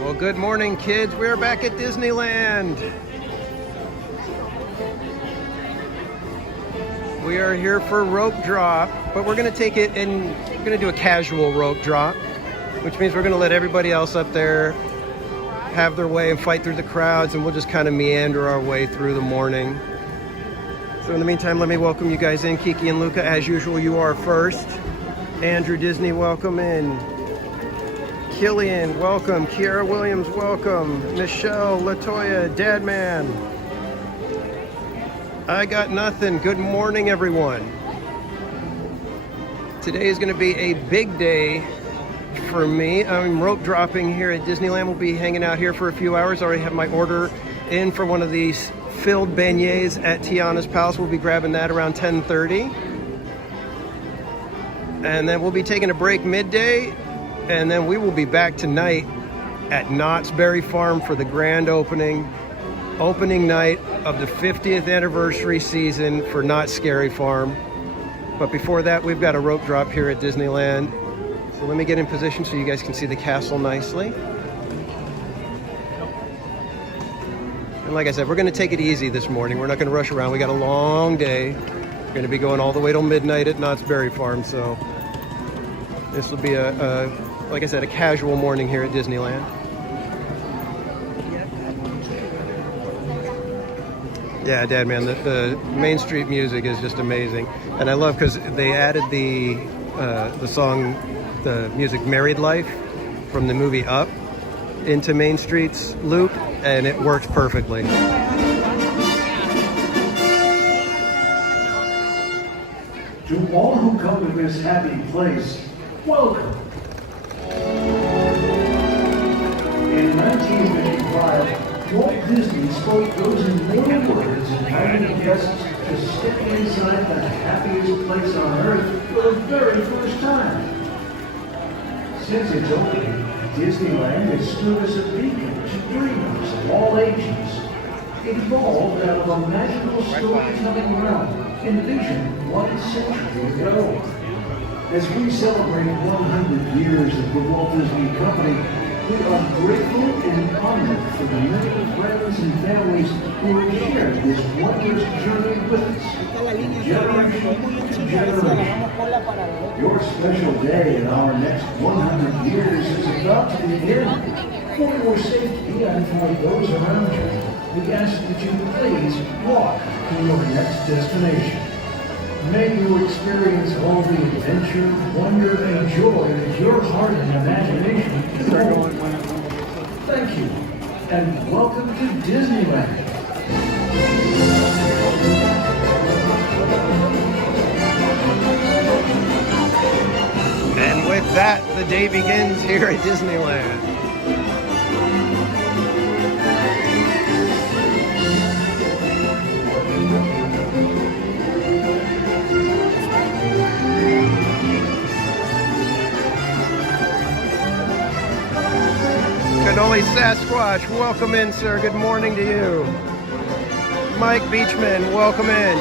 Well, good morning, kids. We're back at Disneyland. We are here for rope drop, but we're going to take it and we're going to do a casual rope drop, which means we're going to let everybody else up there have their way and fight through the crowds, and we'll just kind of meander our way through the morning. So in the meantime, let me welcome you guys in. Kiki and Luca, as usual, you are first. Andrew Disney, welcome in. Killian, welcome. Kiara Williams, welcome. Michelle, Latoya, Dadman. I got nothing. Good morning, everyone. Today is going to be a big day for me. I'm rope dropping here at Disneyland. We'll be hanging out here for a few hours. I already have my order in for one of these filled beignets at Tiana's Palace. We'll be grabbing that around 10:30. And then we'll be taking a break midday. And then we will be back tonight at Knott's Berry Farm for the grand opening night of the 50th anniversary season for Knott's Scary Farm. But before that, we've got a rope drop here at Disneyland. So let me get in position so you guys can see the castle nicely. And like I said, we're going to take it easy this morning. We're not going to rush around. We got a long day. We're going to be going all the way till midnight at Knott's Berry Farm. So this will be like I said, a casual morning here at Disneyland. Yeah, Dad, man, the Main Street music is just amazing. And I love because they added the song, the music Married Life from the movie Up into Main Street's loop, and it works perfectly. To all who come to this happy place, welcome. In 1955, Walt Disney spoke those immortal words inviting guests to step inside the happiest place on earth for the very first time. Since its opening, Disneyland has stood as a beacon to dreamers of all ages. It evolved out of a magical storytelling realm envisioned 1 century ago. As we celebrate 100 years of the Walt Disney Company, we are grateful and honored for the many friends and families who have shared this wondrous journey with us, generation to generation. Your special day in our next 100 years is about to begin. For your safety and for those around you, we ask that you please walk to your next destination. May you experience all the adventure, wonder, and joy that your heart and imagination can hold. Thank you, and welcome to Disneyland. And with that, the day begins here at Disneyland. Cannoli Sasquatch, welcome in, sir. Good morning to you. Mike Beachman, welcome in.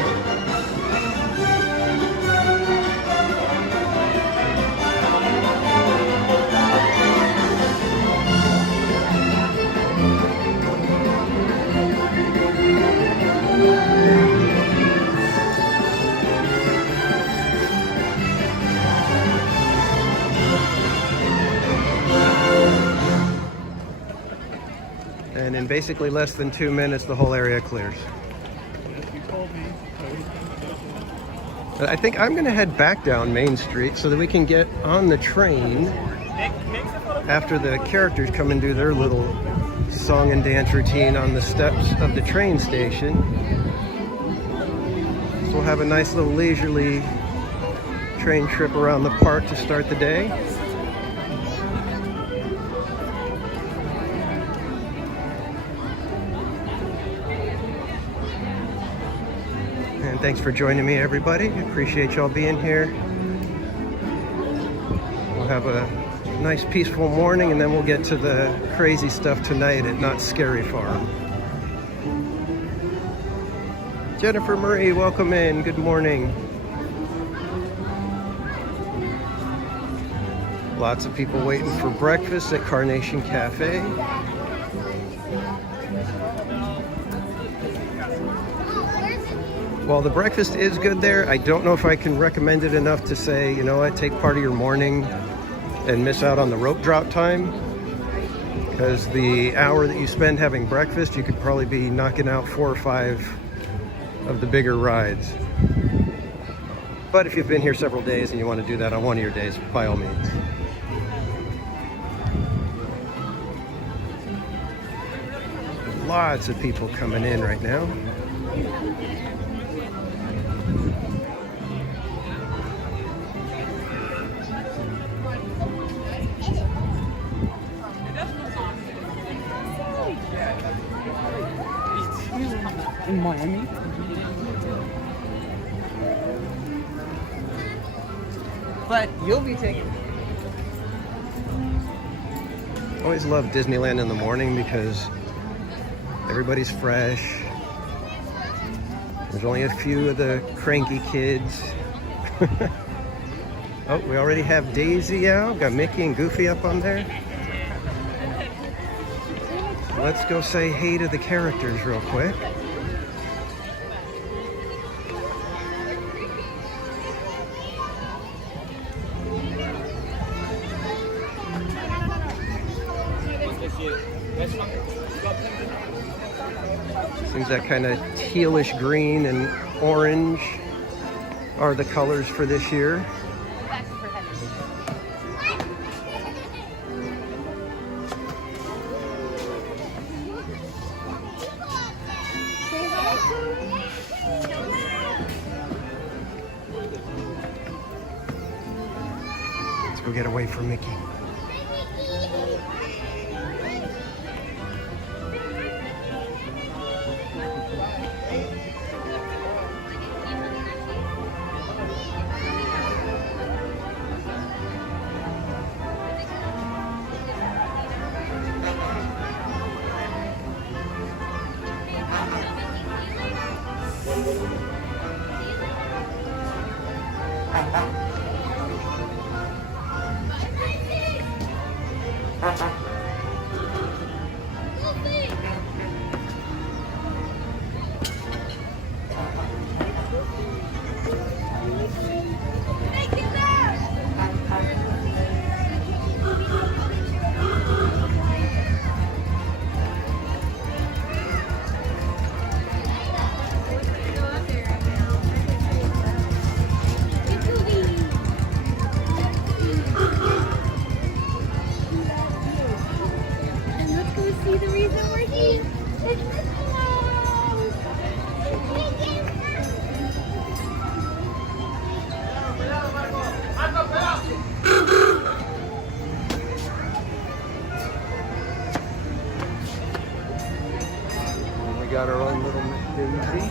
And in basically less than 2 minutes, the whole area clears. I think I'm going to head back down Main Street so that we can get on the train after the characters come and do their little song and dance routine on the steps of the train station. So we'll have a nice little leisurely train trip around the park to start the day. And thanks for joining me, everybody. Appreciate y'all being here. We'll have a nice peaceful morning, and then we'll get to the crazy stuff tonight at Knott's Scary Farm. Jennifer Marie, welcome in. Good morning. Lots of people waiting for breakfast at Carnation Cafe. While the breakfast is good there, I don't know if I can recommend it enough to say, you know what, take part of your morning and miss out on the rope drop time. Because the hour that you spend having breakfast, you could probably be knocking out 4 or 5 of the bigger rides. But if you've been here several days and you want to do that on one of your days, by all means. Lots of people coming in right now. In Miami. But you'll be taking. Always love Disneyland in the morning because everybody's fresh. There's only a few of the cranky kids. Oh, we already have Daisy out. Got Mickey and Goofy up on there. Let's go say hey to the characters real quick. Seems that kind of tealish green and orange are the colors for this year. Let's go get away from Mickey. Got our own little Daisy.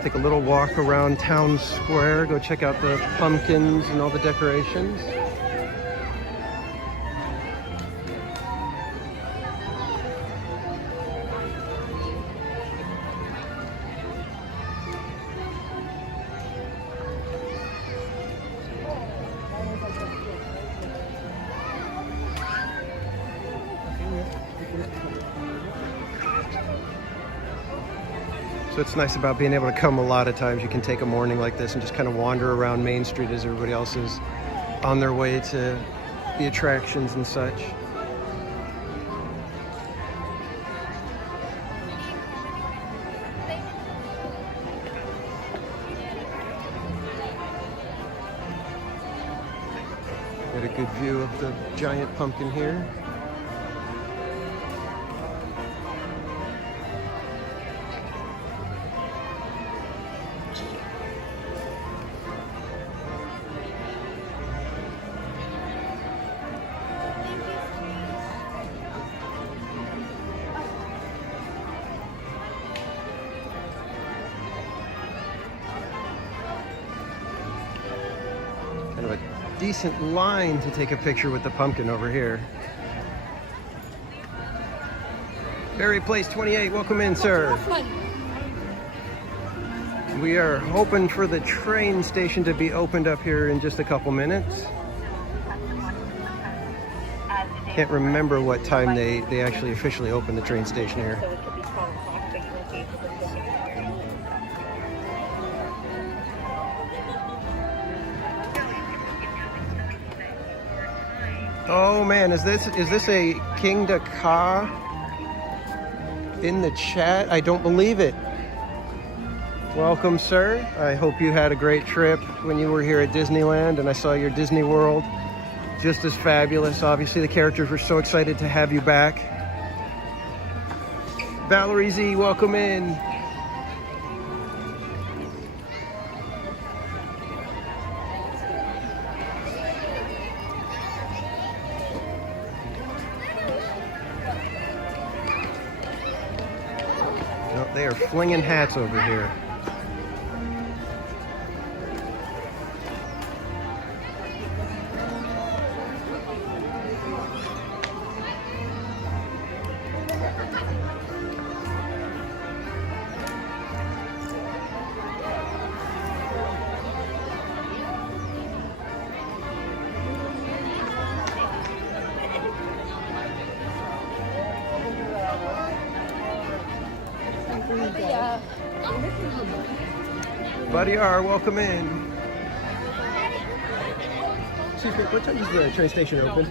Take a little walk around town square, go check out the pumpkins and all the decorations. So it's nice about being able to come a lot of times. You can take a morning like this and just kind of wander around Main Street as everybody else is on their way to the attractions and such. Got a good view of the giant pumpkin here. decent line to take a picture with the pumpkin over here. Berry Place 28, welcome in, sir. We are hoping for the train station to be opened up here in just a couple minutes. Can't remember what time they actually officially opened the train station here. Oh man, is this a King to Ka in the chat? I don't believe it. Welcome, sir. I hope you had a great trip when you were here at Disneyland, and I saw your Disney World. Just as fabulous. Obviously, the characters were so excited to have you back. Valerie Z, welcome in. Oh, they are flinging hats over here. Buddy R, welcome in. Excuse me, what time is the train station open?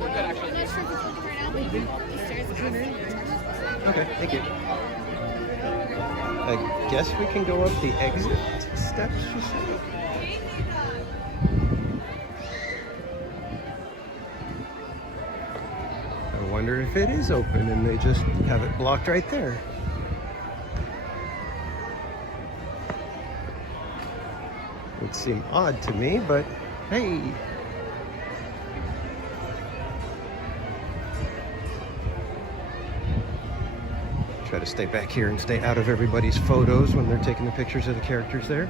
Okay, thank you. I guess we can go up the exit steps, you said? I wonder if it is open and they just have it blocked right there. Would seem odd to me, but hey. Try to stay back here and stay out of everybody's photos when they're taking the pictures of the characters there.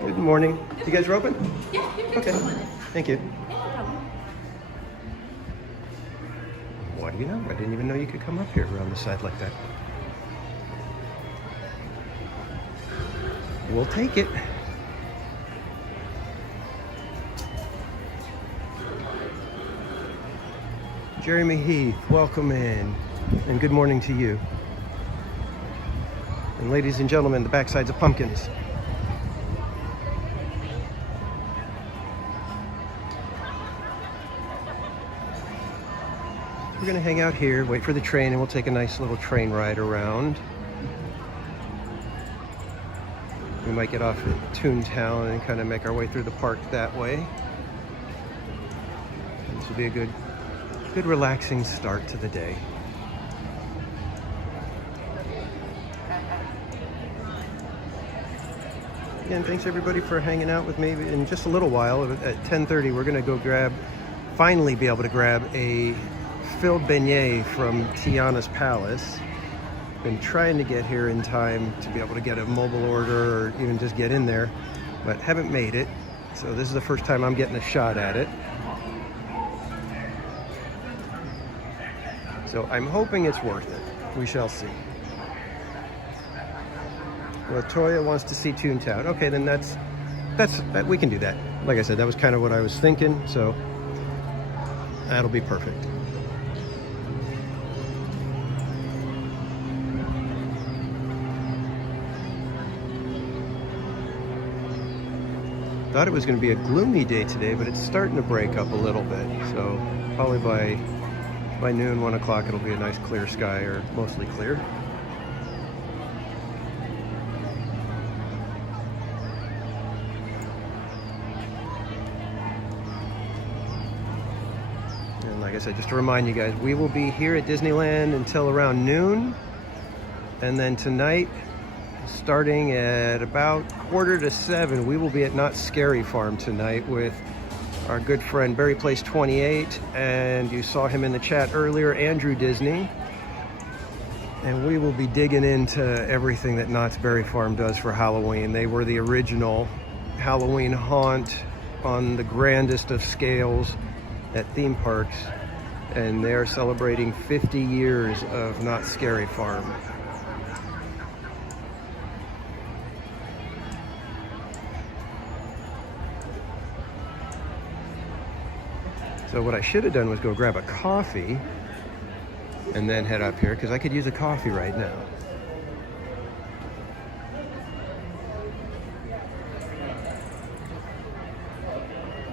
Good morning. You guys are open? Yeah, okay. Thank you. What do you know? I didn't even know you could come up here around the side like that. We'll take it. Jeremy Heath, welcome in, and good morning to you. And ladies and gentlemen, the backsides of pumpkins. We're gonna hang out here, wait for the train, and we'll take a nice little train ride around. We might get off at Toontown and kind of make our way through the park that way. This will be a good relaxing start to the day. Again, thanks everybody for hanging out with me. In just a little while, at 10:30, we're gonna go finally be able to grab a filled beignet from Tiana's Palace. Been trying to get here in time to be able to get a mobile order or even just get in there, but haven't made it. So this is the first time I'm getting a shot at it. So I'm hoping it's worth it. We shall see. Latoya wants to see Toontown. Okay, then that's we can do that. Like I said, that was kind of what I was thinking, so that'll be perfect. Thought it was going to be a gloomy day today, but it's starting to break up a little bit. So probably by noon, 1 o'clock, it'll be a nice clear sky, or mostly clear. And like I said, just to remind you guys, we will be here at Disneyland until around noon. And then tonight, starting at about 6:45, we will be at Knott's Scary Farm tonight with our good friend Berry Place 28, and you saw him in the chat earlier, Andrew Disney. And we will be digging into everything that Knott's Berry Farm does for Halloween. They were the original Halloween haunt on the grandest of scales at theme parks. And they are celebrating 50 years of Knott's Scary Farm. So what I should have done was go grab a coffee and then head up here, because I could use a coffee right now.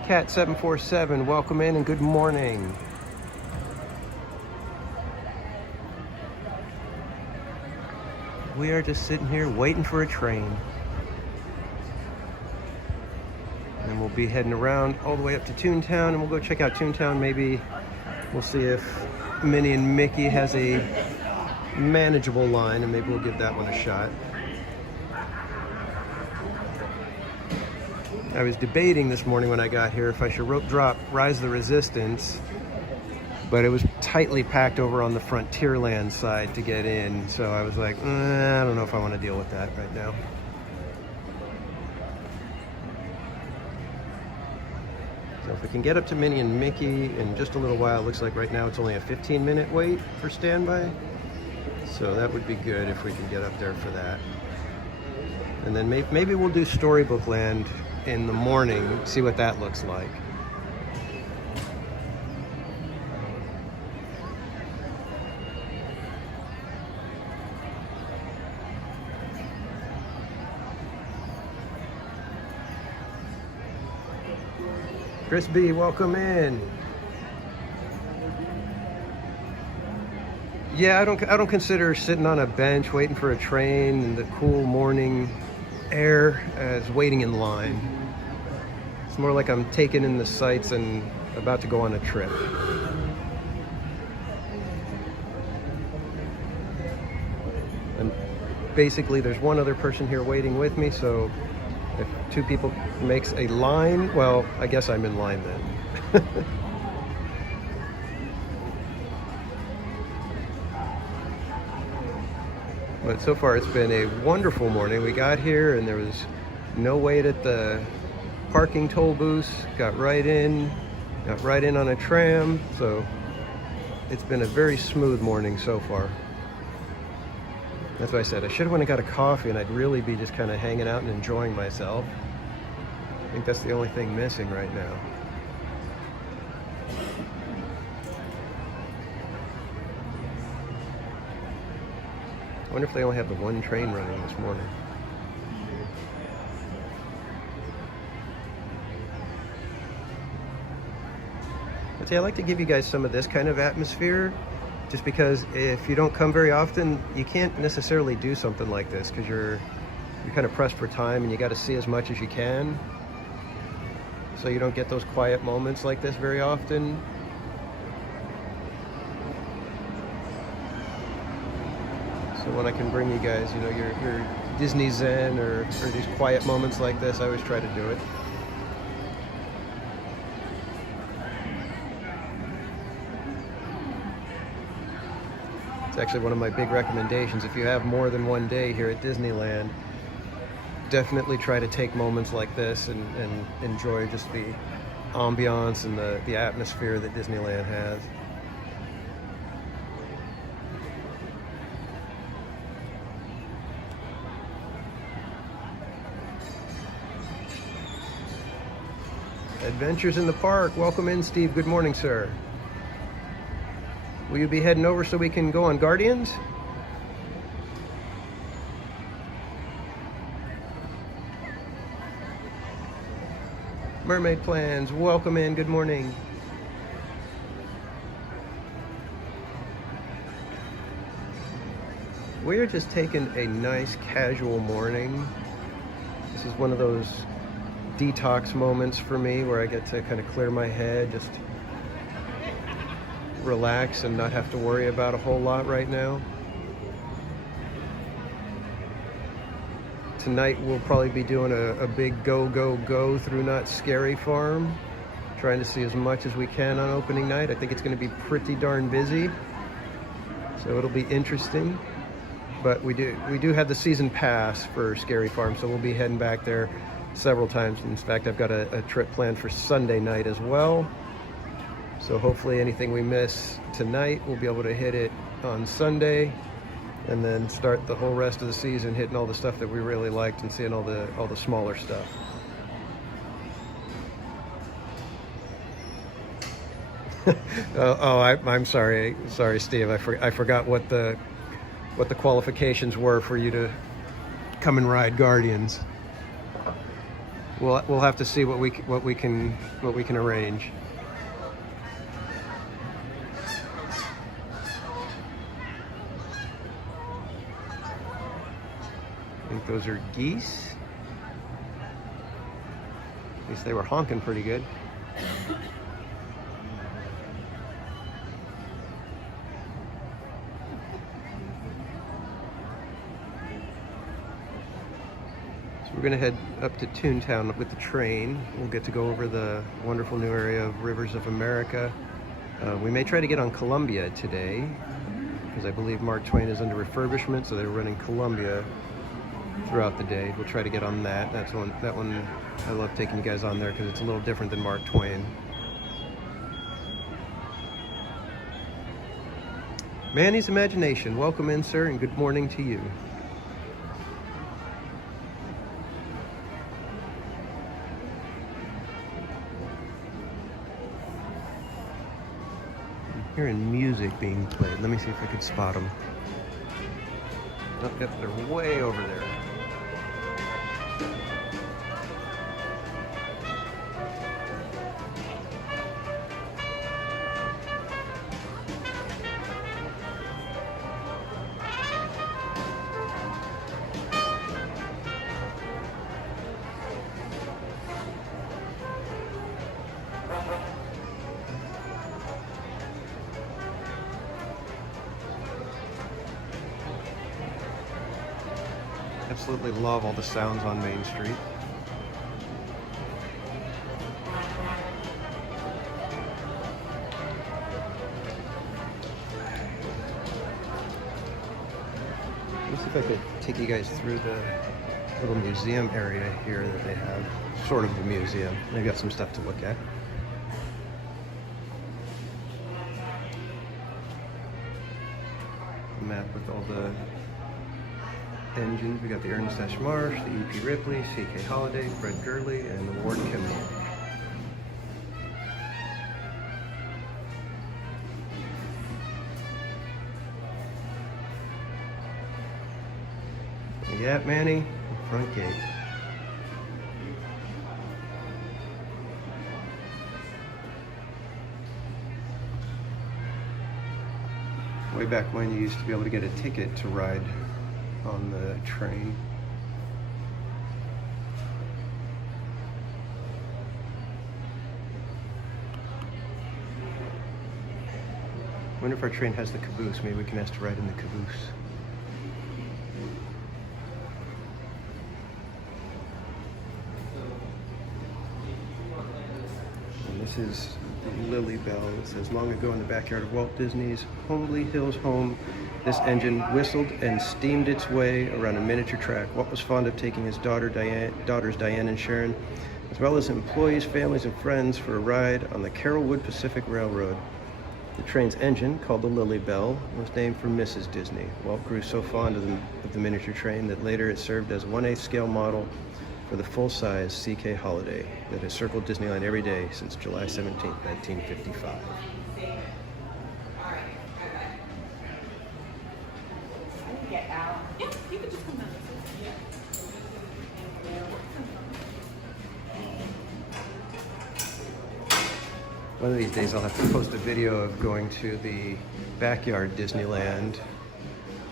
Cat747, welcome in and good morning. We are just sitting here waiting for a train. And we'll be heading around all the way up to Toontown, and we'll go check out Toontown. Maybe we'll see if Minnie and Mickey has a manageable line, and maybe we'll give that one a shot. I was debating this morning when I got here if I should rope drop Rise of the Resistance, but it was tightly packed over on the Frontierland side to get in, so I was like, I don't know if I want to deal with that right now. So if we can get up to Minnie and Mickey in just a little while, it looks like right now it's only a 15-minute wait for standby. So that would be good if we can get up there for that. And then maybe we'll do Storybook Land in the morning, see what that looks like. Chris B, welcome in. Yeah, I don't consider sitting on a bench waiting for a train in the cool morning air as waiting in line. It's more like I'm taking in the sights and about to go on a trip. And basically there's one other person here waiting with me, so if two people makes a line, well, I guess I'm in line then. But so far it's been a wonderful morning. We got here and there was no wait at the parking toll booths. Got right in on a tram. So it's been a very smooth morning so far. That's why I said I should have went and got a coffee and I'd really be just kind of hanging out and enjoying myself. I think that's the only thing missing right now. I wonder if they only have the one train running this morning. But see, I like to give you guys some of this kind of atmosphere, just because if you don't come very often, you can't necessarily do something like this because you're kind of pressed for time and you got to see as much as you can. So you don't get those quiet moments like this very often. So when I can bring you guys, you know, your Disney Zen or these quiet moments like this, I always try to do it. It's actually one of my big recommendations. If you have more than one day here at Disneyland, definitely try to take moments like this and enjoy just the ambiance and the atmosphere that Disneyland has. Adventures in the Park. Welcome in, Steve. Good morning, sir. Will you be heading over so we can go on Guardians? Mermaid Plans. Welcome in. Good morning. We're just taking a nice casual morning. This is one of those detox moments for me where I get to kind of clear my head, just relax and not have to worry about a whole lot right now. Tonight we'll probably be doing a big go through Knott's Scary Farm, trying to see as much as we can on opening night. I think it's going to be pretty darn busy, so it'll be interesting. but we do have the season pass for Scary Farm, so we'll be heading back there several times. In fact, I've got a trip planned for Sunday night as well. So hopefully anything we miss tonight, we'll be able to hit it on Sunday, and then start the whole rest of the season hitting all the stuff that we really liked and seeing all the smaller stuff. I'm sorry, Steve. I forgot what the qualifications were for you to come and ride Guardians. We'll have to see what we can arrange. I think those are geese. At least they were honking pretty good. We're going to head up to Toontown with the train. We'll get to go over the wonderful new area of Rivers of America. We may try to get on Columbia today, because I believe Mark Twain is under refurbishment, so they're running Columbia throughout the day. We'll try to get on that. That one I love taking you guys on there because it's a little different than Mark Twain. Manny's Imagination. Welcome in, sir, and good morning to you. Hearing music being played. Let me see if I could spot them. Oh, yep, they're way over there. Absolutely love all the sounds on Main Street. Let's see if I could take you guys through the little museum area here that they have. Sort of a museum. They've got some stuff to look at. A map with all the engines. We got the Ernest S. Marsh, the E.P. Ripley, C.K. Holliday, Fred Gurley, and the Ward Kimball. Yeah, Manny, front gate. Way back when, you used to be able to get a ticket to ride on the train. I wonder if our train has the caboose. Maybe we can ask to ride in the caboose. And this is the Lily Bell. It says, long ago in the backyard of Walt Disney's Homely Hills home, this engine whistled and steamed its way around a miniature track. Walt was fond of taking his daughters Diane and Sharon, as well as employees, families, and friends for a ride on the Carrollwood Pacific Railroad. The train's engine, called the Lily Bell, was named for Mrs. Disney. Walt grew so fond of the miniature train that later it served as a 1/8 scale model for the full-size C.K. Holliday that has circled Disneyland every day since July 17, 1955. Get out. Yeah, you could just come down. One of these days I'll have to post a video of going to the backyard Disneyland.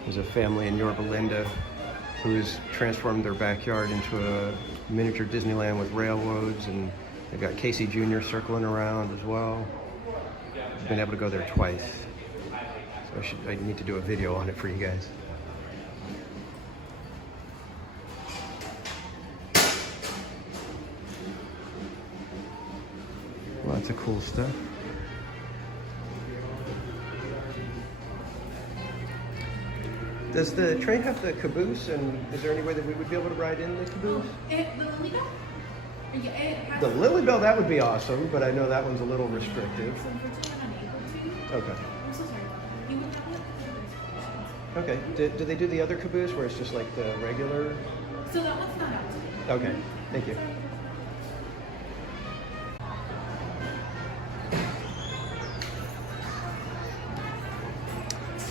There's a family in Yorba Linda who's transformed their backyard into a miniature Disneyland with railroads, and they've got Casey Jr. circling around as well. I've been able to go there twice, so I need to do a video on it for you guys. Lots of cool stuff. Does the train have the caboose, and is there any way that we would be able to ride in the caboose? The Lily Bell? Yeah, it has. The Lily Bell, that would be awesome, but I know that one's a little restrictive. So unfortunately, I'm unable to. Okay. I'm so sorry about that. You would have to look at the reservations. Okay. Do they do the other caboose where it's just like the regular? So that one's not out today. Okay. Thank you.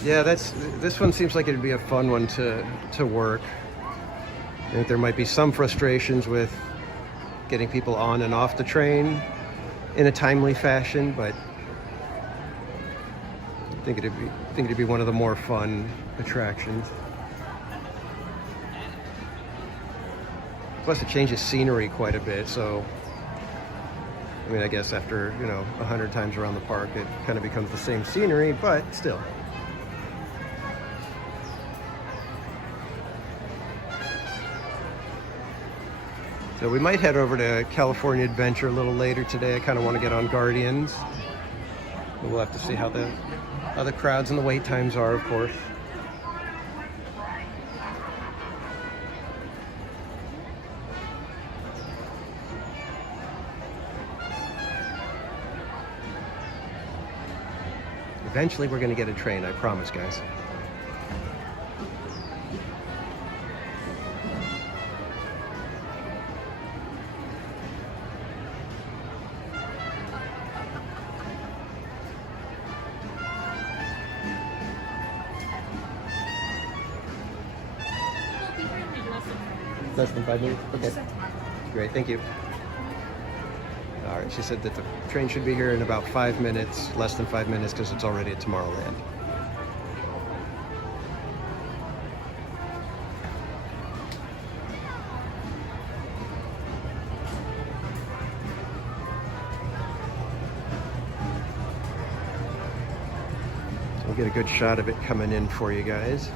Yeah, this one seems like it'd be a fun one to work. I think there might be some frustrations with getting people on and off the train in a timely fashion, but I think it'd be one of the more fun attractions. Plus, it changes scenery quite a bit, so I mean, I guess after 100 times around the park, it kind of becomes the same scenery, but still. So we might head over to California Adventure a little later today. I kind of want to get on Guardians. But we'll have to see how the crowds and the wait times are, of course. Eventually we're going to get a train, I promise, guys. Less than 5 minutes? Okay. Great, thank you. All right, she said that the train should be here in about 5 minutes, less than 5 minutes, because it's already at Tomorrowland. So we'll get a good shot of it coming in for you guys.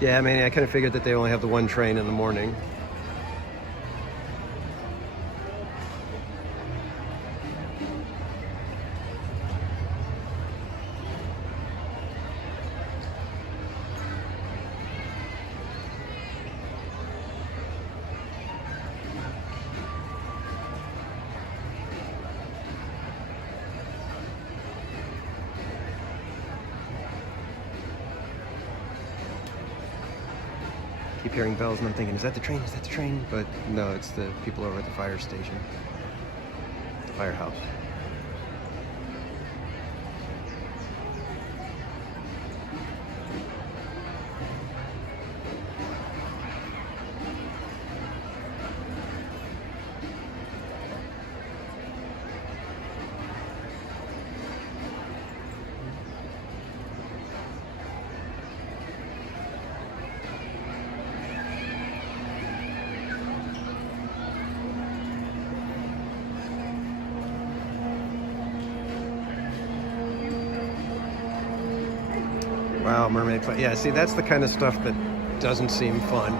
Yeah, I mean, I kind of figured that they only have the one train in the morning. Keep hearing bells and I'm thinking, is that the train? Is that the train? But no, it's the people over at the fire station, the firehouse. Wow, mermaid fun. Yeah, see, that's the kind of stuff that doesn't seem fun.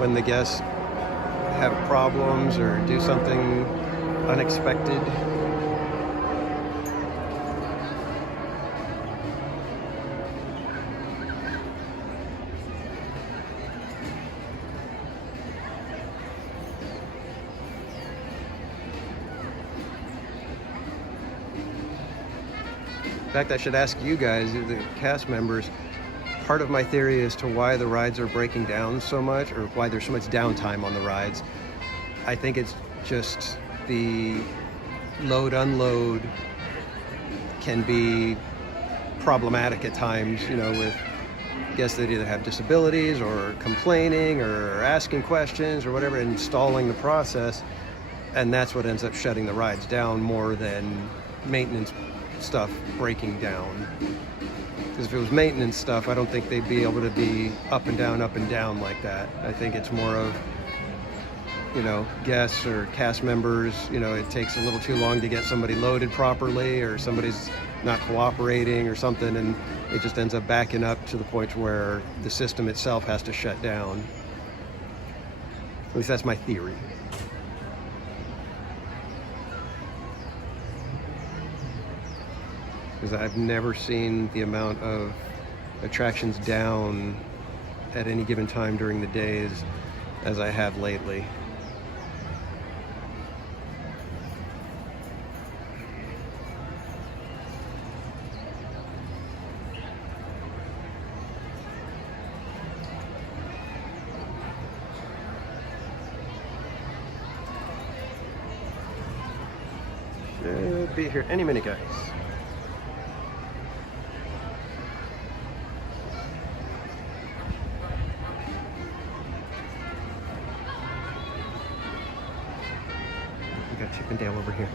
When the guests have problems or do something unexpected. In fact, I should ask you guys, the cast members, part of my theory as to why the rides are breaking down so much, or why there's so much downtime on the rides. I think it's just the load-unload can be problematic at times, with guests that either have disabilities or complaining or asking questions or whatever, and stalling the process. And that's what ends up shutting the rides down more than maintenance stuff breaking down. Because if it was maintenance stuff, I don't think they'd be able to be up and down like that. I think it's more of, guests or cast members, it takes a little too long to get somebody loaded properly, or somebody's not cooperating or something, and it just ends up backing up to the point where the system itself has to shut down. At least that's my theory. Because I've never seen the amount of attractions down at any given time during the days as I have lately. Should be here any minute, guys. We got Chippendale over here.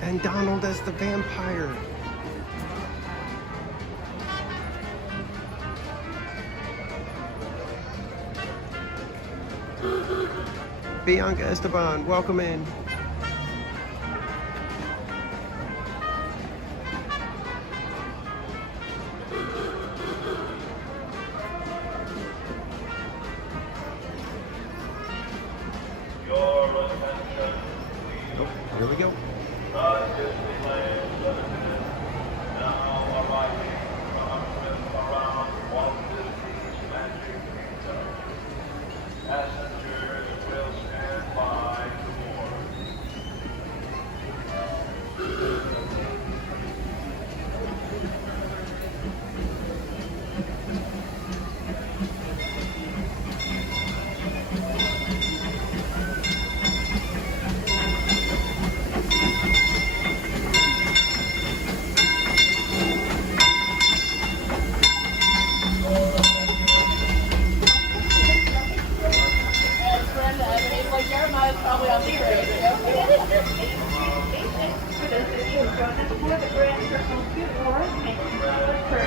And Donald as the vampire. Bianca Esteban, welcome in. Here we go. Passengers will stand by for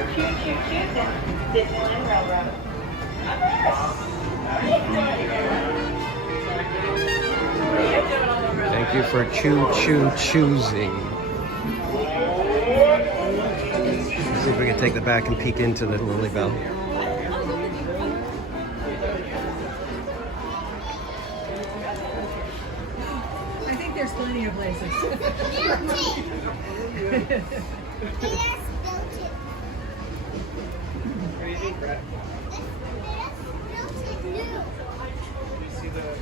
Disneyland Railroad. Thank you for choosing. Let's see if we can take the back and peek into the Lily Bell. I think there's plenty of places.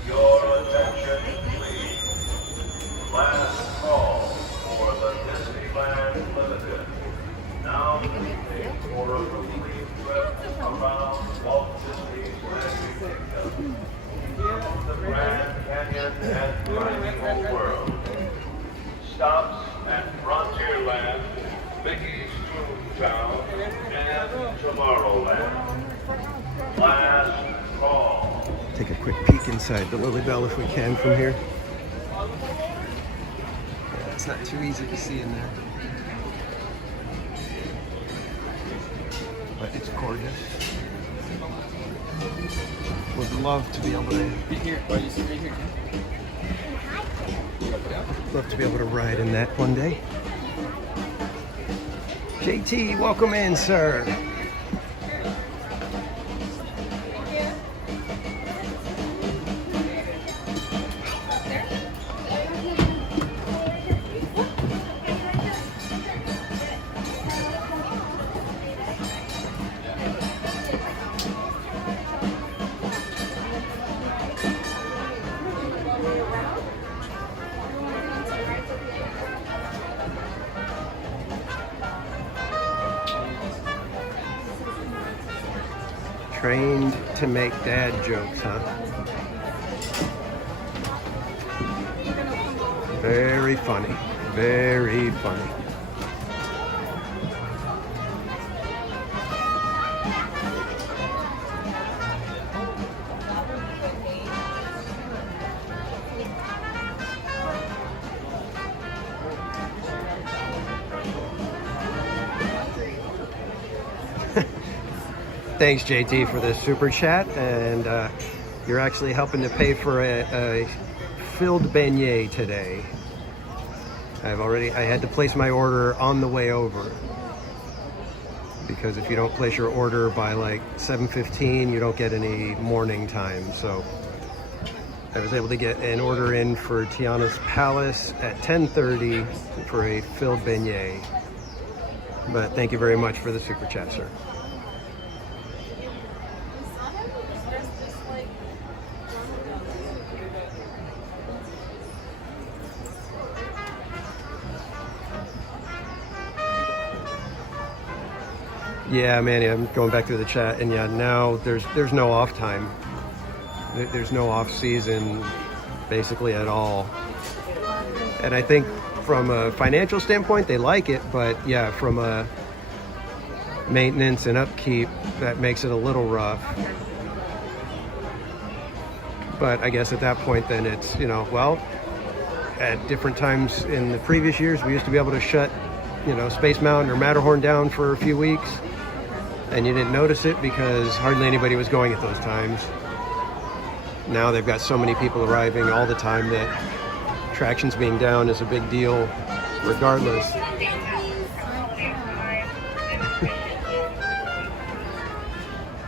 your attention, please. Last call for the Disneyland Limited. Now leaving for a complete trip around Walt Disney's Magic Kingdom. The Grand Canyon and Primeval World. Stops at Frontierland, Mickey's Toontown, and Tomorrowland. Last call. Take a quick peek inside the Lily Bell if we can from here. Yeah, it's not too easy to see in there. But it's gorgeous. Would love to be able to love to be able to ride in that one day. JT, welcome in, sir. Trained to make dad jokes, huh? Very funny. Very funny. Thanks, JT, for the super chat, and you're actually helping to pay for a filled beignet today. I had to place my order on the way over, because if you don't place your order by like 7:15, you don't get any morning time. So I was able to get an order in for Tiana's Palace at 10:30 for a filled beignet. But thank you very much for the super chat, sir. Yeah, Manny, I'm going back through the chat, and yeah, now there's no off time. There's no off season basically at all. And I think from a financial standpoint, they like it, but yeah, from a maintenance and upkeep, that makes it a little rough. But I guess at that point, then it's, you know, well, at different times in the previous years, we used to be able to shut, you know, Space Mountain or Matterhorn down for a few weeks, and you didn't notice it because hardly anybody was going at those times. Now they've got so many people arriving all the time that attractions being down is a big deal regardless.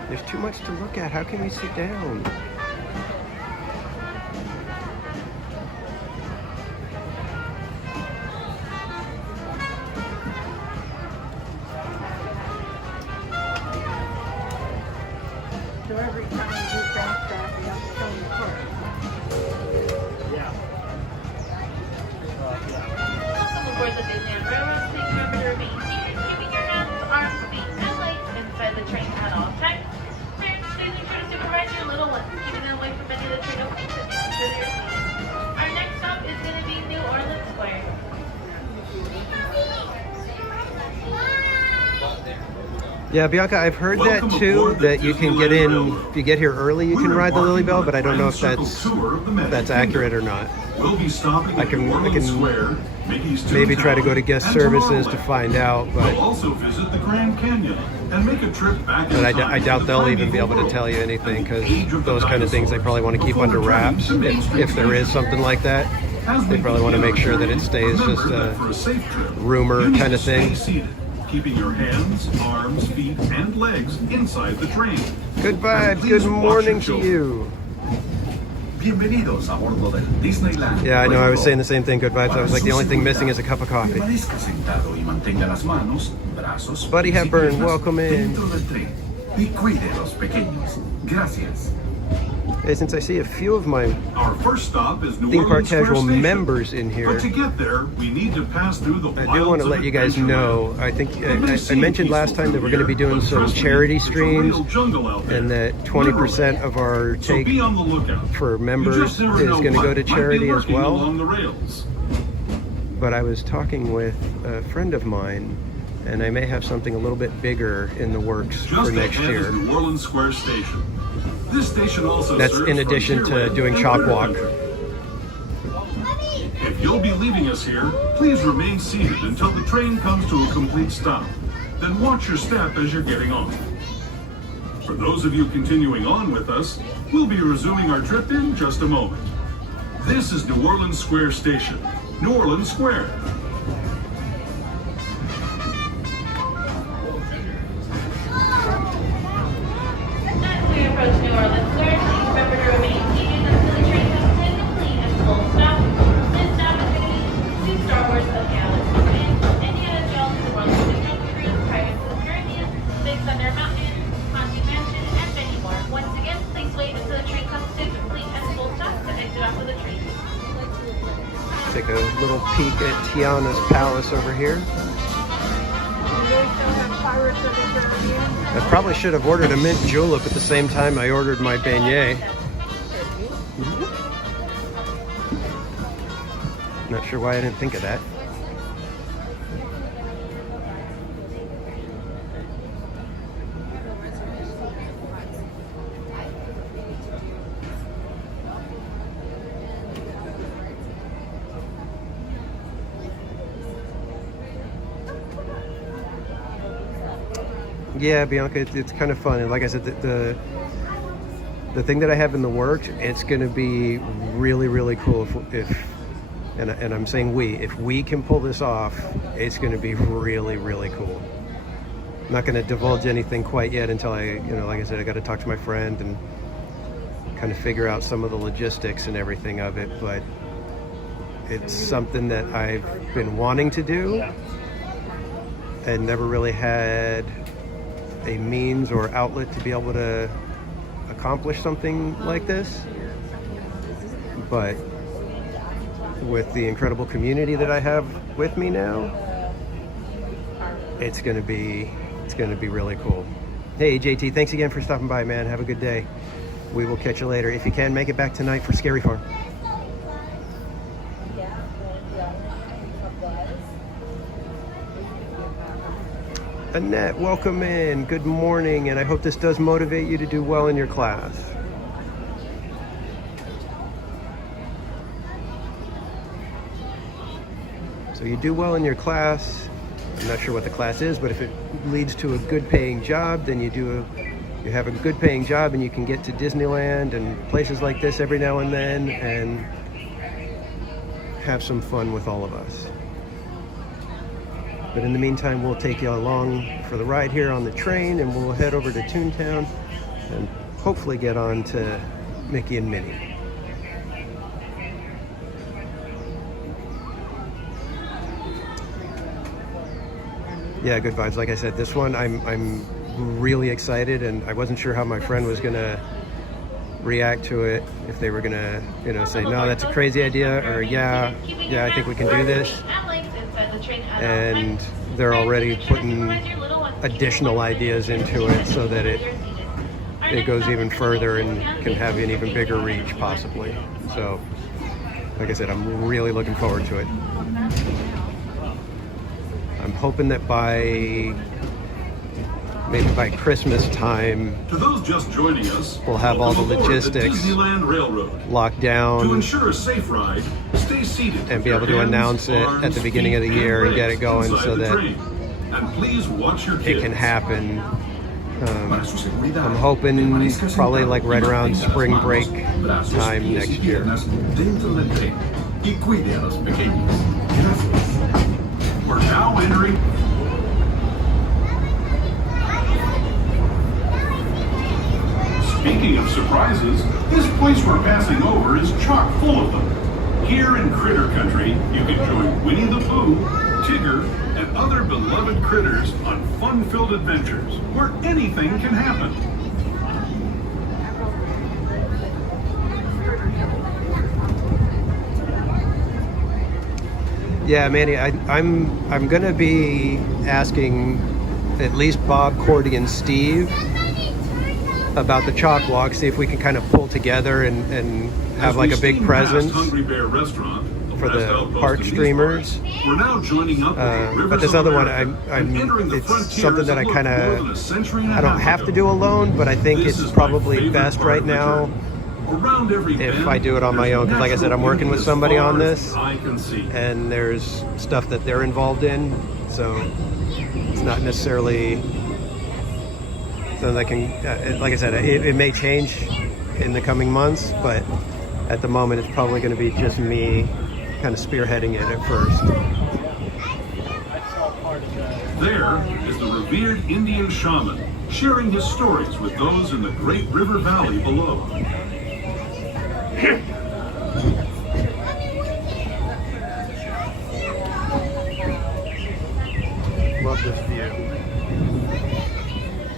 There's too much to look at. How can we sit down? So every time you do fast track, you have to show your card. Welcome aboard the Disneyland Railroad. Please remember to remain seated, keeping your hands, arms, feet, and legs inside the train at all times. Parents, please ensure to supervise your little ones, keeping them away from any of the train openings and making sure they're seated. Our next stop is going to be New Orleans Square. Yeah, Bianca, I've heard that too, that you can get in, if you get here early, you can ride the Lily Bell, but I don't know if that's accurate or not. We'll be stopping I at can Orleans Square, Mickey's maybe try to go to Toontown, guest and services to Tomorrowland. find out, We'll but also visit the Grand Canyon and make a trip back in I time doubt to the they'll even be primeval able to world tell you anything, and the because age of the those kind of things they probably want to keep dinosaurs under before wraps. returning to Main If there Street is something like that, As they we probably want to begin make sure our that it journey, stays just remember a that for a safe trip, rumor you need kind of to stay thing. seated, keeping your hands, arms, feet, and legs inside the train. Good And vibes, please good watch morning your to children. you. Bienvenidos a bordo del Disneyland. Yeah, I know, I was saying the same thing, good vibes. I was like, the only thing missing is a cup of coffee. Permanezca sentado y mantenga las manos, brazos, Buddy pies y Hepburn, piernas welcome in. dentro del tren. Y cuide a los pequeños. Gracias. Hey, since I see a few of my Our first stop is New Theme Park Orleans Square Casual Station. members in here, But to get there, we need to pass through the I do want to let you guys know, I think I mentioned last time that we're going to be doing some charity streams, and that 20% of our So take be on the lookout. for members You is just never know going to go what to might be charity as lurking well. along the rails. But I was talking with a friend of mine, and I may have something a little bit bigger in the works for Just next ahead year. is New Orleans Square Station. This station also That's serves in addition to Frontierland doing and Chalk Critter Walk. Country. If you'll be leaving us here, please remain seated until the train comes to a complete stop. Then watch your step as you're getting off. For those of you continuing on with us, we'll be resuming our trip in just a moment. This is New Orleans Square Station. New Orleans Square. As we approach New Orleans Square, please remember to remain seated until the train comes to a complete and full stop. This stop is going to be Star Wars: A Galaxy Edge, Indiana Jones: The World of the Jungle Cruise, Pirates of the Caribbean, Big Thunder Mountain, Haunted Mansion, and many more. Once again, please wait until the train comes to a complete and full stop to exit off of the train. Take a little peek at Tiana's Palace over here. Do they still have Pirates of the Caribbean? I probably should have ordered a mint julep at the same time I ordered my beignet. Not sure why I didn't think of that. Yeah, Bianca, it's kind of fun. And like I said, the thing that I have in the works, it's going to be really, really cool if and I'm saying we, if we can pull this off, it's going to be really, really cool. I'm not going to divulge anything quite yet until I, like I said, I got to talk to my friend and kind of figure out some of the logistics and everything of it, but it's something that I've been wanting to do and never really had a means or outlet to be able to accomplish something like this. But with the incredible community that I have with me now, it's gonna be really cool. Hey JT, thanks again for stopping by, man. Have a good day. We will catch you later. If you can, make it back tonight for Scary Farm. Annette, welcome in. Good morning, and I hope this does motivate you to do well in your class. So you do well in your class. I'm not sure what the class is, but if it leads to a good paying job, then you have a good paying job and you can get to Disneyland and places like this every now and then and have some fun with all of us. But in the meantime, we'll take you along for the ride here on the train, and we'll head over to Toontown and hopefully get on to Mickey and Minnie. Yeah, good vibes. Like I said, this one I'm really excited, and I wasn't sure how my friend was gonna react to it, if they were gonna, say, no, that's a crazy idea, or yeah, I think we can do this. And they're already putting additional ideas into it so that it goes even further and can have an even bigger reach, possibly. So, like I said, I'm really looking forward to it. I'm hoping that maybe by Christmas time, To those just joining us, we'll have all the logistics Disneyland Railroad. locked down To ensure a safe ride, stay seated and be able to announce it at the beginning of the year and get it going so that and please watch your it kids. can happen. Para su seguridad, I'm hoping permanezca probably sentado like y right around mantenga las spring manos, break brazos, time pies next y year. piernas dentro del tren y cuide a los pequeños. Gracias. We're now entering. Speaking of surprises, this place we're passing over is chock full of them. Here in Critter Country, you can join Winnie the Pooh, Tigger, and other beloved critters on fun-filled adventures where anything can happen. Yeah, Manny, I'm gonna be asking at least Bob, Cordy, and Steve about the chalk walk, see if we can kind of pull together and have like a big presence Hungry Bear Restaurant, for best the outpost park in these streamers. parts. We're now joining up with the Rivers But this of other one, America and entering the it's frontiers something that I look kind more than a of, century and a I don't half have ago. to do alone, but I think This it's is my probably favorite best part right of the now journey. Around every if bend, I do it on my there's own, because like I said, I'm working with natural somebody on beauty this, as far as I can see. and there's stuff that they're involved in, so it's not necessarily something that can, like I said, it may change in the coming months, but at the moment it's probably going to be just me kind of spearheading it at first. There is the revered Indian shaman, sharing his stories with those in the great river valley below. Love this view.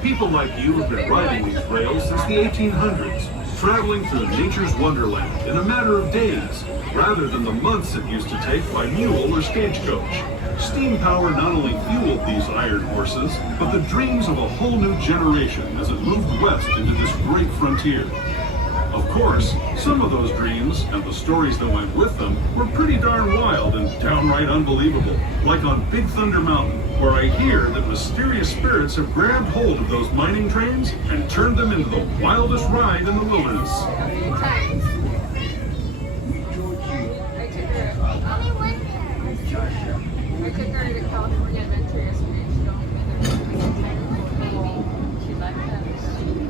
People like you have been riding these rails since the 1800s, traveling through nature's wonderland in a matter of days, rather than the months it used to take by mule or stagecoach. Steam power not only fueled these iron horses, but the dreams of a whole new generation as it moved west into this great frontier. Of course, some of those dreams and the stories that went with them were pretty darn wild and downright unbelievable, like on Big Thunder Mountain, where I hear that mysterious spirits have grabbed hold of those mining trains and turned them into the wildest ride in the wilderness. I took her to California Adventure yesterday. She told me that she liked that.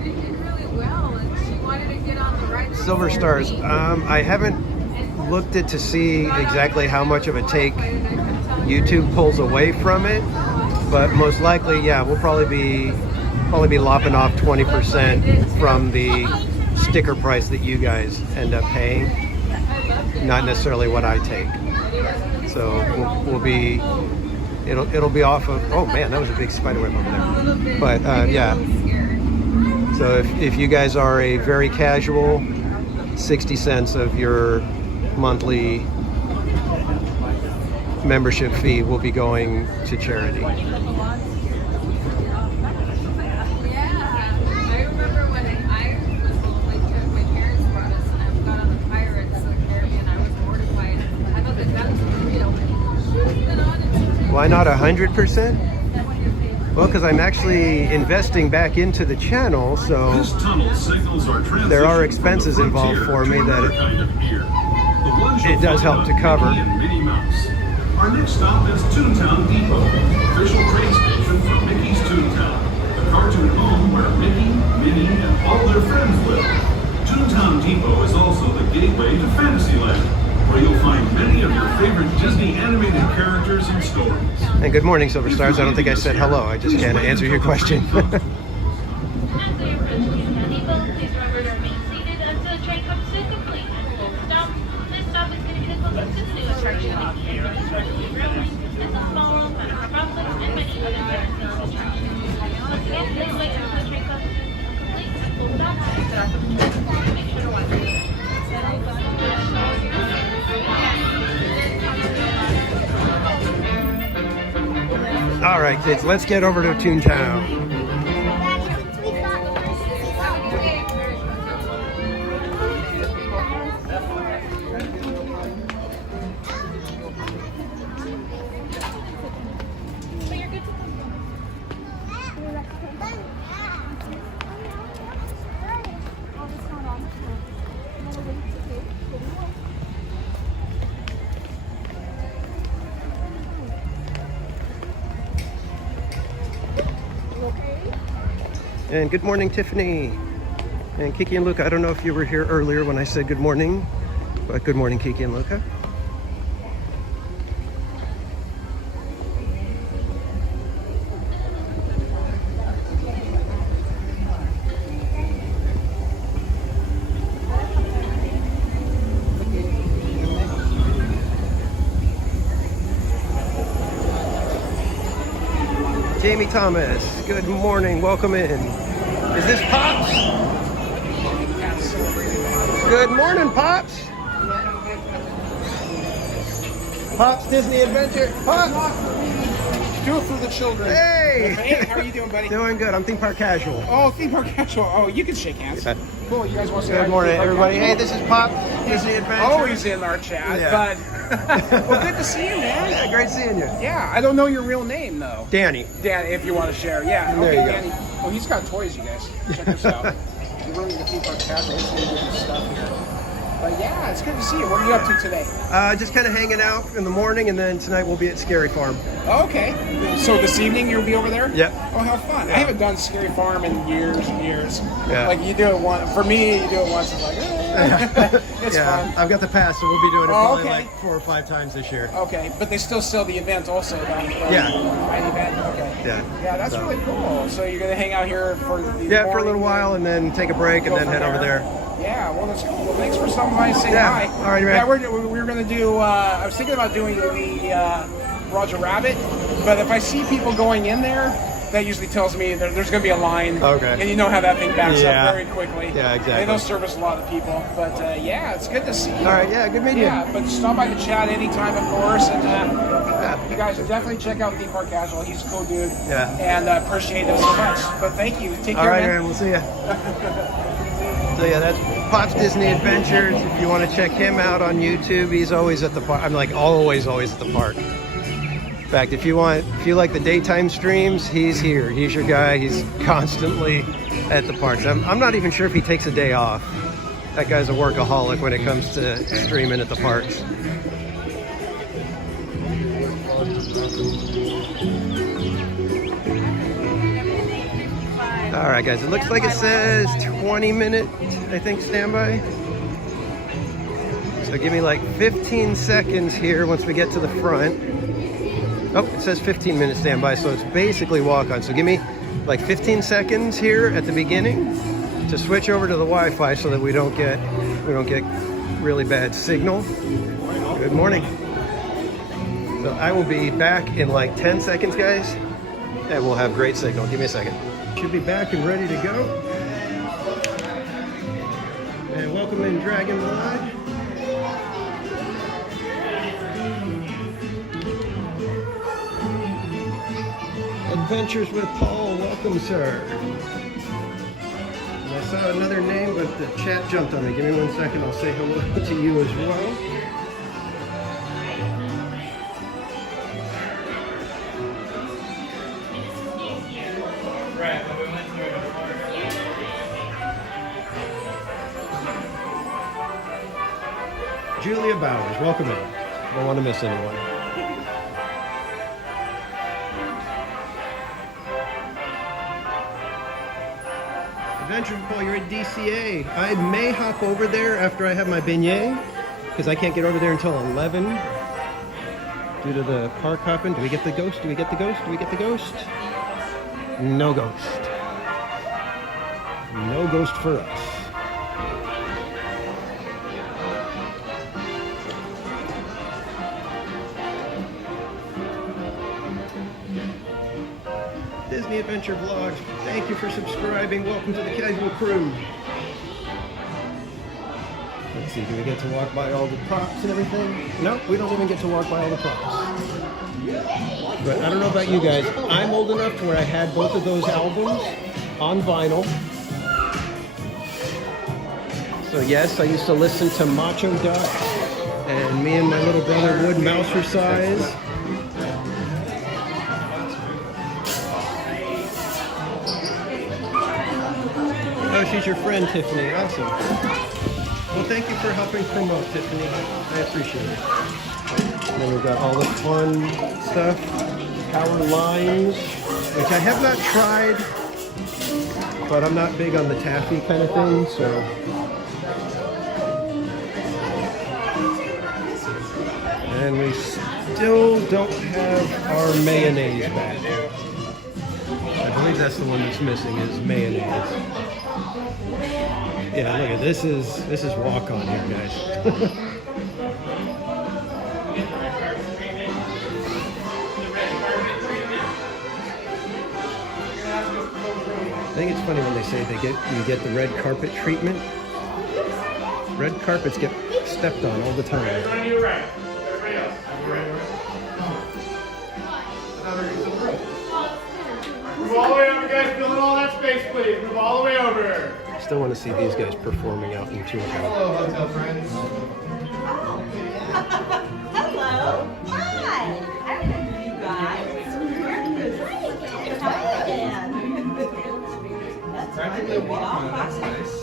They did really well, and she wanted to get on the ride. Silver Stars. I haven't looked at to see exactly how much of a take YouTube pulls away from it, but most likely, yeah, we'll probably be lopping off 20% from the sticker price that you guys end up paying, not necessarily what I take. So we'll be, it'll be off of, oh man, that was a big spider web over there. But yeah, so if you guys are a very casual, 60 cents of your monthly membership fee will be going to charity. Yeah, I remember when I was like my parents brought us and I got on the Pirates of the Caribbean. I was mortified. I thought that was Why not 100%? Well, because I'm actually investing back into the channel, so This tunnel signals our transition there are from the expenses involved frontier for me to that another kind of beer. The ones you'll it does find help on to cover. Mickey and Minnie Mouse. Our next stop is Toontown Depot, official train station for Mickey's Toontown, the cartoon home where Mickey, Minnie, and all their friends live. Toontown Depot is also the gateway to Fantasyland, where you'll find many of your favorite Disney animated characters and stories. And good morning, Silver Stars. I don't think I said hello. I just can't answer your question. As we approach Ningxia Nitro, please remember to remain seated until the train comes to a complete and full stop. This stop is going to be the closest to the new attraction of the Railway. It's a small world, matter of problems, and many other characters attractions. Once again, please wait until the train comes to a complete and full stop. Get off of the train. Make sure to watch it. All right, kids, let's get over to Toontown. And good morning, Tiffany. And Kiki and Luca, I don't know if you were here earlier when I said good morning, but good morning, Kiki and Luca. Jamie Thomas, good morning, welcome in. Is this Pops? Good morning, Pops. Pops Disney Adventure. Pops! Do it for the children. Hey! Hey, how are you doing, buddy? Doing good, I'm theme park casual. Oh, theme park casual. Oh, you can shake hands. Yeah. Cool. You guys want to say hi Good to morning, Theme Park everybody. Hey, Casual? this is Pops Disney Adventure. Always in our chat, Yeah. but well, good to see you, man. Yeah, great seeing you. Yeah, I don't know your real name though. Danny. Dan, if you want to share, yeah. There Okay, you go. Danny. Oh, he's got toys, you guys. Check this out. You're really into theme park casual. He's really good stuff here. But yeah, it's good to see you. What are you up to today? Just kind of hanging out in the morning, and then tonight we'll be at Scary Farm. Oh, okay. So this evening you'll be over there? Yep. Oh, how fun. I haven't done Scary Farm in years and years. Yeah. Like you do it once. For me, you do it once. It's like, it's fun. I've got the pass, so we'll be doing it Oh, probably okay. like 4 or 5 times this year. Okay, but they still sell the event also, right? Yeah. An event. Okay. Yeah. Yeah, that's So- really cool. So you're gonna hang out here for the Yeah, for a morning, little while, and then take a break, and go then from head over there. Yeah, well, that's cool. Well, thanks for stopping by and saying Yeah. hi. All right, man. Yeah, we're gonna do. I was thinking about doing the Roger Rabbit, but if I see people going in there, that usually tells me there's going to be a line. Okay. And you know how that thing backs Yeah. up very quickly. Yeah, exactly. They don't service a lot of people, but yeah, it's good to see you. All right, yeah, good meeting you. Yeah, but stop by the chat anytime, of course, and you guys should definitely check out Theme Park Casual. He's a cool dude. Yeah. And appreciate him so much. But thank you. Take All care, right, man. man, we'll see ya. So yeah, that's Pops Disney Adventures. If you want to check him out on YouTube, he's always at the park. I'm like always at the park. In fact, if you like the daytime streams, he's here. He's your guy. He's constantly at the parks. I'm not even sure if he takes a day off. That guy's a workaholic when it comes to streaming at the parks. All right, guys, it looks like it says 20-minute, I think, standby. So give me like 15 seconds here once we get to the front. Oh, it says 15 minutes standby, so it's basically walk on. So give me like 15 seconds here at the beginning to switch over to the Wi-Fi so that we don't get really bad signal. Good morning. So I will be back in like 10 seconds, guys, and we'll have great signal. Give me a second. Should be back and ready to go. And welcome in Dragon Blood. Adventures with Paul, welcome, sir. And I saw another name, but the chat jumped on me. Give me 1 second, I'll say hello to you as well. Julia Bowers, welcome in. Don't want to miss anyone. Adventure Paul, you're at DCA. I may hop over there after I have my beignet, because I can't get over there until 11 due to the park hopping. Do we get the ghost? Do we get the ghost? Do we get the ghost? No ghost. No ghost for us. Disney Adventure Vlogs, thank you for subscribing. Welcome to the Casual Crew. Let's see, do we get to walk by all the props and everything? No, we don't even get to walk by all the props. But I don't know about you guys, I'm old enough to where I had both of those albums on vinyl. So yes, I used to listen to Macho Duck, and me and my little brother would mouse her size. Oh, she's your friend, Tiffany. Awesome. Well, thank you for helping promote, Tiffany. I appreciate it. And then we've got all the fun stuff. Power lines, which I have not tried, but I'm not big on the taffy kind of thing, so. And we still don't have our mayonnaise back. I believe that's the one that's missing, is mayonnaise. Yeah, look at this is walk on here, guys. I think it's funny when they say you get the red carpet treatment. Red carpets get stepped on all the time. Move all the way over, guys. Fill in all that space, please. Move all the way over. Still want to see these guys performing out in Tucson. Hello, hotel friends. Hello. Hi. I remember you guys. Practically walk on. That's nice.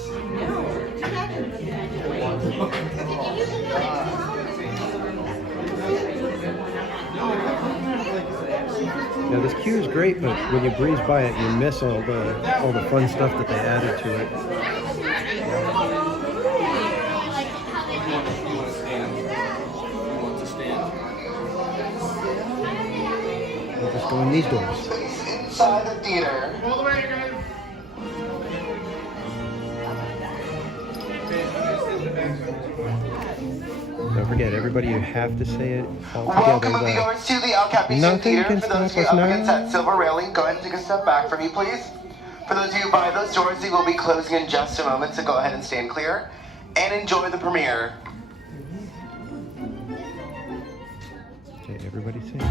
Now this queue is great, but when you breeze by it, you miss all the fun stuff that they added to it. We'll just go in these doors. Inside the theater. All the way, guys. Don't forget, everybody, you have to say it all Welcome together. moviegoers to the El Capitan Nothing Theater. can For those of you stop up us against now. that silver railing, go ahead and take a step back for me, please. For those of you by those doors, they will be closing in just a moment, so go ahead and stand clear and enjoy the premiere. Okay, everybody say it.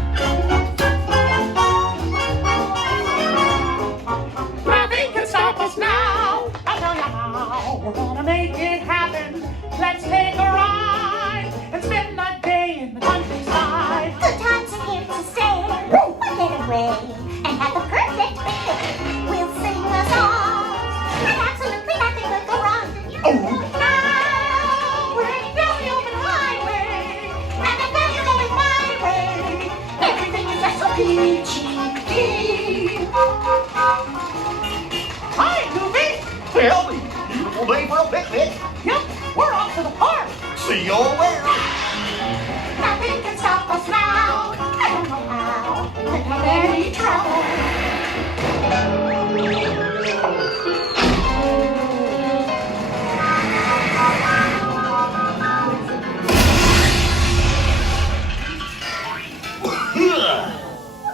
Nothing can stop us now. I'll tell you how. We're gonna make it happen. Let's take a ride and spend the day in the countryside. Good times are here to stay. We'll get away and have the perfect picnic. We'll sing a song and absolutely nothing will go wrong. Oh, now we're heading down the open highway, and the bus is going my way. Everything is just so peachy. Hi, Goofy. Well, beautiful day for a picnic. Yep, we're off to the park. See See you all there. Nothing can stop us now. I don't know how. Couldn't have any trouble.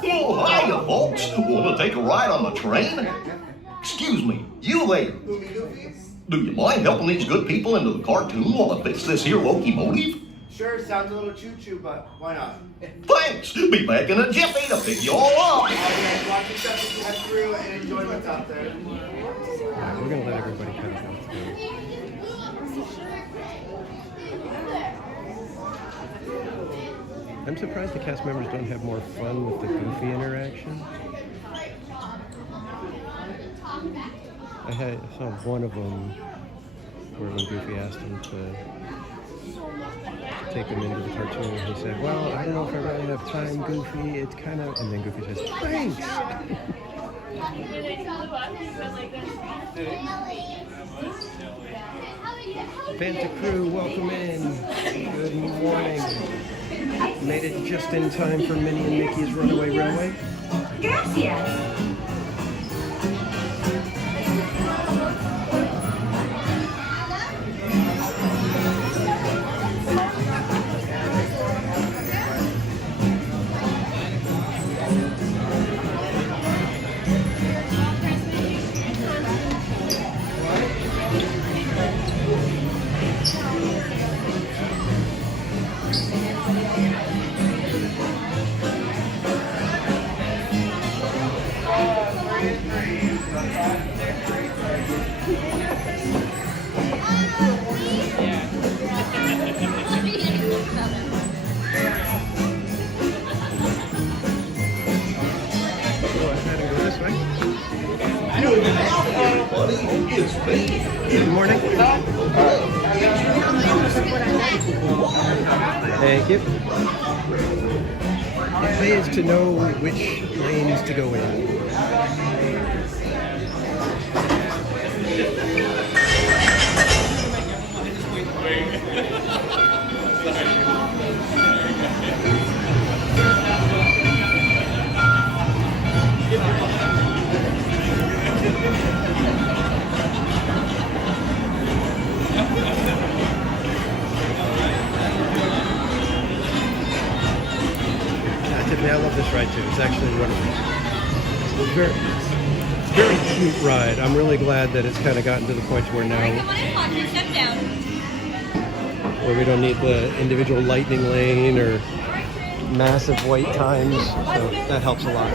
Oh, hiya, folks. Want to take a ride on the train? Excuse me, you there. Do you mind helping these good people into the cartoon while I fix this here locomotive? Sure, sounds a little choo-choo, but why not? Thanks. Be back in a jiffy to pick you all up. Okay, watch yourself as you head through and enjoy what's out there. We're going to let everybody kind of go through. I'm surprised the cast members don't have more fun with the Goofy interaction. I saw one of them where when Goofy asked him to take him into the cartoon, he said, well, I don't know if I really have time, Goofy. It's kind of... And then Goofy says, thanks! Banta crew, welcome in. Good morning. Made it just in time for Minnie and Mickey's Runaway Railway. Gracias. Good morning. Thank you. It pays to know which lanes to go in. I love this ride too. It's actually it's a very cute ride. I'm really glad that it's kind of gotten to the point where now where we don't need the individual lightning lane or massive wait times. So that helps a lot.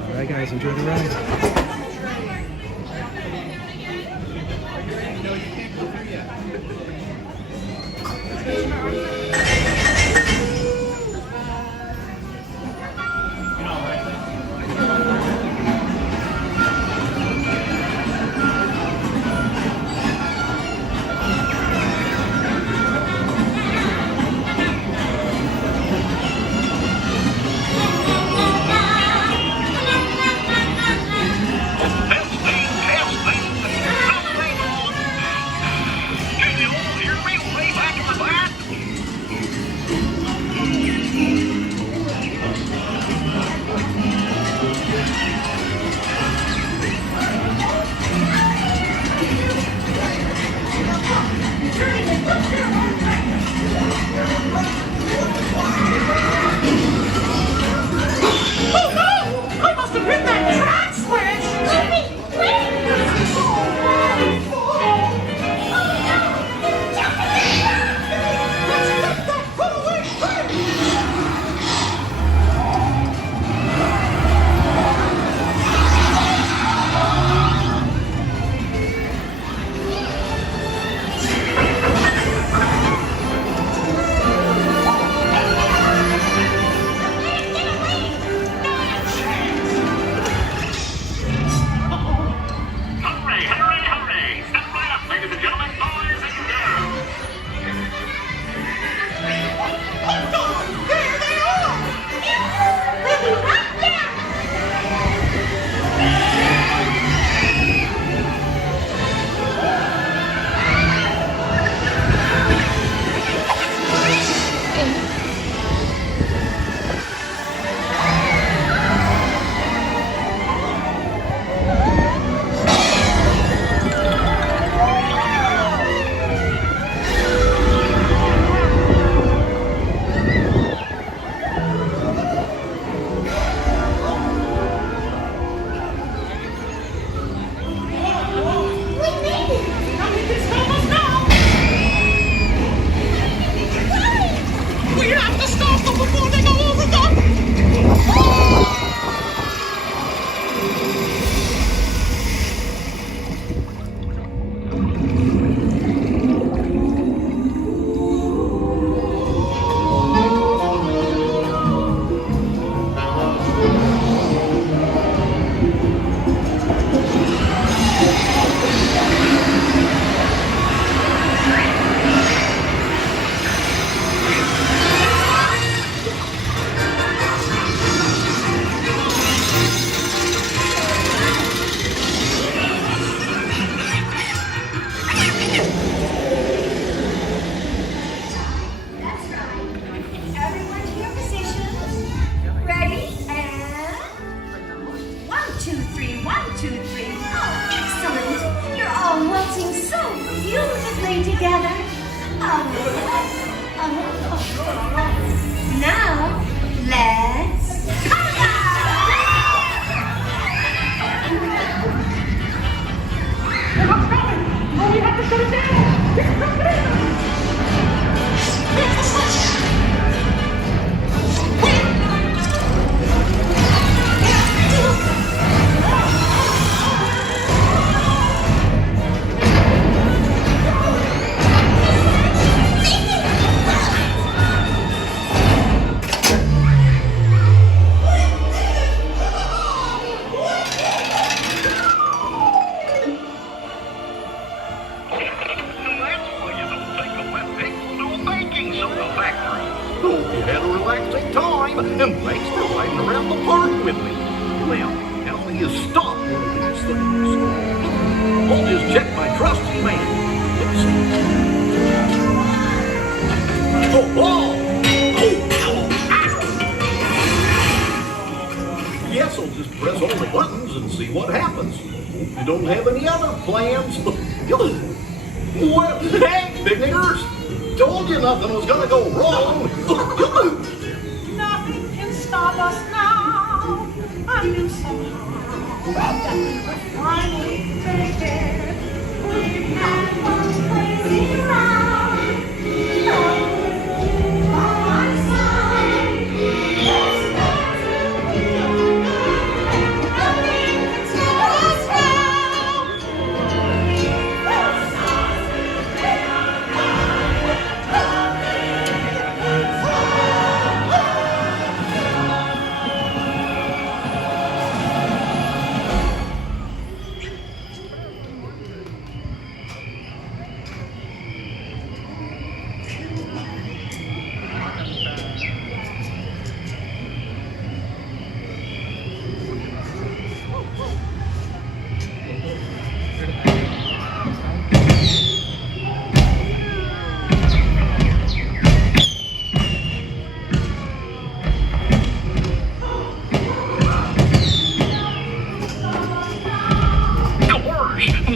All right, guys, enjoy the ride. stop them before they go over the... Now, let's Oh, we have to shut it down! And thanks for riding around the park with me. Well, how do you stop one of these things? I'll just check my trusty man. Let's see. Oh, ow. Yes, I'll just press all the buttons and see what happens. Hope you don't have any other plans. Well, hey, big niggers. Told you nothing was gonna go wrong. Nothing can stop us now. I knew somehow that we would finally make it. We had one crazy ride. Love by my side. There's nothing we don't know. Nothing can stop us now. Those stars in our heart. Nothing can stop us.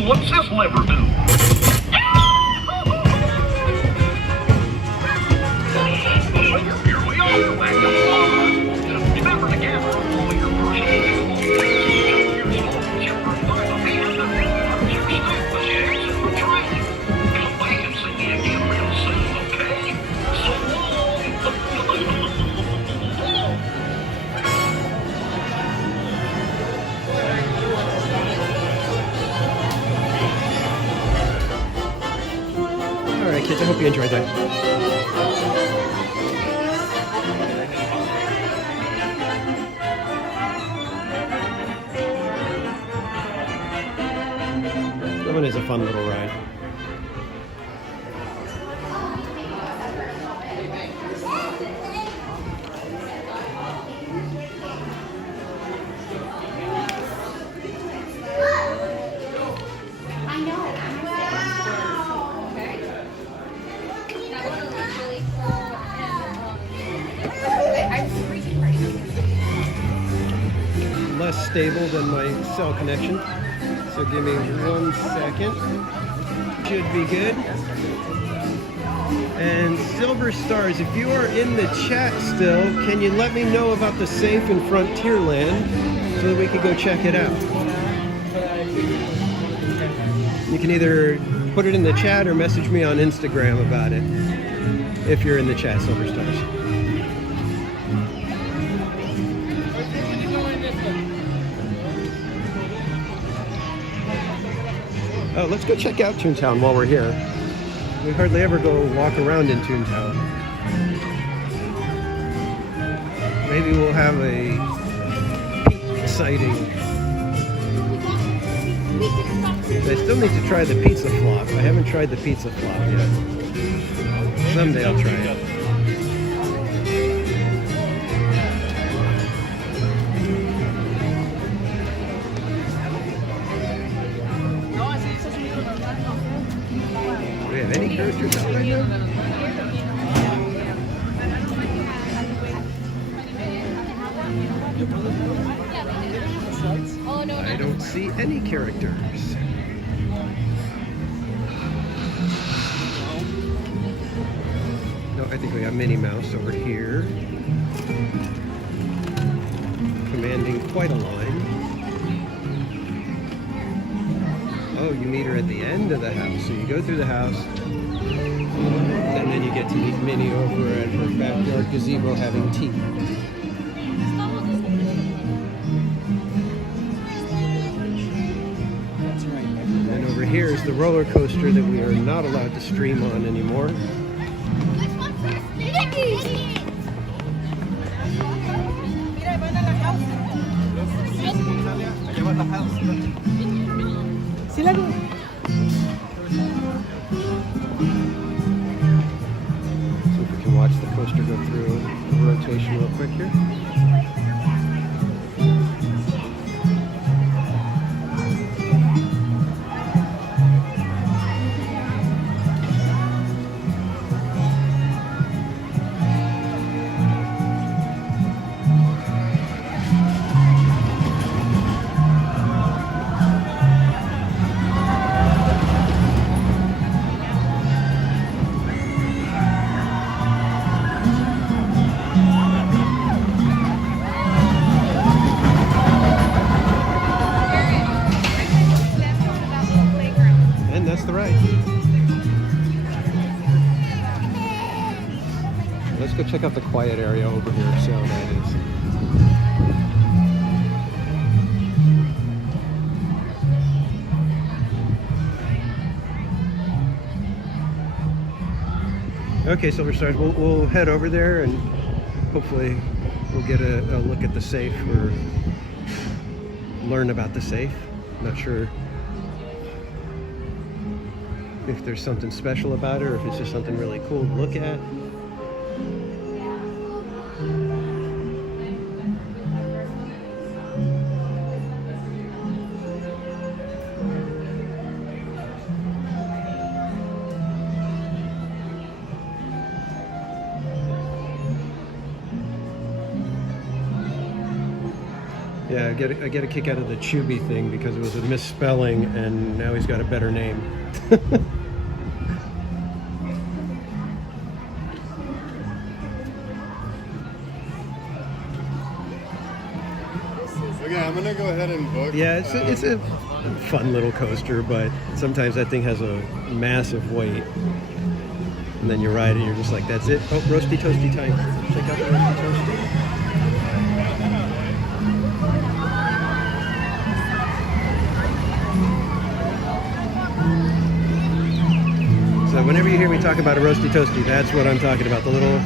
What's this lever do? Here we are, back to the farm. Remember to gather up all your purchases. Your stop as you exit the train. Come back and see me again real soon, okay? So long. All right, kids, I hope you enjoyed that. That one is a fun little ride. Less stable than my cell connection. So give me 1 second. Should be good. And Silver Stars, if you are in the chat still, can you let me know about the safe in Frontierland so that we can go check it out? You can either put it in the chat or message me on Instagram about it if you're in the chat, Silver Stars. Oh, let's go check out Toontown while we're here. We hardly ever go walk around in Toontown. Maybe we'll have a peak sighting. I still need to try the pizza flop. I haven't tried the pizza flop yet. Someday I'll try it. Do we have any characters out right now? I don't see any characters. No, I think we got Minnie Mouse over here, commanding quite a line. Oh, you meet her at the end of the house. So you go through the house, and then you get to meet Minnie over at her backyard gazebo having tea. And over here is the roller coaster that we are not allowed to stream on anymore. Sila doon. See if we can watch the coaster go through the rotation real quick here. Let's go check out the quiet area over here, see how that is. Okay, Silver Stars, we'll head over there and hopefully we'll get a look at the safe or learn about the safe. Not sure if there's something special about it or if it's just something really cool to look at. Yeah, I get a kick out of the Chubby thing because it was a misspelling and now he's got a better name. Okay, I'm gonna go ahead and book. Yeah, it's a fun little coaster, but sometimes that thing has a massive weight. And then you ride it and you're just like, that's it. Oh, roasty toasty time. Check out the roasty toasty. So whenever you hear me talk about a roasty toasty, that's what I'm talking about. The little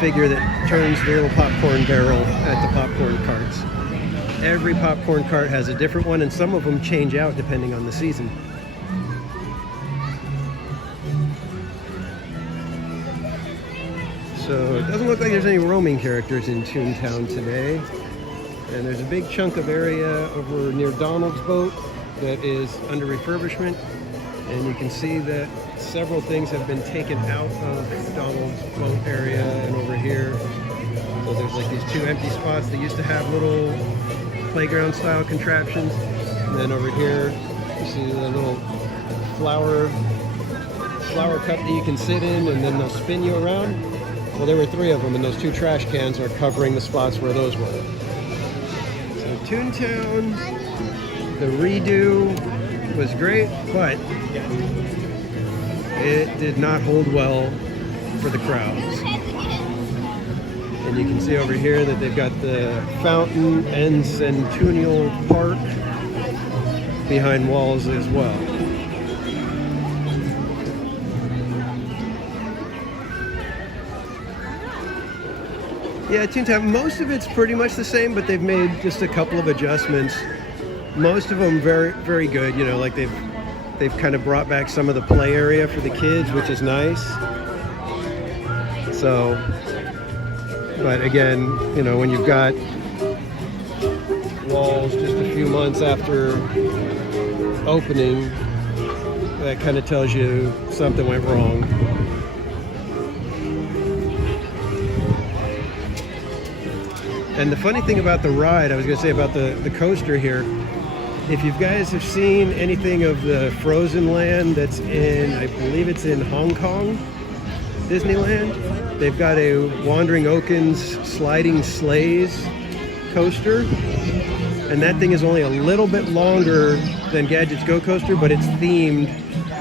figure that turns the little popcorn barrel at the popcorn carts. Every popcorn cart has a different one, and some of them change out depending on the season. So it doesn't look like there's any roaming characters in Toontown today. And there's a big chunk of area over near Donald's boat that is under refurbishment. And you can see that several things have been taken out of Donald's boat area and over here. So there's like these two empty spots that used to have little playground style contraptions. And then over here, you see the little flower cup that you can sit in and then they'll spin you around. Well, there were 3 of them and those 2 trash cans are covering the spots where those were. So Toontown, the redo was great, but it did not hold well for the crowds. And you can see over here that they've got the fountain and Centennial Park behind walls as well. Yeah, Toontown, most of it's pretty much the same, but they've made just a couple of adjustments. Most of them very, very good. You know, like they've kind of brought back some of the play area for the kids, which is nice. So, but again, you know, when you've got walls just a few months after opening, that kind of tells you something went wrong. And the funny thing about the ride, I was going to say about the coaster here, if you guys have seen anything of the Frozen Land that's in, I believe it's in Hong Kong, Disneyland, they've got a Wandering Oaken's Sliding Sleighs coaster. And that thing is only a little bit longer than Gadget's Go Coaster, but it's themed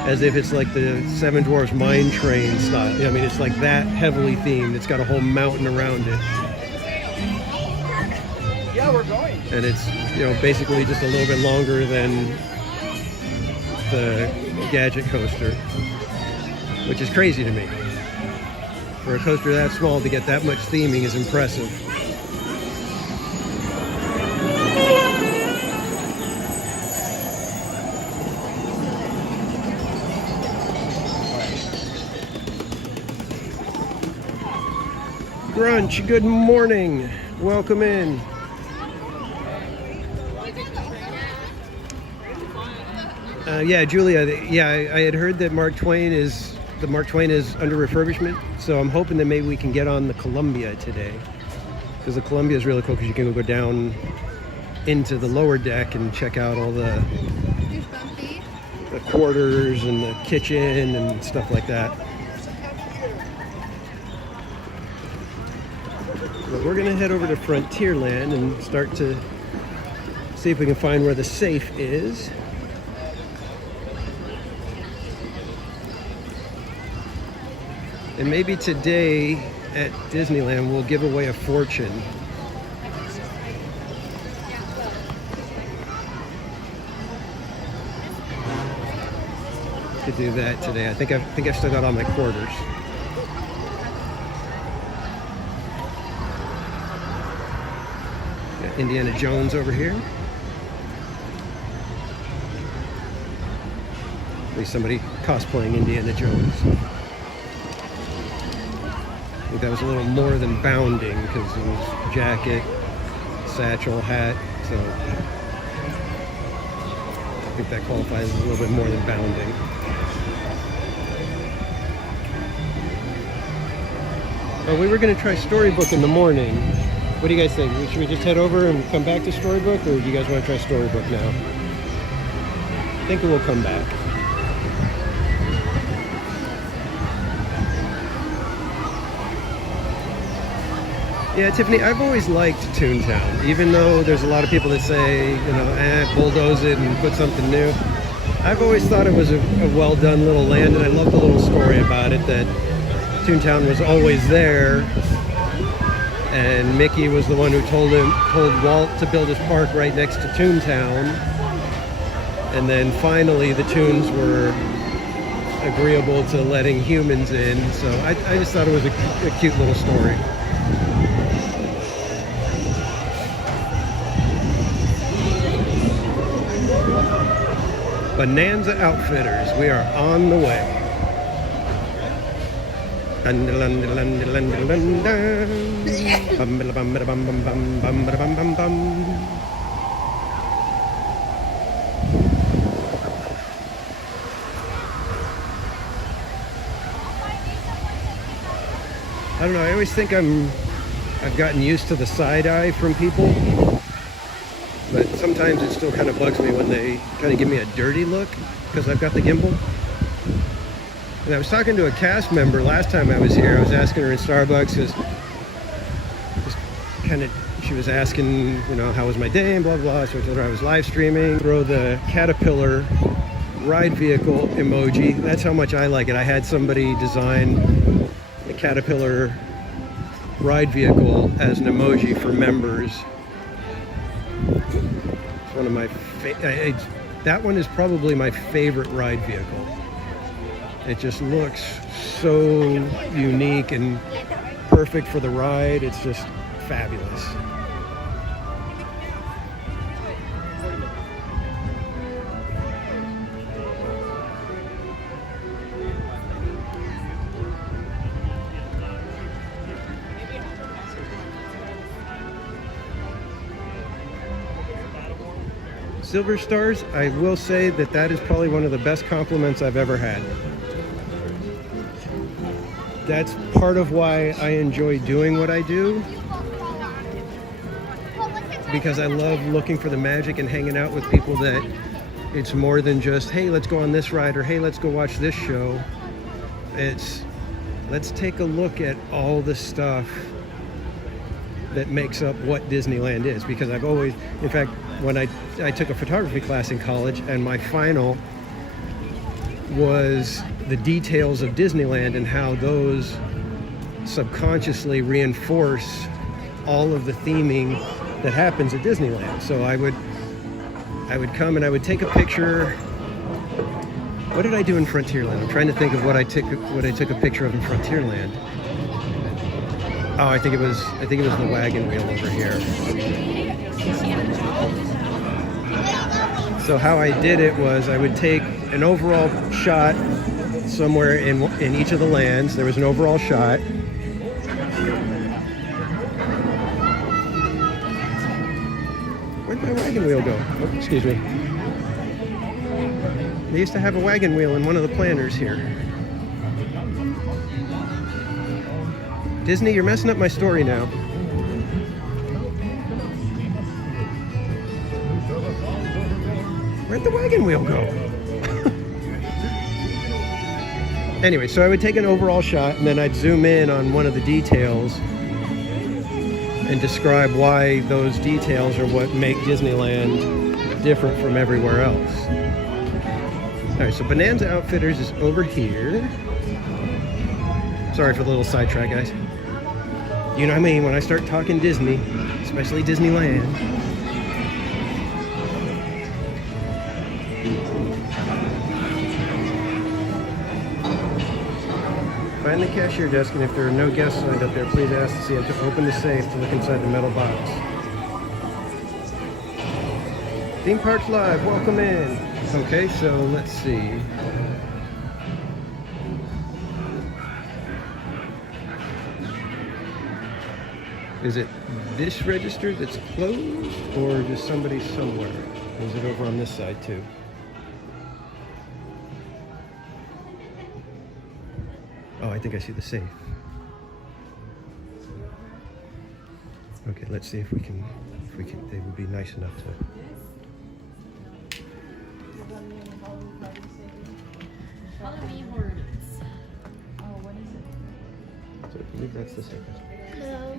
as if it's like the Seven Dwarfs Mine Train style. I mean, it's like that heavily themed. It's got a whole mountain around it. Yeah, we're going. And it's, you know, basically just a little bit longer than the Gadget Coaster, which is crazy to me. For a coaster that small to get that much theming is impressive. Grunch, good morning. Welcome in. Yeah, Julia. Yeah, I had heard that the Mark Twain is under refurbishment. So I'm hoping that maybe we can get on the Columbia today, because the Columbia is really cool because you can go down into the lower deck and check out all the quarters and the kitchen and stuff like that. But we're gonna head over to Frontierland and start to see if we can find where the safe is. And maybe today at Disneyland we'll give away a fortune. To do that today. I think I've still got all my quarters. Got Indiana Jones over here. At least somebody cosplaying Indiana Jones. I think that was a little more than bounding because it was jacket, satchel, hat, so I think that qualifies as a little bit more than bounding. Oh, we were going to try Storybook in the morning. What do you guys think? Should we just head over and come back to Storybook, or do you guys want to try Storybook now? I think we'll come back. Yeah, Tiffany, I've always liked Toontown, even though there's a lot of people that say, you know, bulldoze it and put something new. I've always thought it was a well-done little land, and I love the little story about it, that Toontown was always there, and Mickey was the one who told Walt to build his park right next to Toontown, and then finally the Toons were agreeable to letting humans in, so I just thought it was a cute little story. Bonanza Outfitters, we are on the way. I don't know, I always think I've gotten used to the side eye from people, but sometimes it still kind of bugs me when they kind of give me a dirty look because I've got the gimbal. And I was talking to a cast member last time I was here. I was asking her in Starbucks, she was asking, you know, how was my day and blah, blah. So I told her I was live streaming. Throw the Caterpillar ride vehicle emoji. That's how much I like it. I had somebody design the Caterpillar ride vehicle as an emoji for members. It's one of my that one is probably my favorite ride vehicle. It just looks so unique and perfect for the ride. It's just fabulous. Silver Stars, I will say that that is probably one of the best compliments I've ever had. That's part of why I enjoy doing what I do, because I love looking for the magic and hanging out with people that it's more than just, hey, let's go on this ride, or hey, let's go watch this show. It's, let's take a look at all the stuff that makes up what Disneyland is, because I've always, in fact, when I took a photography class in college, and my final was the details of Disneyland and how those subconsciously reinforce all of the theming that happens at Disneyland. So I would come and I would take a picture. What did I do in Frontierland? I'm trying to think of what I took a picture of in Frontierland. Oh, I think it was the wagon wheel over here. So how I did it was I would take an overall shot somewhere in each of the lands. There was an overall shot. Where'd my wagon wheel go? Oh, excuse me. They used to have a wagon wheel in one of the planners here. Disney, you're messing up my story now. Where'd the wagon wheel go? Anyway, so I would take an overall shot and then I'd zoom in on one of the details and describe why those details are what make Disneyland different from everywhere else. All right, so Bonanza Outfitters is over here. Sorry for the little sidetrack, guys. You know what I mean, when I start talking Disney, especially Disneyland. Find the cashier desk, and if there are no guests signed up there, please ask to see it to open the safe to look inside the metal box. Theme Parks Live, welcome in. Okay, so let's see. Is it this register that's closed, or just somebody somewhere? Or is it over on this side too? Oh, I think I see the safe. Okay, let's see if we can, they would be nice enough to. So I believe that's the safe.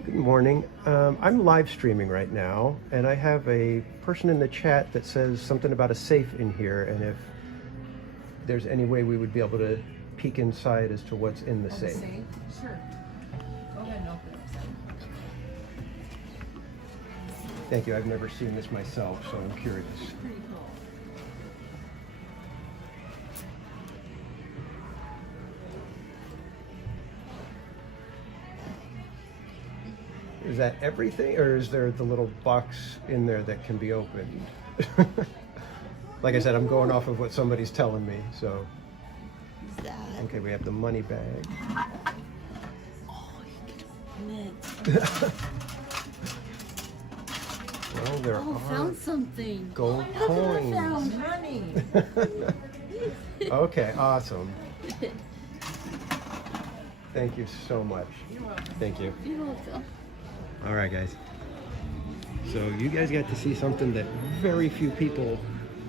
Good morning. I'm live streaming right now, and I have a person in the chat that says something about a safe in here, and if there's any way we would be able to peek inside as to what's in the safe. Sure. Go ahead and open it. Thank you. I've never seen this myself, so I'm curious. Pretty cool. Is that everything, or is there the little box in there that can be opened? Like I said, I'm going off of what somebody's telling me, so. Okay, we have the money bag. Oh, you can open it. Well, there are Found something. gold Look what I coins. found, honey. Okay, awesome. Thank you so much. You're welcome. Thank you. You're welcome. All right, guys. So you guys got to see something that very few people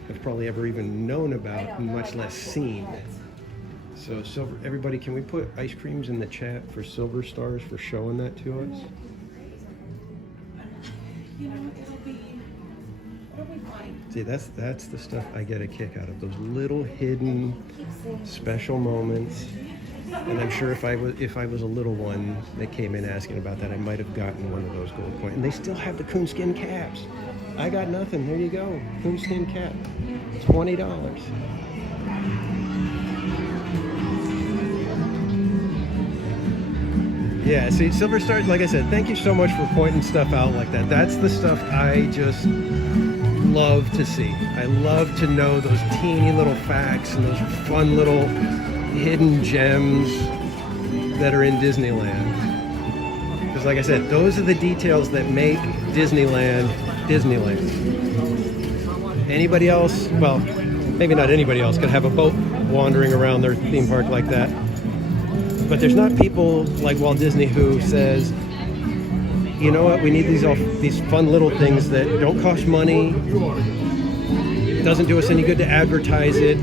have probably ever even known about, much less seen. So everybody, can we put ice creams in the chat for Silver Stars for showing that to us? You know, it'll be fine. See, that's the stuff I get a kick out of, those little hidden special moments. And I'm sure if I was a little one that came in asking about that, I might have gotten one of those gold coins. And they still have the coonskin caps. I got nothing. There you go. Coonskin cap. $20. Yeah, see, Silver Star, like I said, thank you so much for pointing stuff out like that. That's the stuff I just love to see. I love to know those teeny little facts and those fun little hidden gems that are in Disneyland. Because like I said, those are the details that make Disneyland, Disneyland. Anybody else, well, maybe not anybody else, could have a boat wandering around their theme park like that. But there's not people like Walt Disney who says, you know what, we need these fun little things that don't cost money. It doesn't do us any good to advertise it,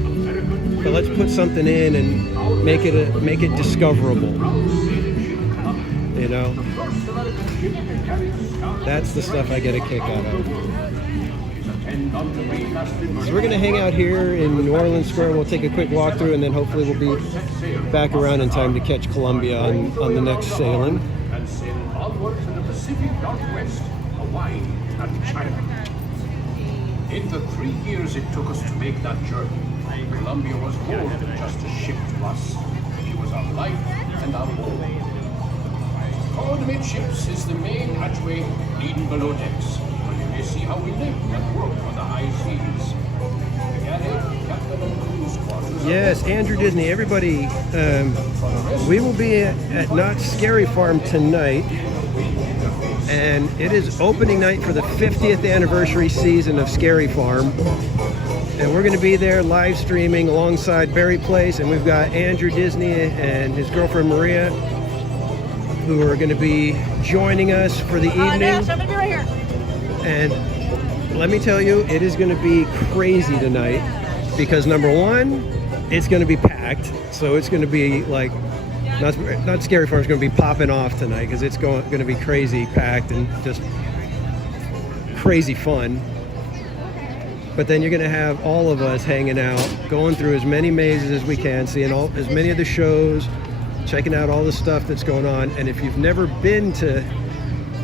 but let's put something in and make it discoverable. You know, that's the stuff I get a kick out of. So we're gonna hang out here in New Orleans Square. We'll take a quick walk through, and then hopefully we'll be back around in time to catch Columbia on the next sailing. And sail onward to the Pacific Northwest, Hawaii, and China. In the 3 years it took us to make that journey, Columbia was more than just a ship to us. She was our life and our home. Called amidships is the main hatchway leading below decks, where you may see how we live and work on the high seas. The galley, captain of cruise quarters. Yes, Andrew Disney, everybody, we will be at Knott's Scary Farm tonight, and it is opening night for the 50th anniversary season of Scary Farm, and we're going to be there live streaming alongside Barry Place, and we've got Andrew Disney and his girlfriend Maria, who are going to be joining us for the evening. I'm going to be right here. And let me tell you, it is going to be crazy tonight because number one, it's going to be packed. So it's going to be like, not Scary Farm, it's going to be popping off tonight because it's going to be crazy packed and just crazy fun. But then you're going to have all of us hanging out, going through as many mazes as we can, seeing as many of the shows, checking out all the stuff that's going on. And if you've never been to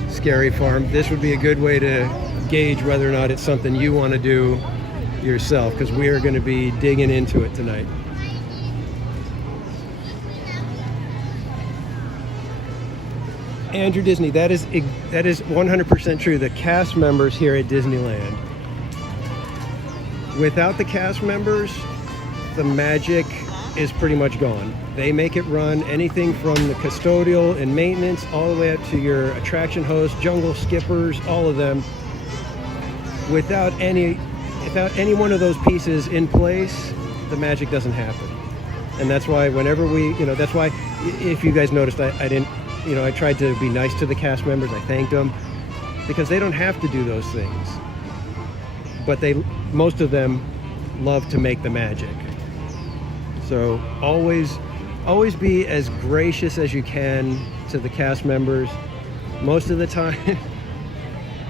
Scary Farm, this would be a good way to gauge whether or not it's something you want to do yourself, because we are going to be digging into it tonight. Andrew Disney, that is 100% true. The cast members here at Disneyland, without the cast members, the magic is pretty much gone. They make it run. Anything from the custodial and maintenance all the way up to your attraction hosts, jungle skippers, all of them. Without any one of those pieces in place, the magic doesn't happen. And that's why whenever that's why if you guys noticed, I didn't, I tried to be nice to the cast members. I thanked them because they don't have to do those things. But most of them love to make the magic. So always be as gracious as you can to the cast members. Most of the time,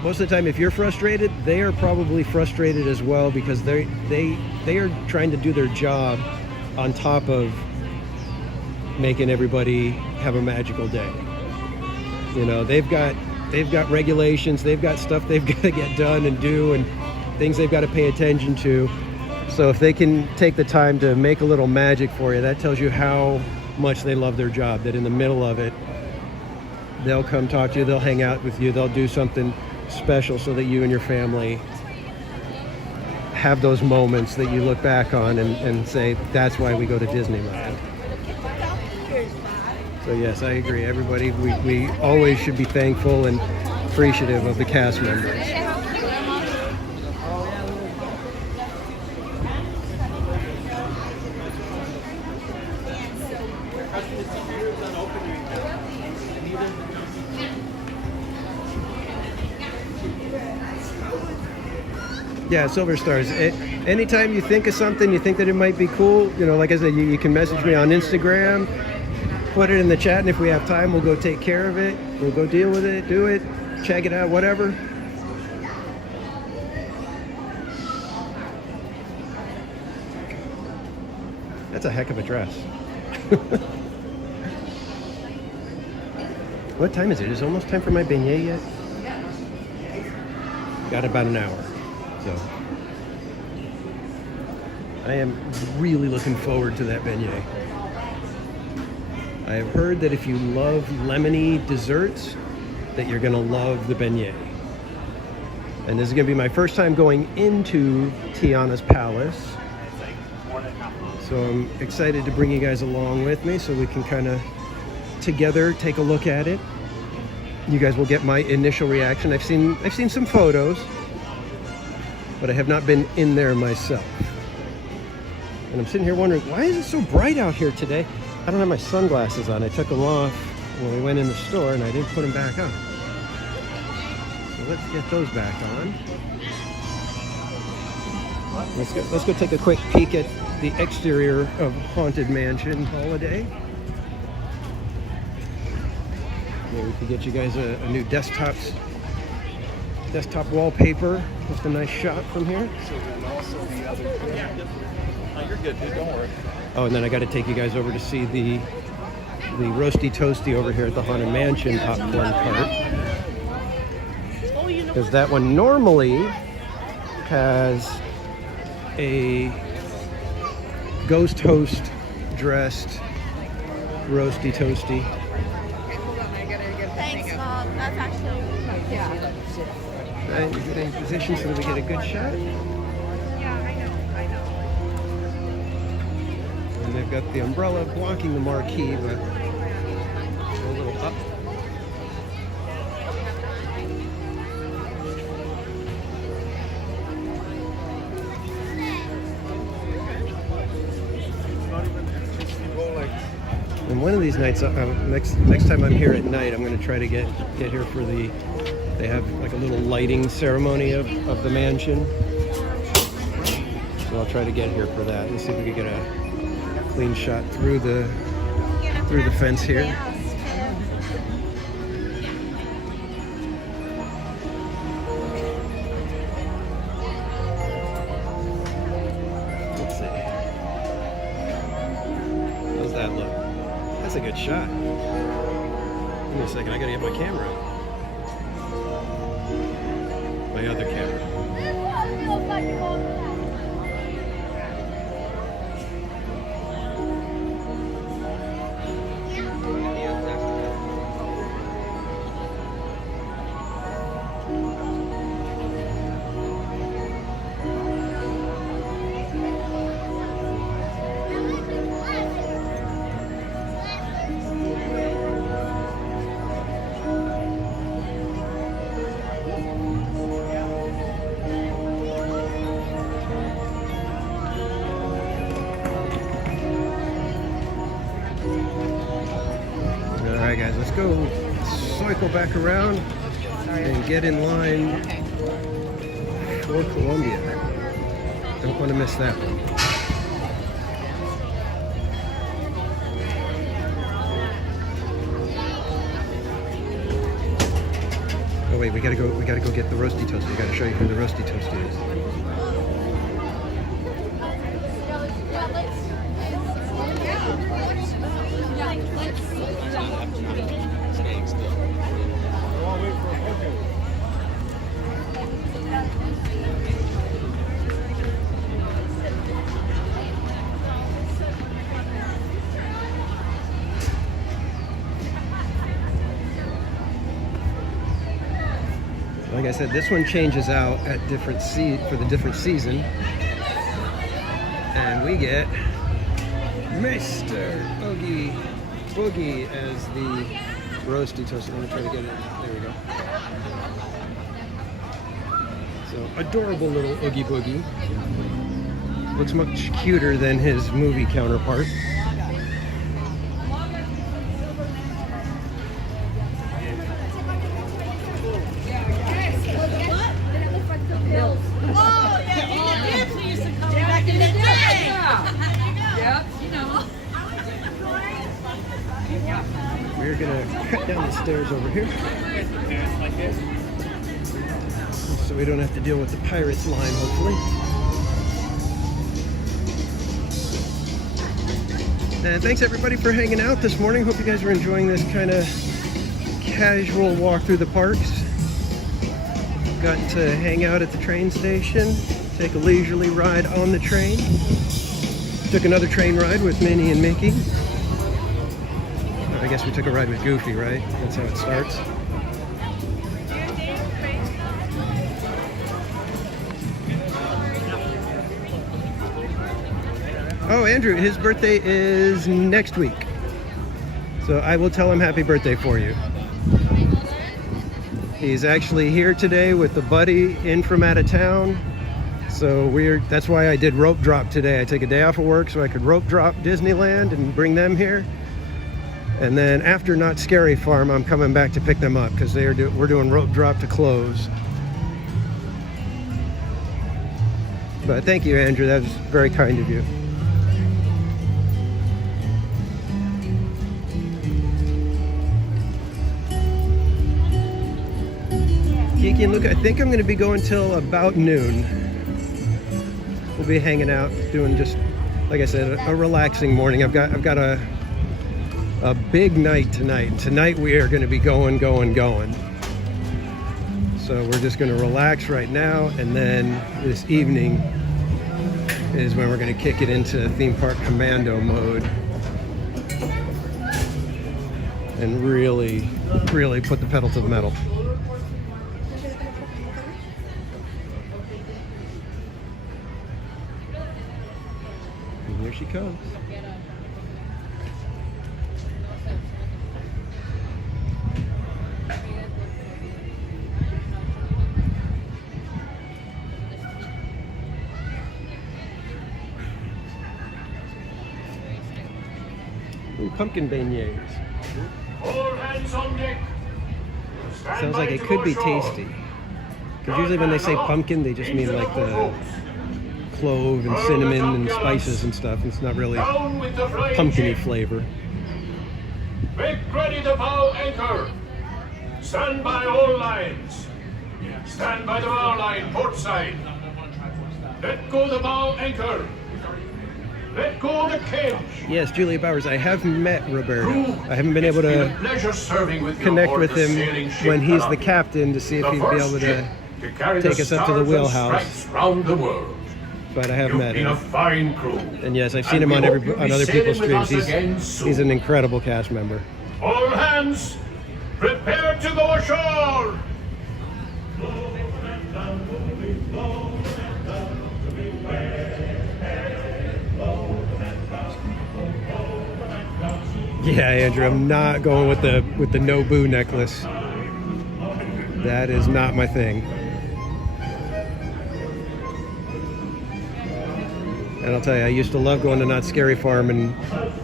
if you're frustrated, they are probably frustrated as well because they are trying to do their job on top of making everybody have a magical day. They've got regulations, they've got stuff they've got to get done and do, and things they've got to pay attention to. So if they can take the time to make a little magic for you, that tells you how much they love their job, that in the middle of it, they'll come talk to you, they'll hang out with you, they'll do something special so that you and your family have those moments that you look back on and say, that's why we go to Disneyland. So yes, I agree. Everybody, we always should be thankful and appreciative of the cast members. Yeah, Silver Stars. Anytime you think of something, you think that it might be cool, like I said, you can message me on Instagram, put it in the chat, and if we have time, we'll go take care of it. We'll go deal with it, do it, check it out, whatever. That's a heck of a dress. What time is it? Is it almost time for my beignet yet? Got about an hour. So I am really looking forward to that beignet. I have heard that if you love lemony desserts, that you're gonna love the beignet. And this is gonna be my first time going into Tiana's Palace. So I'm excited to bring you guys along with me so we can kind of together take a look at it. You guys will get my initial reaction. I've seen some photos, but I have not been in there myself. And I'm sitting here wondering, why is it so bright out here today? I don't have my sunglasses on. I took them off when we went in the store and I didn't put them back on. So let's get those back on. Let's go take a quick peek at the exterior of Haunted Mansion Holiday. Maybe we could get you guys a new desktop wallpaper. Just a nice shot from here. Oh, you're good, dude. Don't worry. Oh, and then I got to take you guys over to see the Roasty Toasty over here at the Haunted Mansion popcorn cart. Because that one normally has a ghost host dressed Roasty Toasty. Thanks, Mom. That's actually, yeah. And you get in position so that we get a good shot. I know. And they've got the umbrella blocking the marquee, but a little up. And one of these nights, next time I'm here at night, I'm going to try to get here for they have like a little lighting ceremony of the mansion. So I'll try to get here for that and see if we can get a clean shot through the fence here. Let's see. How's that look? That's a good shot. Give me a second, I gotta get my camera. My other camera. Alright guys, let's go cycle back around and get in line for Columbia. Don't want to miss that one. Oh wait, we gotta go get the Roasty Toasty. We gotta show you who the Roasty Toasty is. Like I said, this one changes out at for the different season, and we get Mr. Oogie Boogie as the Roasty Toasty. I'm gonna try to get it. There we go. So adorable little Oogie Boogie. Looks much cuter than his movie counterpart. We're gonna cut down the stairs over here so we don't have to deal with the Pirates line, hopefully. And thanks everybody for hanging out this morning. Hope you guys are enjoying this kind of casual walk through the parks. Got to hang out at the train station, take a leisurely ride on the train. Took another train ride with Minnie and Mickey. guess we took a ride with Goofy, right? That's how it starts. Oh, Andrew, his birthday is next week. So I will tell him happy birthday for you. He's actually here today with a buddy in from out of town. So that's why I did rope drop today. I took a day off of work so I could rope drop Disneyland and bring them here. And then after Not Scary Farm, I'm coming back to pick them up because we're doing rope drop to close. But thank you, Andrew. That was very kind of you. Kiki and Luke, I think I'm going to be going till about noon. We'll be hanging out, doing just, like I said, a relaxing morning. I've got a big night tonight. Tonight we are going to be going. So we're just going to relax right now, and then this evening is when we're going to kick it into theme park commando mode and really put the pedal to the metal. Here she comes. Ooh, pumpkin beignets. All hands on deck. Sounds like it could be tasty. Because usually when they say pumpkin, they just mean like the clove and cinnamon and spices and stuff. It's not really pumpkin-y flavor. Make ready the bow anchor. Stand by all lines. Stand by the bow line, port side. Let go the bow anchor. Let go the cage. Yes, Julia Bowers, I have met Roberto. I haven't been able to connect with him when he's the captain to see if he'd be able to take us up to the wheelhouse. But I have met him. And yes, I've seen him on other people's streams. He's an incredible cast member. All hands, prepare to go ashore. Yeah, Andrew, I'm not going with the Nobu necklace. That is not my thing. And I'll tell you, I used to love going to Not Scary Farm and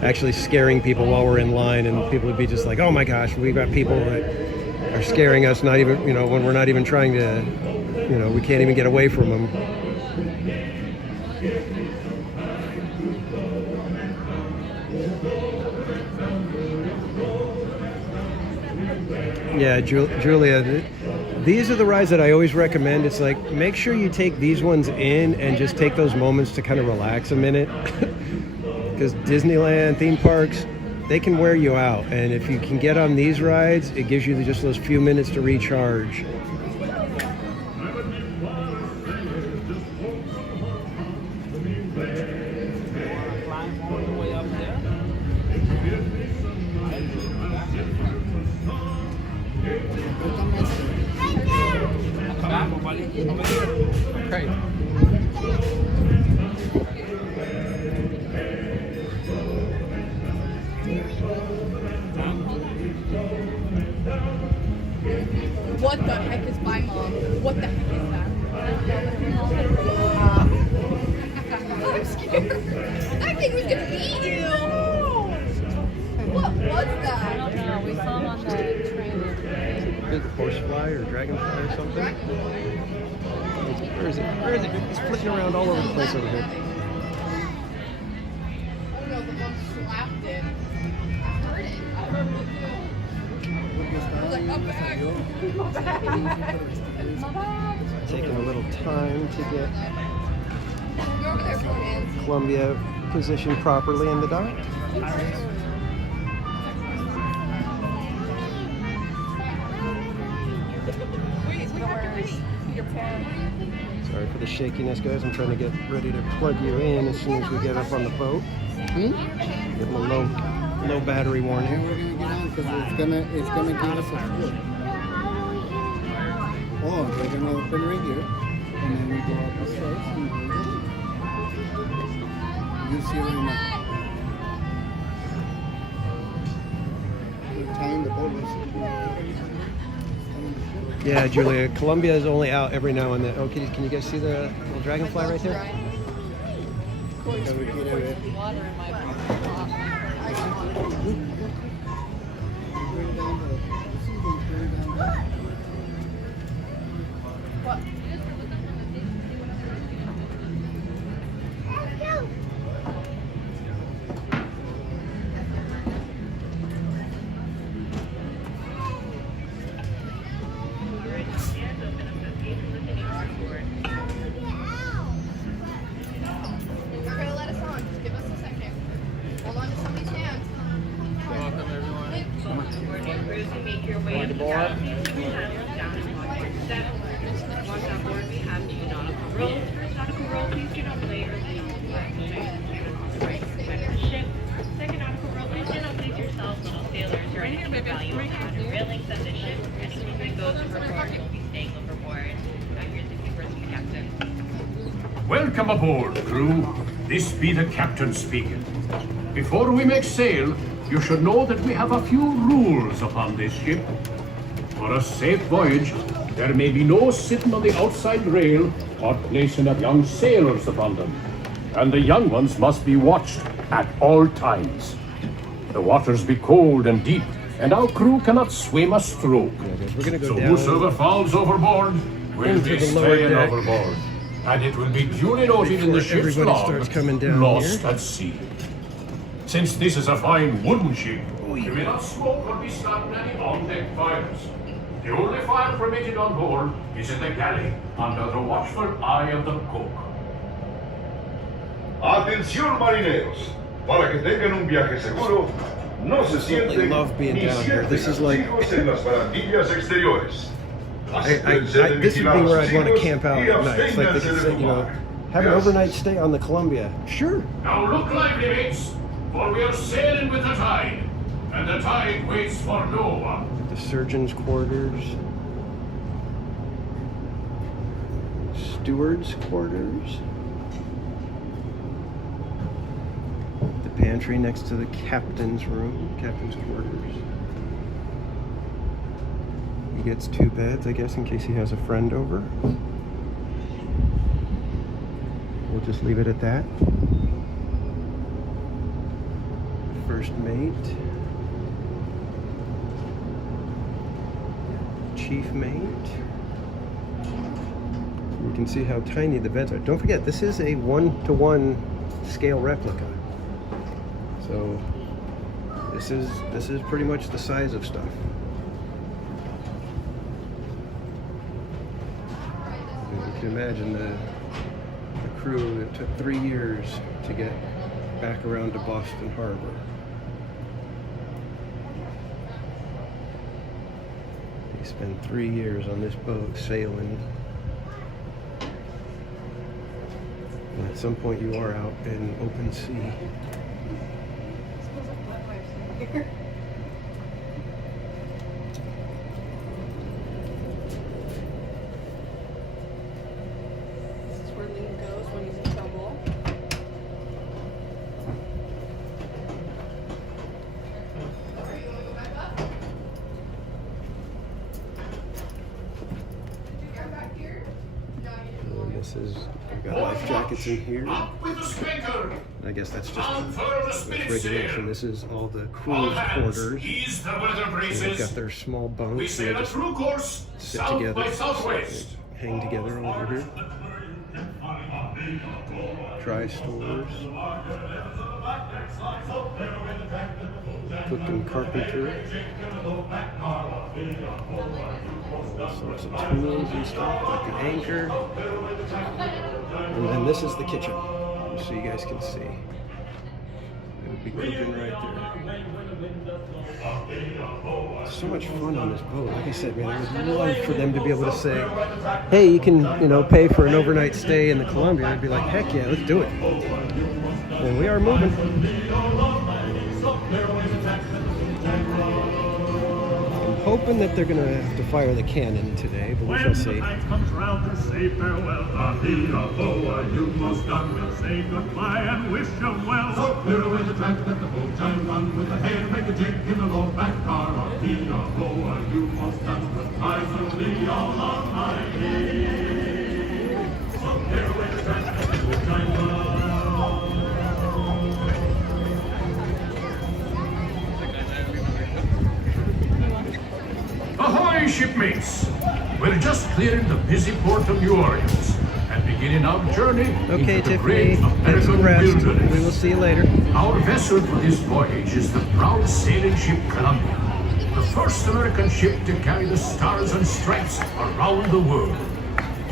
actually scaring people while we're in line, and people would be just like, oh my gosh, we've got people that are scaring us, not even, when we're not even trying to, we can't even get away from them. Yeah, Julia, these are the rides that I always recommend. It's like, make sure you take these ones in and just take those moments to kind of relax a minute. Because Disneyland, theme parks, they can wear you out. And if you can get on these rides, it gives you just those few minutes to recharge. Okay. What the heck is my mom? What the heck is that? I'm scared. That thing was gonna eat you. What was that? I don't know. We saw him on the trailer. Big horsefly or dragonfly or something. Where is it? Where is it? It's flicking around all over the place over here. Oh no, the one slapped it. I heard it. I heard it too. I was like, come back. Taking a little time to get You're over there for hands. Columbia positioned properly in the dock. Sorry for the shakiness, guys. I'm trying to get ready to plug you in as soon as we get up on the boat. Give them a low battery warning. because it's gonna give us a tour. Oh, they're gonna open right here, and then we go up the stairs and go in. You see right now. We're tying the boat. Yeah, Julia, Columbia is only out every now and then. Oh, can you guys see the little dragonfly right there? Water in my What? You're gonna let us on. Just give us a second. Hold on to somebody's hand. Welcome, everyone. Make your way to the down and watch your step. Once on board, we have two nautical rolls. First nautical roll, please do not play or leave the ship. Second nautical roll, please do not place yourselves, little sailors, or anything of value on the railings of the ship. Anything that goes overboard will be staying overboard. Here's the keepers and the captain. Welcome aboard, crew. This be the captain speaking. Before we make sail, you should know that we have a few rules upon this ship. For a safe voyage, there may be no sitting on the outside rail or placing of young sailors upon them. And the young ones must be watched at all times. The waters be cold and deep, and our crew cannot swim a stroke. We're gonna go So down whosoever falls overboard will into be the lower staying deck. overboard. And it will be duly noted in the Before ship's everybody log, starts coming down lost here. at sea. Since this is a fine wooden ship, you may not smoke or be starting any on-deck fires. The only fire permitted on board is in the galley, under the watchful eye of the cook. Atención marineros, para que tengan un viaje seguro, no se sienten love being ni down here. sienten This a is sus like- hijos en las barandillas exteriores. This would be where I'd want to camp out at night. It's like they could say, you know, have an overnight stay on the Columbia. Sure. Now look lively, mates, for we are sailing with the tide, and the tide waits for no one. The surgeon's quarters. Steward's quarters. The pantry next to the captain's room, captain's quarters. He gets 2 beds, I guess, in case he has a friend over. We'll just leave it at that. First mate. Chief mate. You can see how tiny the beds are. Don't forget, this is a 1-to-1 scale replica. So this is pretty much the size of stuff. You can imagine the crew. It took 3 years to get back around to Boston Harbor. They spent 3 years on this boat sailing. And at some point you are out in open sea. This is where Liam goes when he's in trouble. Alright, you want to go back up? Did you get back here? No, you didn't. And this is, we've got life jackets in here. With the spanker! I guess that's just Unfurl the that's spinning regulation. sail. This is all the All crew's hands, quarters. ease the weather And they've braces. got their small bunks. We and they sail a just true course, sit south together, by southwest. hang together over here. Tri-stores. Cook and carpenter. All sorts of tools and stuff, like an anchor. And then this is the kitchen, so you guys can see. It would be cooking right there. So much fun on this boat. Like I said, man, I would love for them to be able to say, hey, you can, pay for an overnight stay in the Columbia. I'd be like, heck yeah, let's do it. And we are moving. hoping that they're going to have to fire the cannon today, but we shall see. Comes round to say farewell. You most done will say goodbye and wish them well. So clear away the track, let the boat time run with the hair, make a jig in the low back car. You most done goodbye, so be all on my way. So clear away the track, let the boat time run. Ahoy, shipmates! We're just clearing the busy port of New Orleans and beginning our journey Okay, into the Tiffany, great get American some rest. wilderness. We will see you later. Our vessel for this voyage is the proud sailing ship Columbia, the first American ship to carry the stars and stripes around the world.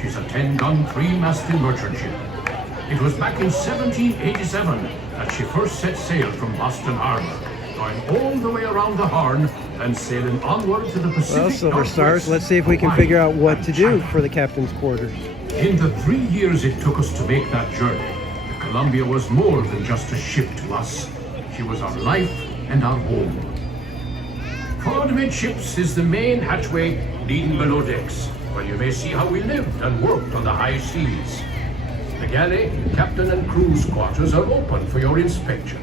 She's a 10-gun, 3-masted merchant ship. It was back in 1787 that she first set sail from Boston Harbor, going all the way around the Horn and sailing onward to the Pacific. Well, Silver Northwest, Stars, let's see if we can Hawaii, figure out what and to do China. for the captain's quarters. In the 3 years it took us to make that journey, the Columbia was more than just a ship to us. She was our life and our home. Forward amidships is the main hatchway leading below decks, where you may see how we lived and worked on the high seas. The galley, captain and crew's quarters are open for your inspection.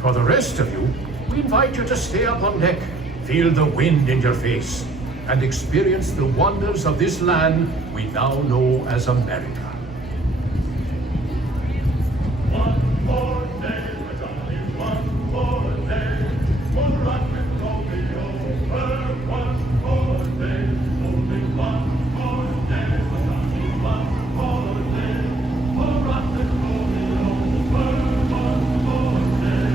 For the rest of you, we invite you to stay up on deck, feel the wind in your face, and experience the wonders of this land we now know as America. One more day, but only one more day. We'll rock and roll me over. One more day, only one more day, but only one more day. We'll rock and roll me over. One more day.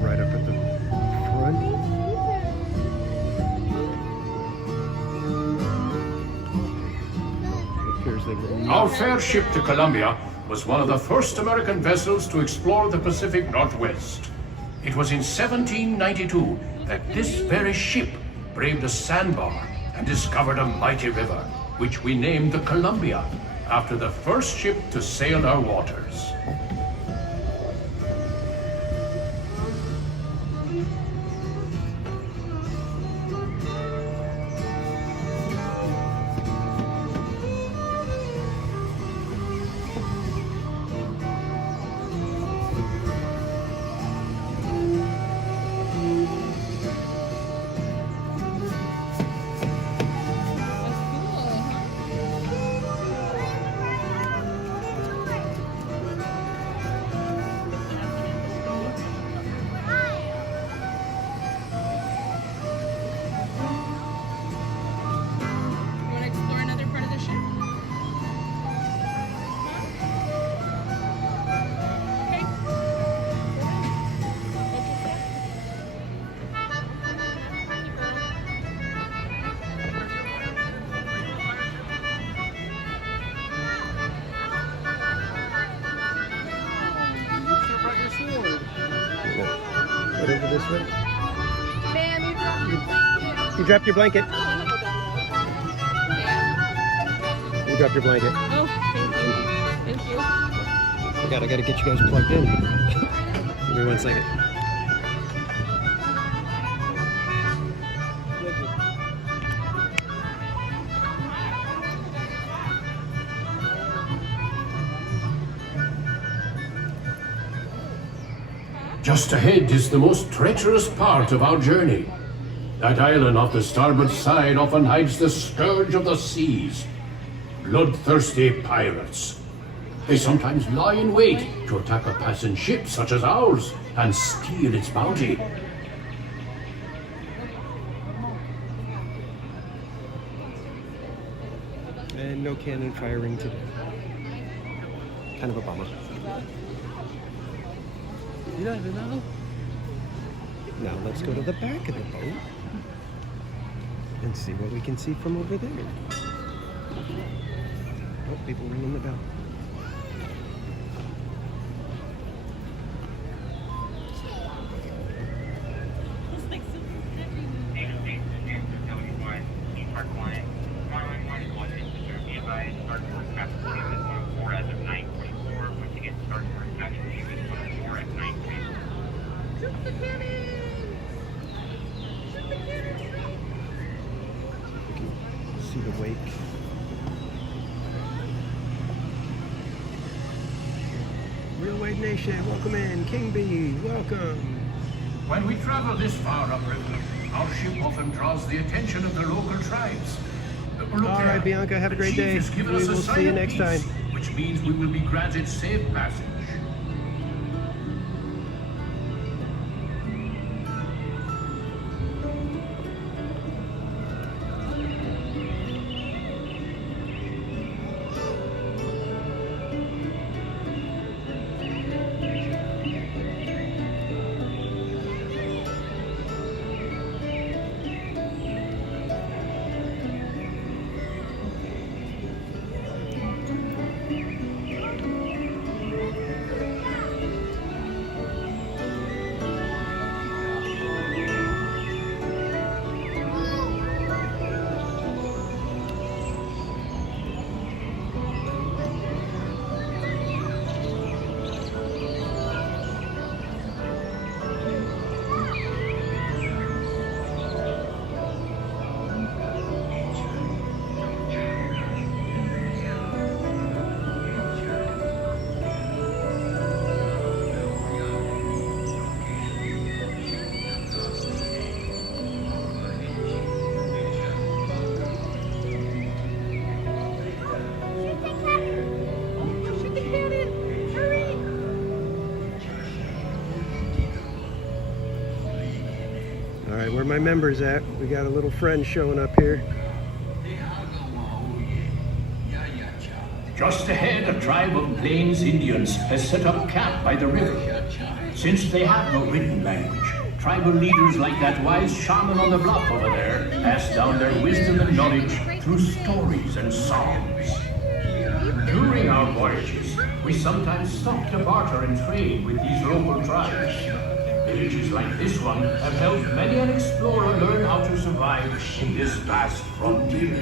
Right up at the front. It appears they will Our fair ship to Columbia was one of the first American vessels to explore the Pacific Northwest. It was in 1792 that this very ship braved a sandbar and discovered a mighty river, which we named the Columbia, after the first ship to sail our waters. Over this way. Ma'am, You dropped your blanket. You dropped your blanket. Oh, thank you. Thank you. I gotta get you guys plugged in. Give me 1 second. Just ahead is the most treacherous part of our journey. That island off the starboard side often hides the scourge of the seas. Bloodthirsty pirates. They sometimes lie in wait to attack a passing ship such as ours and steal its bounty. And no cannon firing today. Kind of a bummer. You don't even know? Now let's go to the back of the boat and see what we can see from over there. Oh, people ringing the bell. See the wake. Real Wave Nation, welcome in. King B, welcome. When we travel this far upriver, our ship often draws the attention of the local tribes. All right, Bianca, have a great day. We will see you next time. Which means we will be granted safe passage. All right, where are my members at? We got a little friend showing up here. Just ahead, a tribe of Plains Indians has set up camp by the river. Since they have no written language, tribal leaders like that wise shaman on the bluff over there pass down their wisdom and knowledge through stories and songs. During our voyages, we sometimes stop to barter and trade with these local tribes. Villages like this one have helped many an explorer learn how to survive in this vast frontier.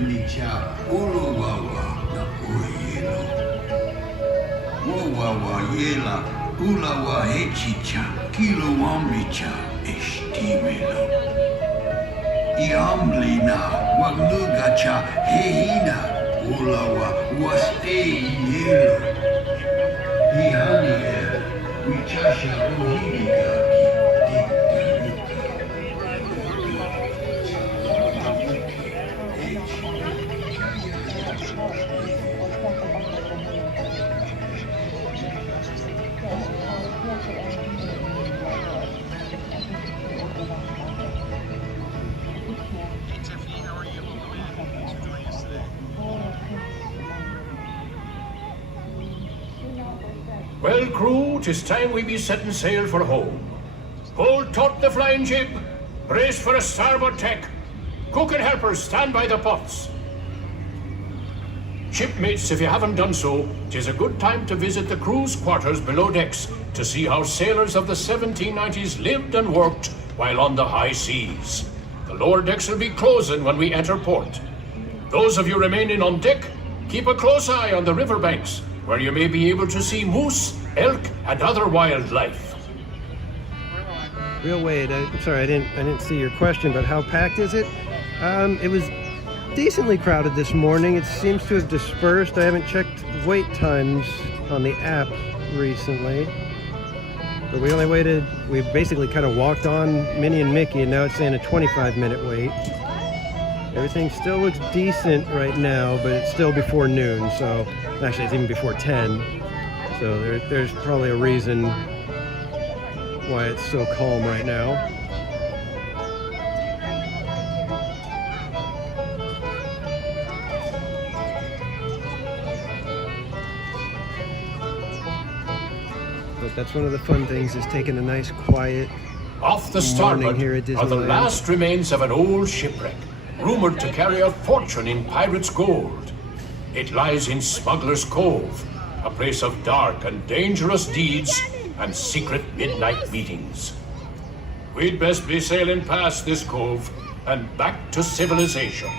Well, crew, 'tis time we be setting sail for home. Hold taut the flying jib, brace for a starboard tack. Cook and helpers stand by the pots. Shipmates, if you haven't done so, 'tis a good time to visit the crew's quarters below decks to see how sailors of the 1790s lived and worked while on the high seas. The lower decks will be closing when we enter port. Those of you remaining on deck, keep a close eye on the riverbanks, where you may be able to see moose elk, and other wildlife. Real Wade, I'm sorry, I didn't see your question, but how packed is it? It was decently crowded this morning. It seems to have dispersed. I haven't checked wait times on the app recently. But we basically kind of walked on Minnie and Mickey, and now it's saying a 25-minute wait. Everything still looks decent right now, but it's still before noon, so actually it's even before 10. So there's probably a reason why it's so calm right now. But that's one of the fun things, is taking a nice quiet Off the morning starboard here at are the Disneyland. last remains of an old shipwreck, rumored to carry a fortune in pirates' gold. It lies in Smuggler's Cove, a place of dark and dangerous deeds and secret midnight meetings. We'd best be sailing past this cove and back to civilization.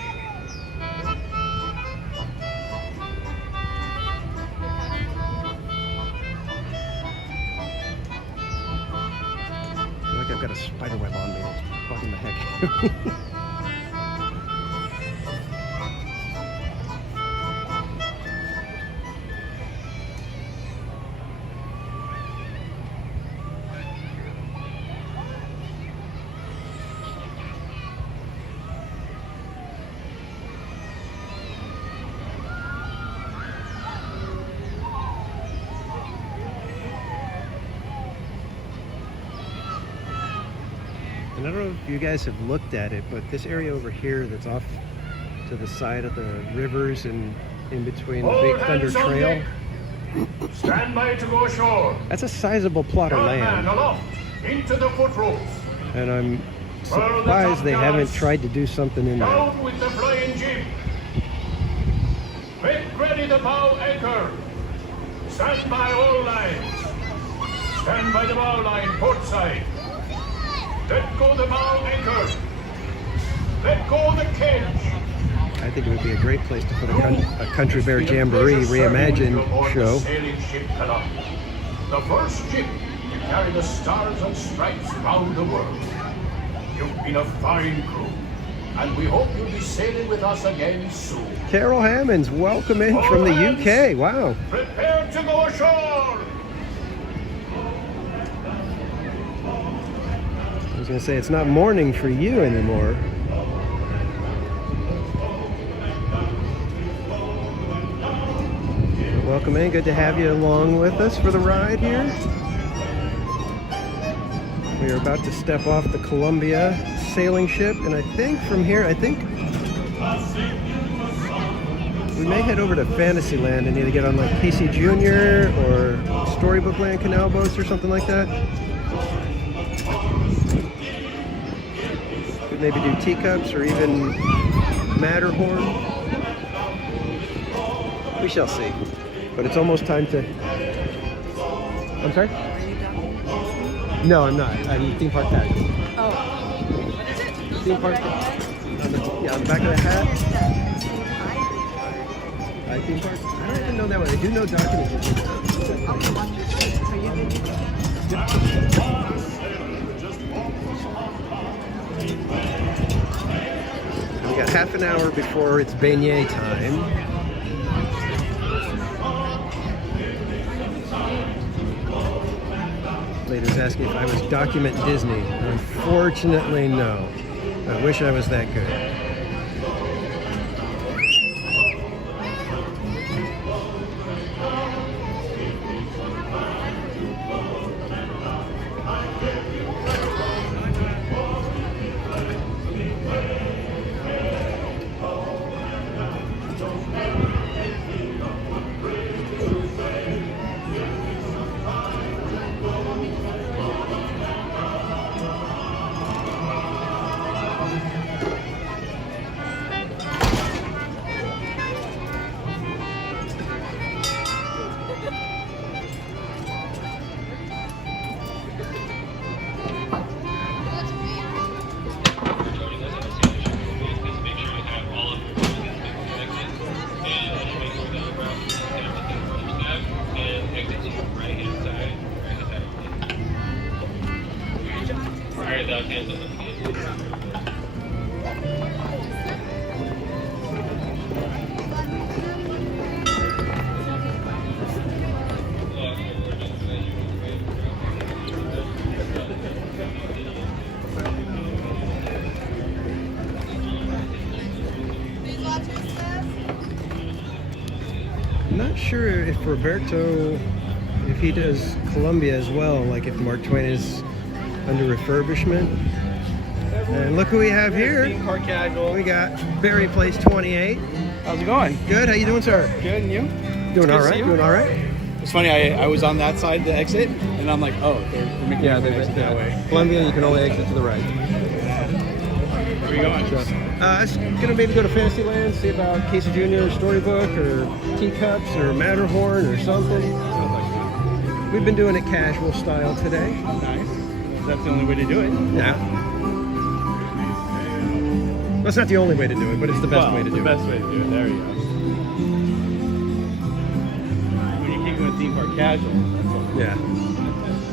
I feel like I've got a spider web on me. It's bugging the heck out of me. And I don't know if you guys have looked at it, but this area over here that's off to the side of the rivers and in between the Big Thunder Trail, Stand by to go ashore. that's a sizable plot of Man land. aloft, into the foot ropes. And I'm surprised they haven't tried to do something in there. Down with the flying jib. Make ready the bow anchor. Stand by all lines. Stand by the bow line, port side. Let go the bow anchor. Let go the cage. I think it would be a great place to put a Country Bear Jamboree reimagined show. Sailing ship Knott, the first ship to carry the stars and stripes round the world. You've been a fine crew, and we hope you'll be sailing with us again soon. Carol Hammonds, welcome in from the UK. Wow. Prepare to go ashore. I was going to say, it's not morning for you anymore. Welcome in. Good to have you along with us for the ride here. We are about to step off the Columbia sailing ship, and I think from here, we may head over to Fantasyland and either get on like Casey Jr. or Storybook Land canal boats or something like that. Could maybe do teacups or even Matterhorn. We shall see. But it's almost time to... I'm sorry? No, I'm not. I'm theme park tag. Oh. What is it? Theme park. On the back of the hat. Theme park. I don't even know that one. I do know documents. We got half an hour before it's beignet time. Lady's asking if I was Document Disney. Unfortunately, no. I wish I was that good. I'm not sure if Roberto, if he does Columbia as well, like if Mark Twain is under refurbishment. And look who we have here. Car casual. We got Barry Place 28. How's it going? Good. How you doing, sir? Good, and you? Doing all Good to right. see you. Doing all right. It's funny. I was on that side of the exit, and I'm like, oh, they're making Yeah, me exit that way. Columbia, you can only exit to the right. Where are you going? I was gonna maybe go to Fantasyland, see about Casey Jr. Storybook or Teacups or Matterhorn or something. We've been doing it casual style today. Nice. That's the only way to do it. Yeah. That's not the only way to do it, but it's the best way to do it. The best way to do it. There you go. When you keep it theme park casual. Yeah.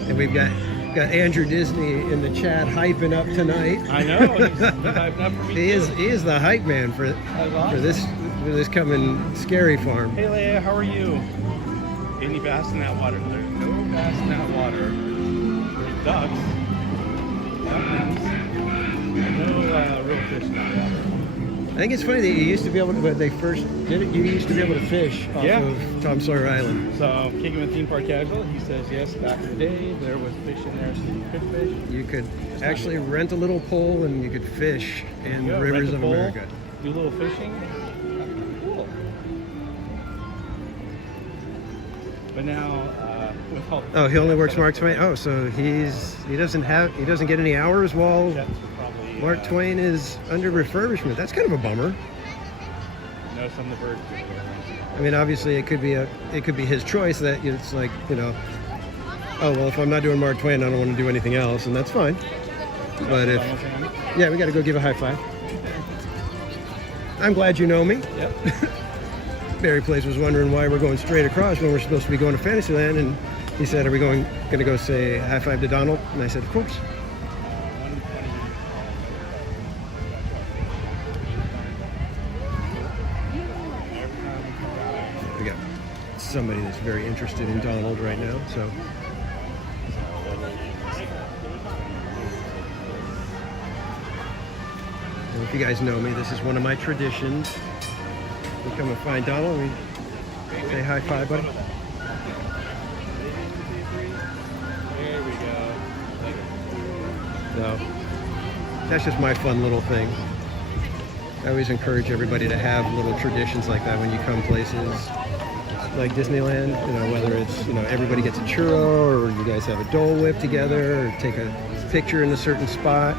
And we've got Andrew Disney in the chat hyping up tonight. I know. He's hyping up for me. He is the hype man for this coming scary farm. Hey Leia, how are you? Any bass in that water? There's no bass in that water. There's ducks. No real fish in that water. I think it's funny that you used to be able to, when they first did it, you used to be able to fish off of Tom Sawyer Island. So, Kicking with Theme Park Casual, he says yes, back in the day, there was fish in there, so you could fish. You could actually rent a little pole and you could fish in the rivers of America. Do a little fishing. Cool. But now, with all Oh, he only works Mark Twain. Oh, so he doesn't get any hours while Mark Twain is under refurbishment. That's kind of a bummer. No, some of the birds. I mean, obviously, it could be his choice that it's like, you know, oh well, if I'm not doing Mark Twain, I don't want to do anything else, and that's fine. But if we got to go give a high five. I'm glad you know me. Yep. Barry Place was wondering why we're going straight across when we're supposed to be going to Fantasyland, and he said, "Are we going to go say high five to Donald?" And I said, "Of course." We got somebody that's very interested in Donald right now, so. And if you guys know me, this is one of my traditions. We come and find Donald, we say high five, buddy. There we go. So that's just my fun little thing. I always encourage everybody to have little traditions like that when you come places like Disneyland, you know, whether it's, you know, everybody gets a churro, or you guys have a Dole Whip together, or take a picture in a certain spot.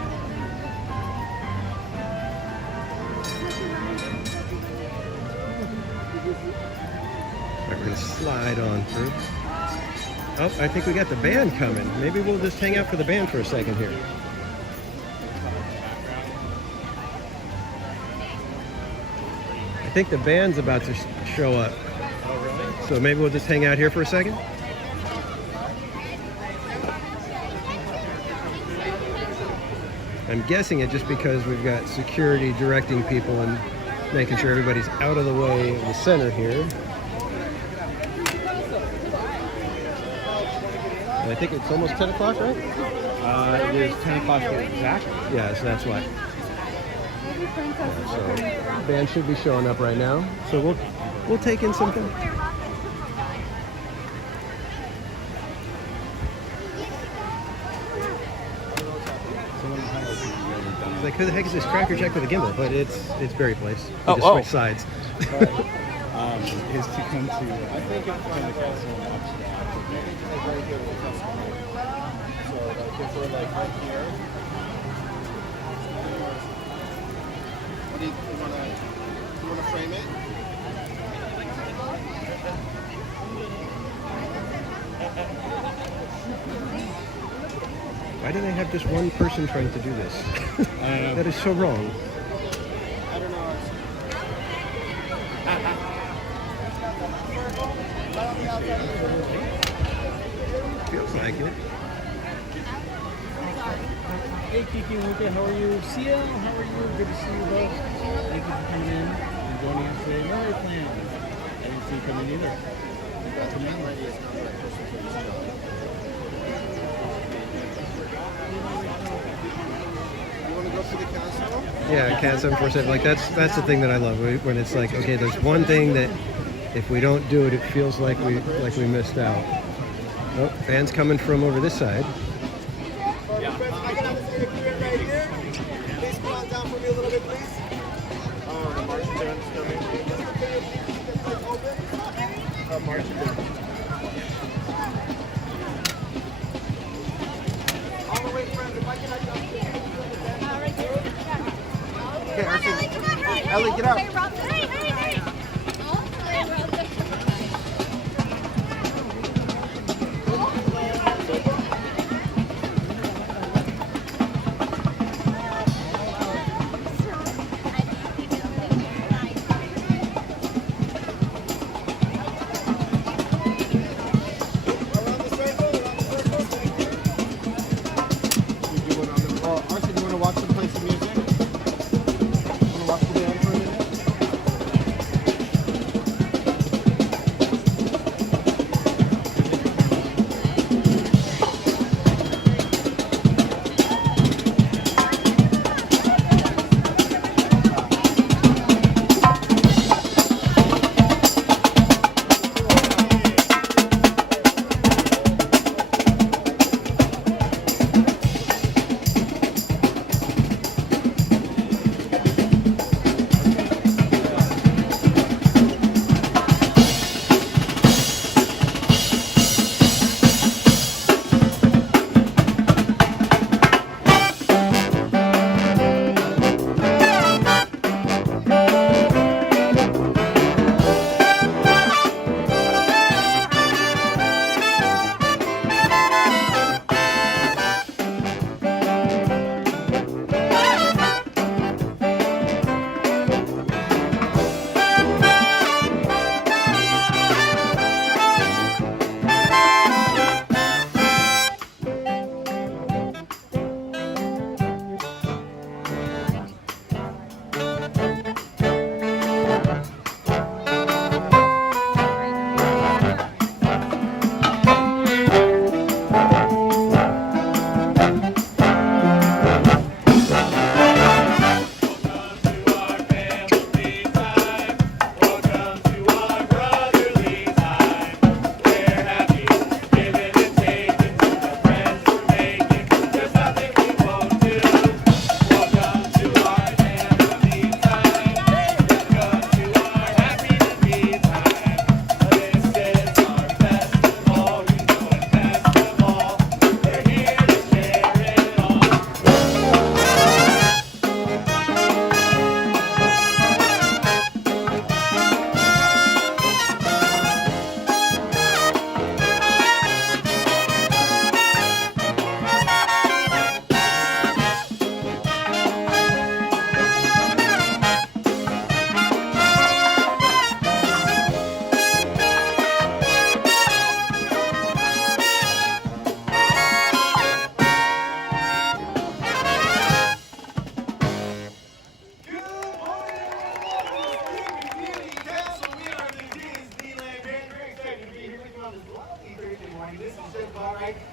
We're going to slide on through. Oh, I think we got the band coming. Maybe we'll just hang out for the band for a second here. I think the band's about to show up. Oh, really? So maybe we'll just hang out here for a second. I'm guessing it just because we've got security directing people and making sure everybody's out of the way of the center here. And I think it's almost 10 o'clock, right? It is 10 o'clock exactly. Yeah, so that's why. Yeah, so band should be showing up right now. So we'll take in something. Like, who the heck is this Cracker Jack with a gimbal? But it's Barry Place. We just switch sides. Is to come to, I think it's going to castle in Amsterdam. So, like, if we're like right here. What do you want to frame it? Why do they have just one person trying to do this? I don't know. That is so wrong. I don't know. Feels like it. Hey Kiki and Luca, how are you? Sia, how are you? Good to see you both. Thank you for coming in and joining us today. What are your plans? I didn't see you come in either. You want to go see the castle? Yeah, Cat 747. Like that's the thing that I love when it's like, okay, there's one thing that if we don't do it, it feels like we missed out. Oh, fans coming from over this side. I can have a seat right here. Please come on down for me a little bit, please. Oh, the marching band's coming. Marching band. All the way, friends. If I can have okay, Archie. Ellie, get out. Hey, hey, hey. Archie, do you want to watch them play some music? You want to watch the band for a minute?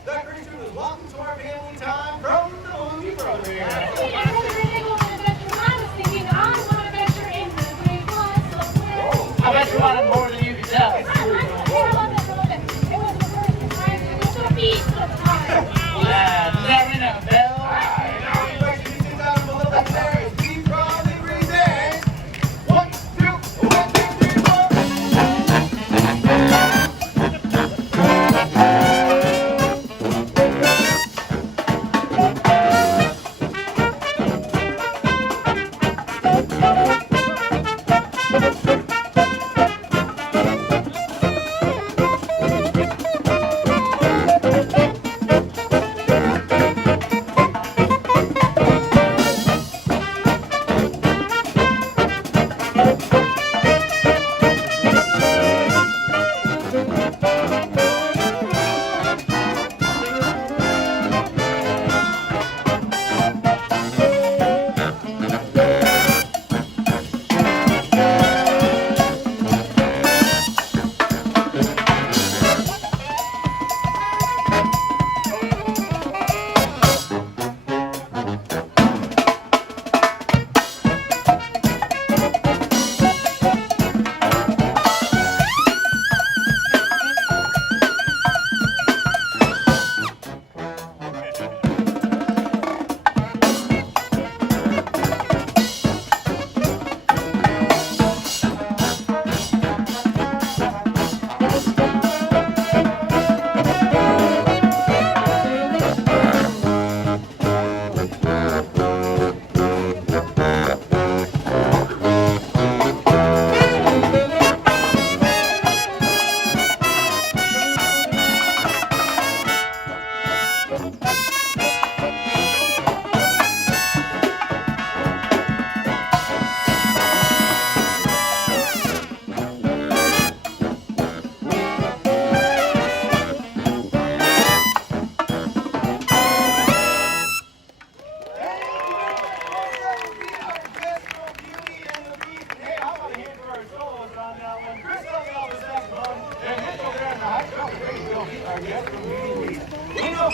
The Christian is welcome to our family time from the movie program. I bet you wanted more than you could tell. Yeah, there we go, Bill.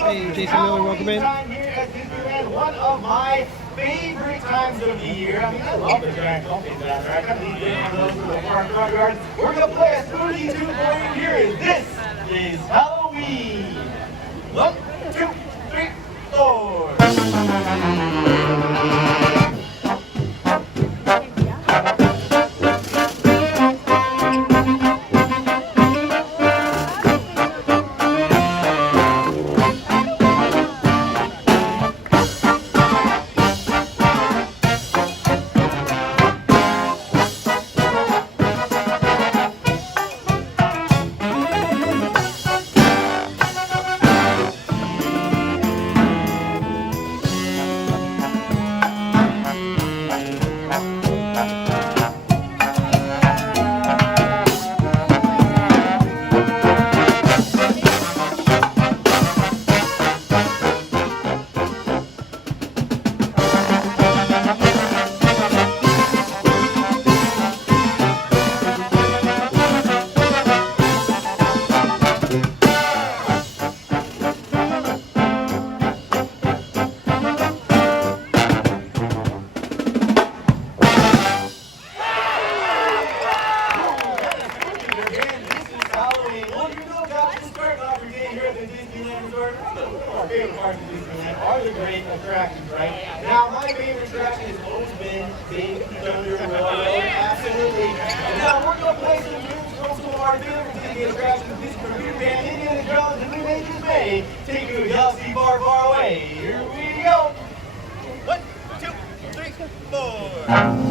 Hey, Jason Miller, welcome in. Time here at Disneyland, one of my favorite times of the year. I mean, I love the giant pumpkins out there. I got these big ones for the front yard. We're gonna play a spooky tune for you here. This is Halloween. 1, 2, 3, 4. Take you to a galaxy far, far away. Here we go. 1, 2, 3, 4.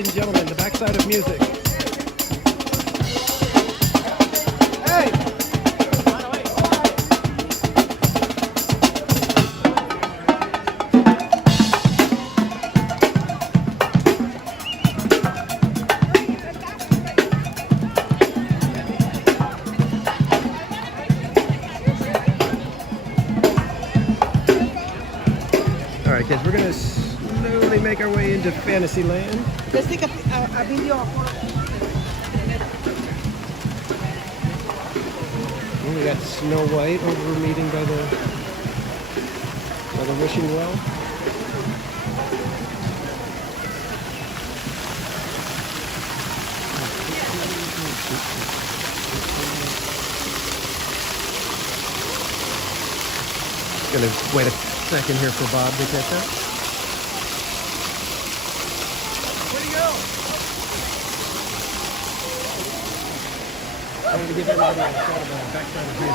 ladies and gentlemen, the backside of music. Hey! All right, kids, we're gonna slowly make our way into Fantasyland. Let's take a video. And we got Snow White over meeting by the wishing well. Gonna wait a second here for Bob to catch up. Where'd he go? I'm gonna give everybody a shot of the backside of here.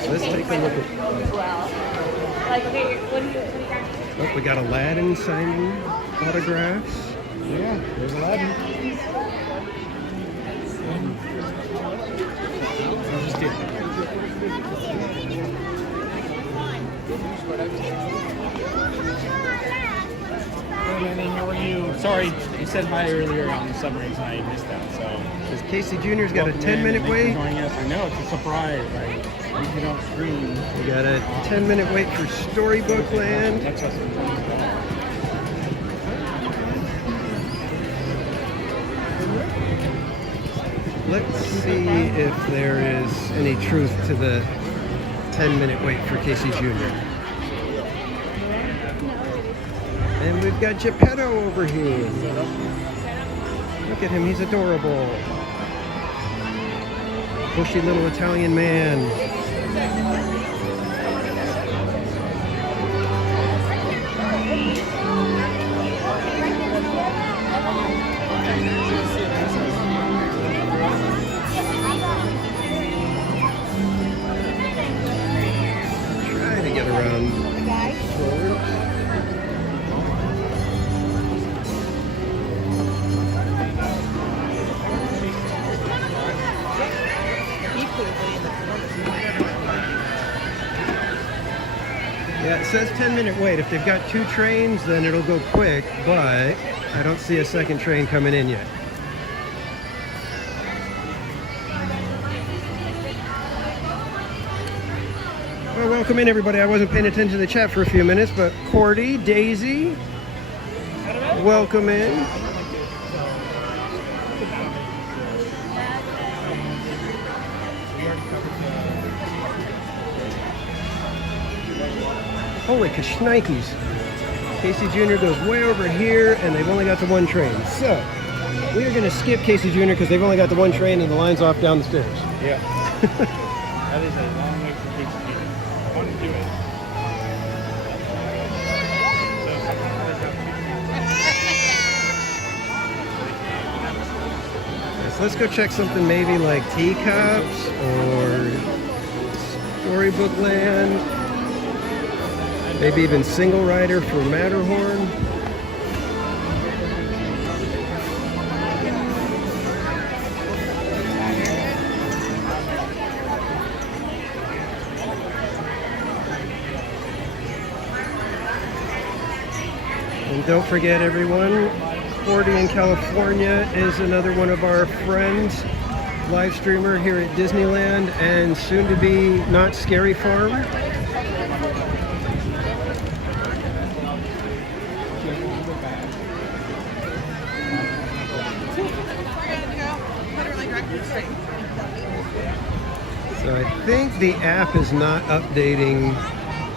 So let's take a look at. Oh, we got Aladdin signing autographs. Yeah, there's Aladdin. Hey, Manny, how are you? Sorry, you said hi earlier on the submarines and I missed that. So, because Casey Jr.'s got a 10-minute wait. I know, it's a surprise. Like, you don't scream. We got a 10-minute wait for Storybook Land. Let's see if there is any truth to the 10-minute wait for Casey Jr. And we've got Geppetto over here. Look at him, he's adorable. Bushy little Italian man. Try to get around forward. Yeah, it says 10-minute wait. If they've got 2 trains, then it'll go quick, but I don't see a second train coming in yet. Well, welcome in, everybody. I wasn't paying attention to the chat for a few minutes, but Cordy, Daisy, welcome in. Holy kashnikes. Casey Jr. goes way over here, and they've only got the 1 train. So, we are going to skip Casey Jr. because they've only got the 1 train and the line's off down the stairs. Yeah. That is a long way for Casey Jr. I want to do it. So let's go check something maybe like Teacups or Storybook Land. Maybe even Single Rider for Matterhorn. And don't forget, everyone, Cordy in California is another one of our friends, live streamer here at Disneyland and soon to be Not Scary Farm. So I think the app is not updating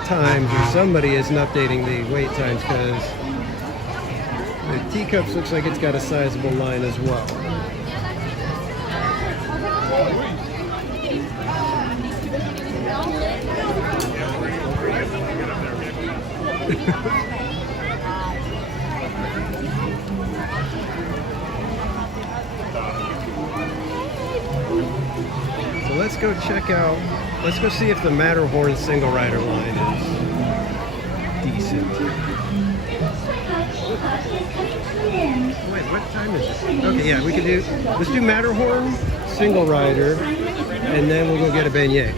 times, or somebody isn't updating the wait times, because the Teacups looks like it's got a sizable line as well. go check out, let's go see if the Matterhorn single rider line is decent. Wait, what time is it? Okay, yeah, we could do, let's do Matterhorn single rider, and then we'll go get a beignet.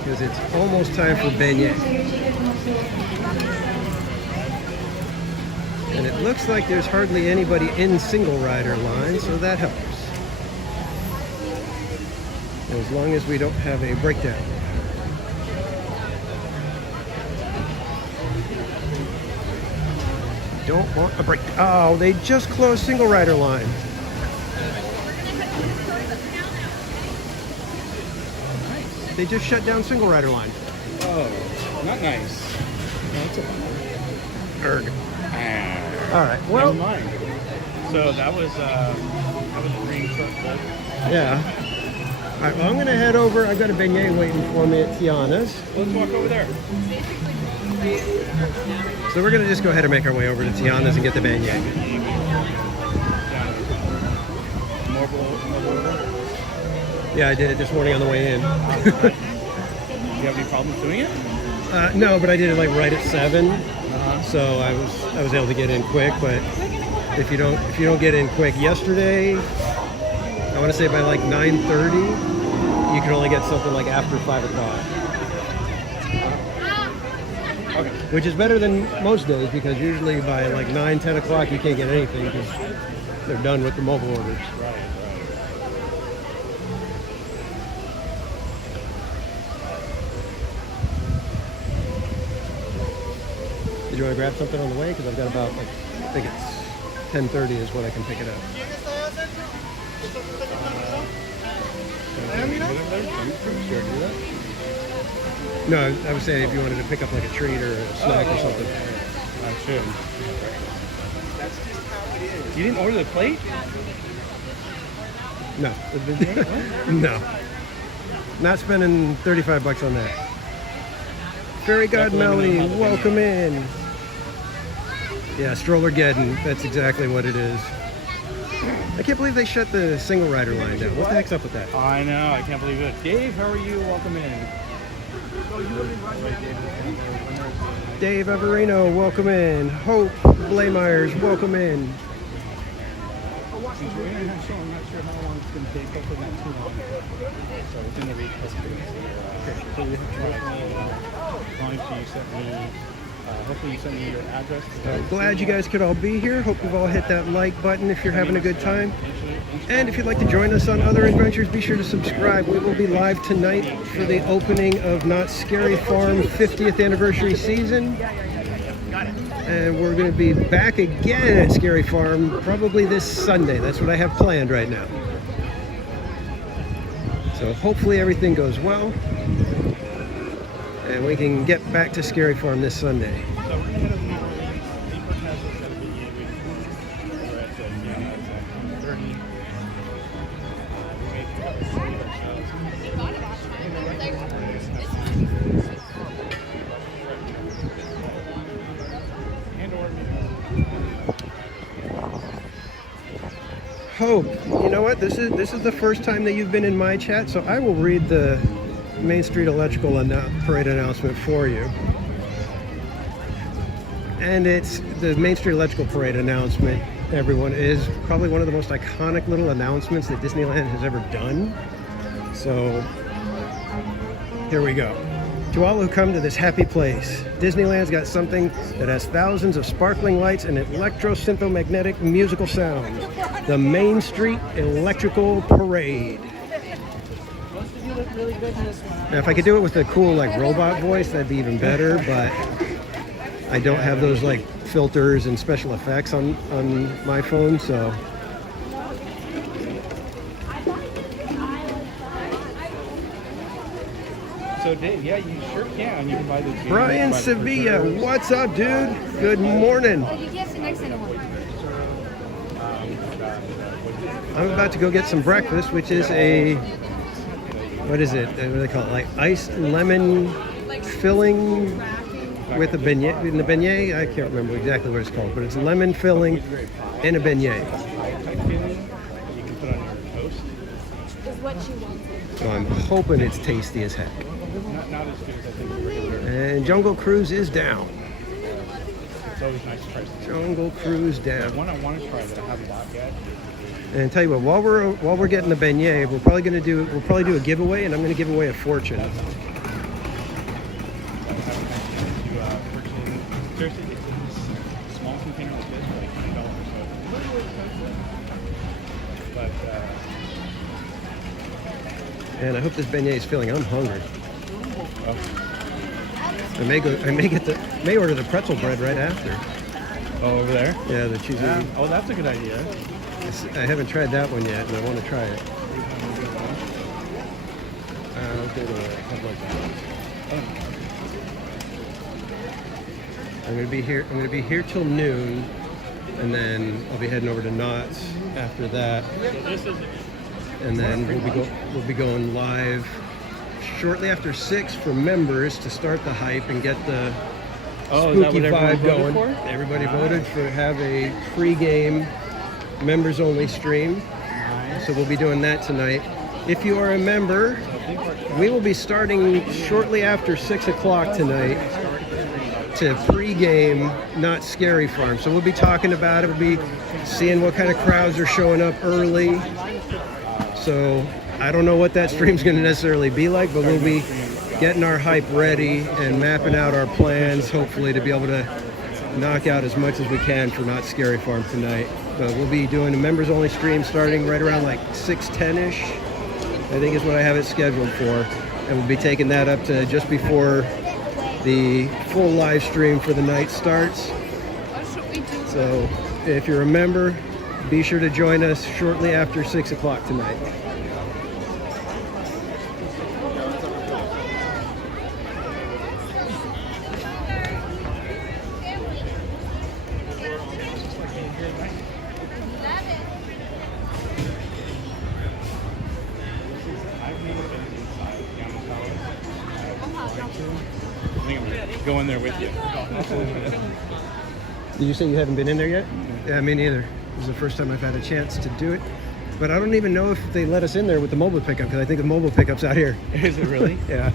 Because it's almost time for beignet. And it looks like there's hardly anybody in single rider line, so that helps. As long as we don't have a breakdown. Don't want a break. Oh, they just closed single rider line. They just shut down single rider line. Oh, not nice. That's Erg. All right. Well, never mind. So that was a green truck. Yeah. All right, well, I'm gonna head over. I got a beignet waiting for me at Tiana's. Let's walk over there. So we're gonna just go ahead and make our way over to Tiana's and get the beignet. Yeah, I did it this morning on the way in. Do you have any problems doing it? No, but I did it like right at 7, so I was able to get in quick. But if you don't get in quick yesterday, I want to say by like 9:30, you can only get something like after 5 o'clock. Okay. Which is better than most days because usually by like 9, 10 o'clock you can't get anything because they're done with the mobile orders. Did you want to grab something on the way? Because I've got about, like, I think it's 10:30 is when I can pick it up. No, I was saying if you wanted to pick up like a treat or a snack or something. I should. You didn't order the plate? No. No. Not spending 35 bucks on that. Fairy God Melody, welcome in. Yeah, Strollergeddon. That's exactly what it is. I can't believe they shut the single rider line down. What the heck's up with that? I know, I can't believe it. Dave, how are you? Welcome in. Dave Everino, welcome in. Hope Blameyers, welcome in. Since we're international, I'm not sure how long it's going to take. Hopefully not too long. So it's in the request phase. So we have tried you sent me, hopefully you sent me your address. I'm glad you guys could all be here. Hope you've all hit that like button if you're having a good time. And if you'd like to join us on other adventures, be sure to subscribe. We will be live tonight for the opening of Knott's Scary Farm 50th anniversary season. And we're going to be back again at Scary Farm probably this Sunday. That's what I have planned right now. So hopefully everything goes well. And we can get back to Scary Farm this Sunday. Hope, you know what? This is the first time that you've been in my chat, so I will read the Main Street Electrical parade announcement for you. And it's the Main Street Electrical parade announcement, everyone, is probably one of the most iconic little announcements that Disneyland has ever done. So here we go. To all who come to this happy place, Disneyland's got something that has thousands of sparkling lights and electro-synthomagnetic musical sounds. The Main Street Electrical Parade. Now, if I could do it with a cool, like, robot voice, that'd be even better, but I don't have those, like, filters and special effects on my phone, so... So Dave, yeah, you sure can. You can buy the Brian Sevilla, what's up, dude? Good morning. I'm about to go get some breakfast, which is a, what is it? What do they call it? Like iced lemon filling with a beignet. In the beignet, I can't remember exactly what it's called, but it's lemon filling in a beignet. You can put on your toast. So I'm hoping it's tasty as heck. Not as good as I think the regular. And Jungle Cruise is down. It's always nice to try something. Jungle Cruise down. One I want to try that I haven't bought yet. And tell you what, while we're getting the beignet, we'll probably do a giveaway, and I'm going to give away a fortune. Seriously, it's in this small container like this for like $20 or so. But And I hope this beignet is filling. I'm hungry. oh, I may order the pretzel bread right after. over there. Yeah, the cheesy. Yeah. Oh, that's a good idea. I haven't tried that one yet, and I want to try it. I'll go to have like that. I'm gonna be here till noon, and then I'll be heading over to Knott's after that. And then we'll be going live shortly after 6 for members to start the hype and get the spooky vibe going. Everybody voted for have a pre-game members only stream. So we'll be doing that tonight. If you are a member, we will be starting shortly after 6 o'clock tonight to pre-game Not Scary Farm. So we'll be talking about it. We'll be seeing what kind of crowds are showing up early. So I don't know what that stream's going to necessarily be like, but we'll be getting our hype ready and mapping out our plans, hopefully to be able to knock out as much as we can for Not Scary Farm tonight. But we'll be doing a members only stream starting right around like 6:10ish, I think is what I have it scheduled for. And we'll be taking that up to just before the full live stream for the night starts. So if you're a member, be sure to join us shortly after 6 o'clock tonight. Go in there with you. Did you say you haven't been in there yet? Yeah, me neither. This is the first time I've had a chance to do it. But I don't even know if they let us in there with the mobile pickup, because I think the mobile pickup's out here. Is it really? Yeah.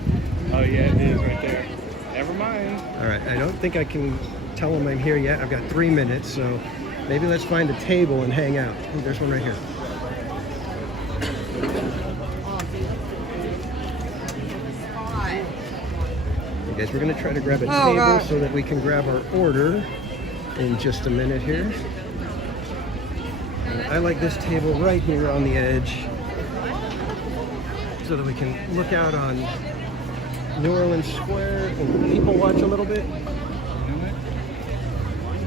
Oh yeah, it is right there. Never mind. All right, I don't think I can tell them I'm here yet. I've got 3 minutes, so maybe let's find a table and hang out. Oh, there's one right here. Okay, guys, we're gonna try to grab a table so that we can grab our order in just a minute here. I like this table right here on the edge so that we can look out on New Orleans Square and people watch a little bit.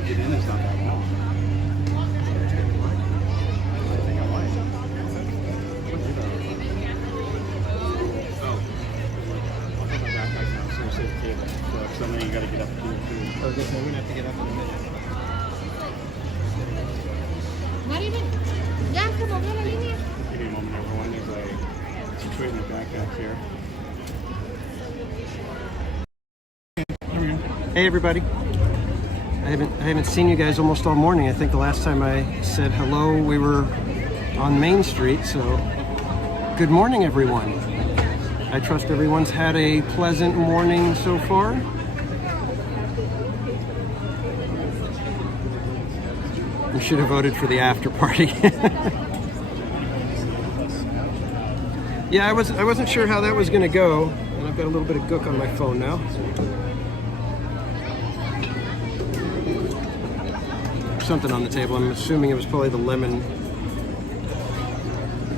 Get in, it's not that long. So then you gotta get up to do. Okay, so we're gonna have to get up in a minute. Not even. Ya se movió la línea. Give me a moment, everyone, as I situate my backpack here. Hey everybody. I haven't seen you guys almost all morning. I think the last time I said hello we were on Main Street, so good morning everyone. I trust everyone's had a pleasant morning so far. You should have voted for the after party. Yeah, I wasn't sure how that was going to go, and I've got a little bit of gook on my phone now. Something on the table. I'm assuming it was probably the lemon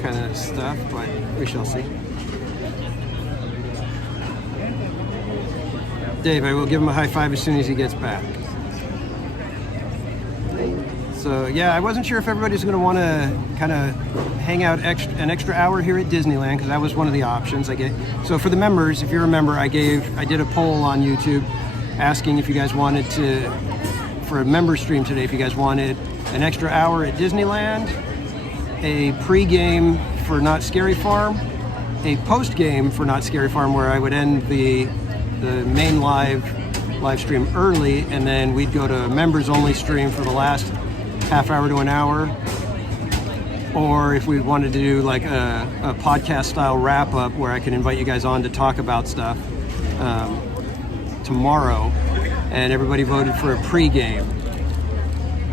kind of stuff, but we shall see. Dave, I will give him a high five as soon as he gets back. So yeah, I wasn't sure if everybody's going to want to kind of hang out an extra hour here at Disneyland, because that was one of the options I get. So for the members, if you remember, I did a poll on YouTube asking if you guys wanted to, for a member stream today, if you guys wanted an extra hour at Disneyland, a pre-game for Not Scary Farm, a post-game for Not Scary Farm where I would end the main live stream early, and then we'd go to members only stream for the last half hour to an hour. or if we wanted to do like a podcast style wrap up where I can invite you guys on to talk about stuff tomorrow. And everybody voted for a pregame.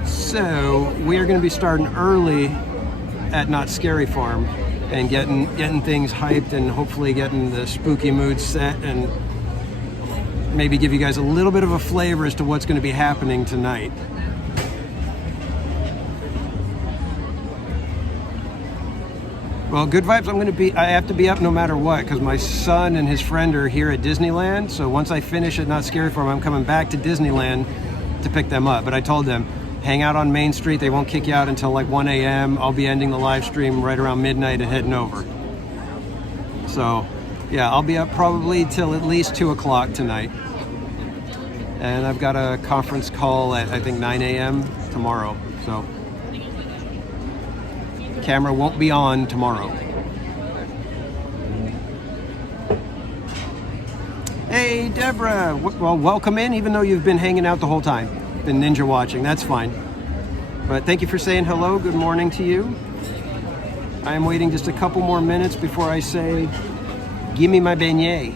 So we are going to be starting early at Not Scary Farm and getting things hyped and hopefully getting the spooky mood set and maybe give you guys a little bit of a flavor as to what's going to be happening tonight. Well, good vibes. I have to be up no matter what because my son and his friend are here at Disneyland. So once I finish at Not Scary Farm, I'm coming back to Disneyland to pick them up. But I told them, hang out on Main Street. They won't kick you out until like 1 a.m. I'll be ending the live stream right around midnight and heading over. So yeah, I'll be up probably till at least 2 o'clock tonight. And I've got a conference call at I think 9 a.m. tomorrow. So camera won't be on tomorrow. Hey Deborah, well welcome in even though you've been hanging out the whole time. Been ninja watching, that's fine. But thank you for saying hello, good morning to you. I am waiting just a couple more minutes before I say, give me my beignet.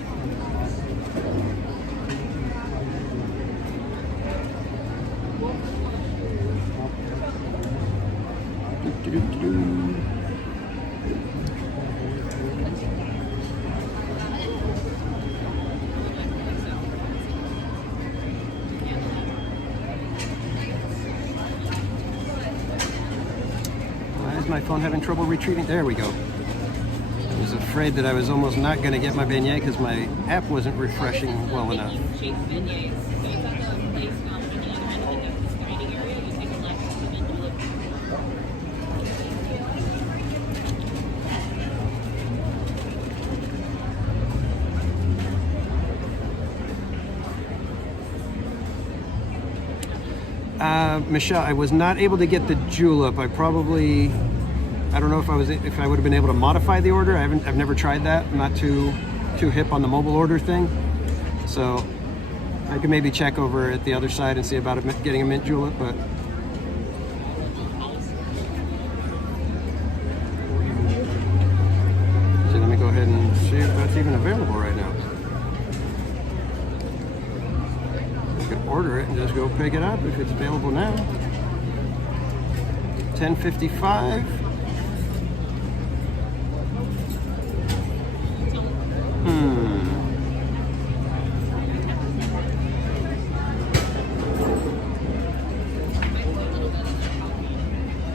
My phone having trouble retrieving. There we go. I was afraid that I was almost not going to get my beignet because my app wasn't refreshing well enough. Michelle, I was not able to get the julep. I don't know if I would have been able to modify the order. I've never tried that. I'm not too hip on the mobile order thing. So I could maybe check over at the other side and see about getting a mint julep, but so let me go ahead and see if that's even available right now. I could order it and just go pick it up if it's available now. 10:55.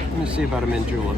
Let me see about a mint julep.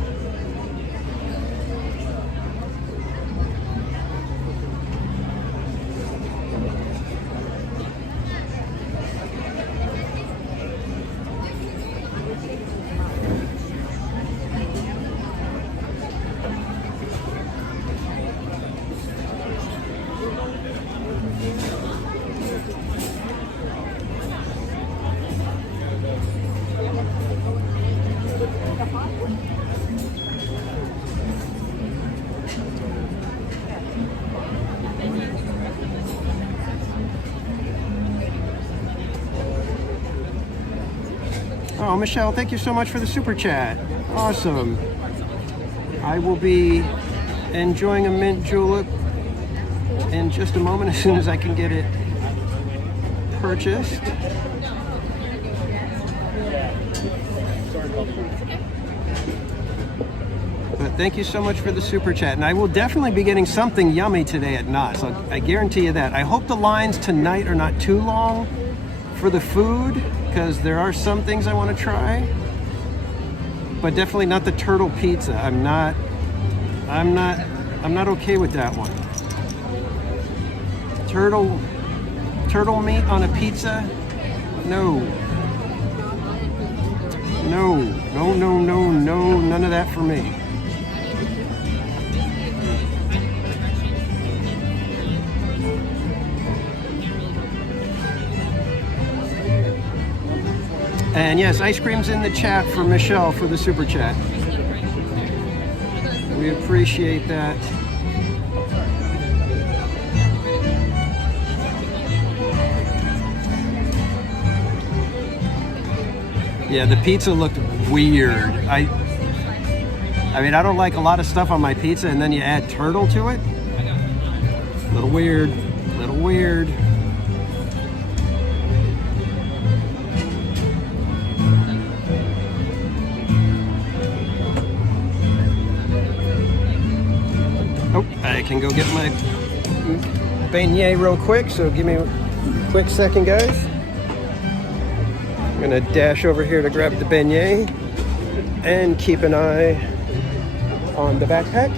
Oh, Michelle, thank you so much for the super chat. Awesome. I will be enjoying a mint julep in just a moment as soon as I can get it purchased. But thank you so much for the super chat. And I will definitely be getting something yummy today at Knott. So I guarantee you that. I hope the lines tonight are not too long for the food, because there are some things I want to try, but definitely not the turtle pizza. I'm not okay with that one. Turtle meat on a pizza? No. No, none of that for me. And yes, ice cream's in the chat for Michelle for the super chat. We appreciate that. Yeah, the pizza looked weird. I mean, I don't like a lot of stuff on my pizza and then you add turtle to it. A little weird, a little weird. Oh, I can go get my beignet real quick, so give me a quick second, guys. I'm gonna dash over here to grab the beignet and keep an eye on the backpack.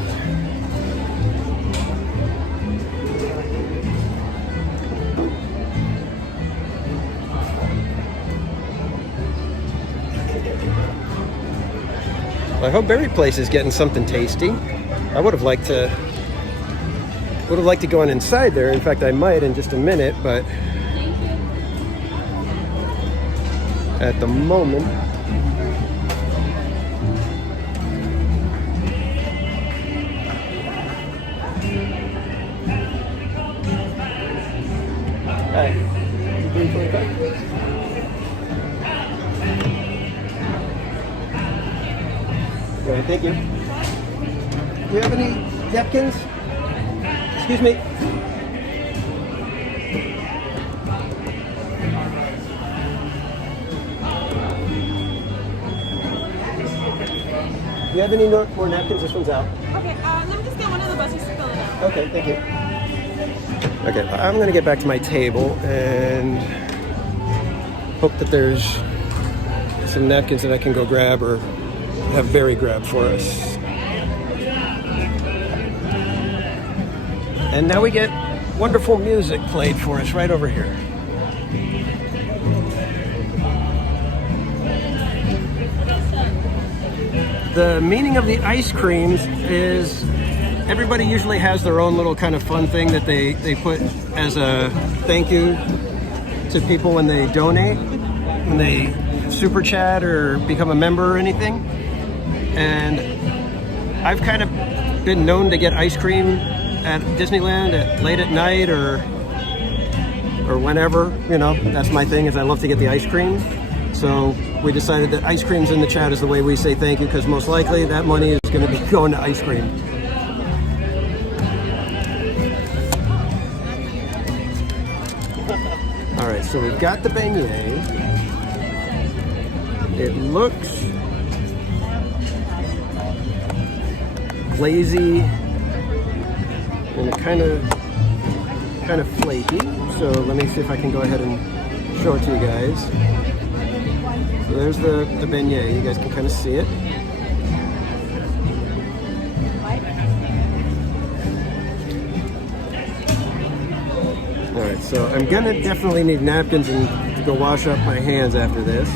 I hope every place is getting something tasty. I would have liked to go on inside there. In fact, I might in just a minute, but at the moment, hi. Okay, thank you. Do you have any napkins? Excuse me. Do you have any more napkins? This one's out. Okay, let me just get one of the buses to fill it out. Okay, thank you. Okay, I'm gonna get back to my table and hope that there's some napkins that I can go grab or have Barry grab for us. And now we get wonderful music played for us right over here. The meaning of the ice creams is everybody usually has their own little kind of fun thing that they put as a thank you to people when they donate, when they super chat or become a member or anything. And I've kind of been known to get ice cream at Disneyland late at night or whenever, you know, that's my thing, is I love to get the ice cream. So we decided that ice creams in the chat is the way we say thank you, because most likely that money is going to be going to ice cream. All right, so we've got the beignet. It looks glazy and kind of flaky. So let me see if I can go ahead and show it to you guys. So there's the beignet. You guys can kind of see it. All right, so I'm gonna definitely need napkins and to go wash up my hands after this.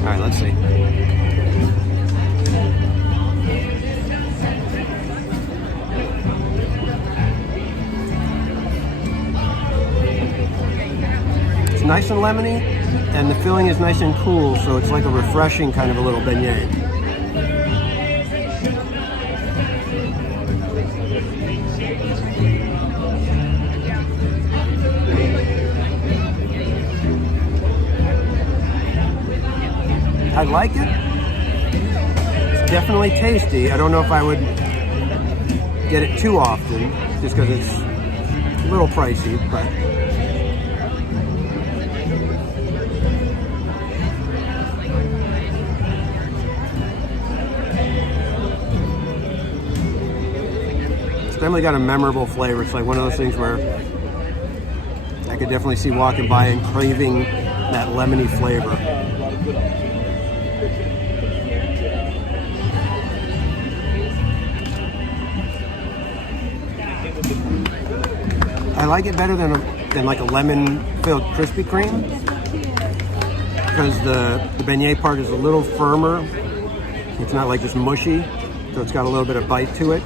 All right, let's see. It's nice and lemony, and the filling is nice and cool, so it's like a refreshing kind of a little beignet. I like it. It's definitely tasty. I don't know if I would get it too often, just because it's a little pricey, but it's definitely got a memorable flavor. It's like one of those things where I could definitely see walking by and craving that lemony flavor. I like it better than like a lemon-filled Krispy Kreme, because the beignet part is a little firmer. It's not like just mushy, so it's got a little bit of bite to it.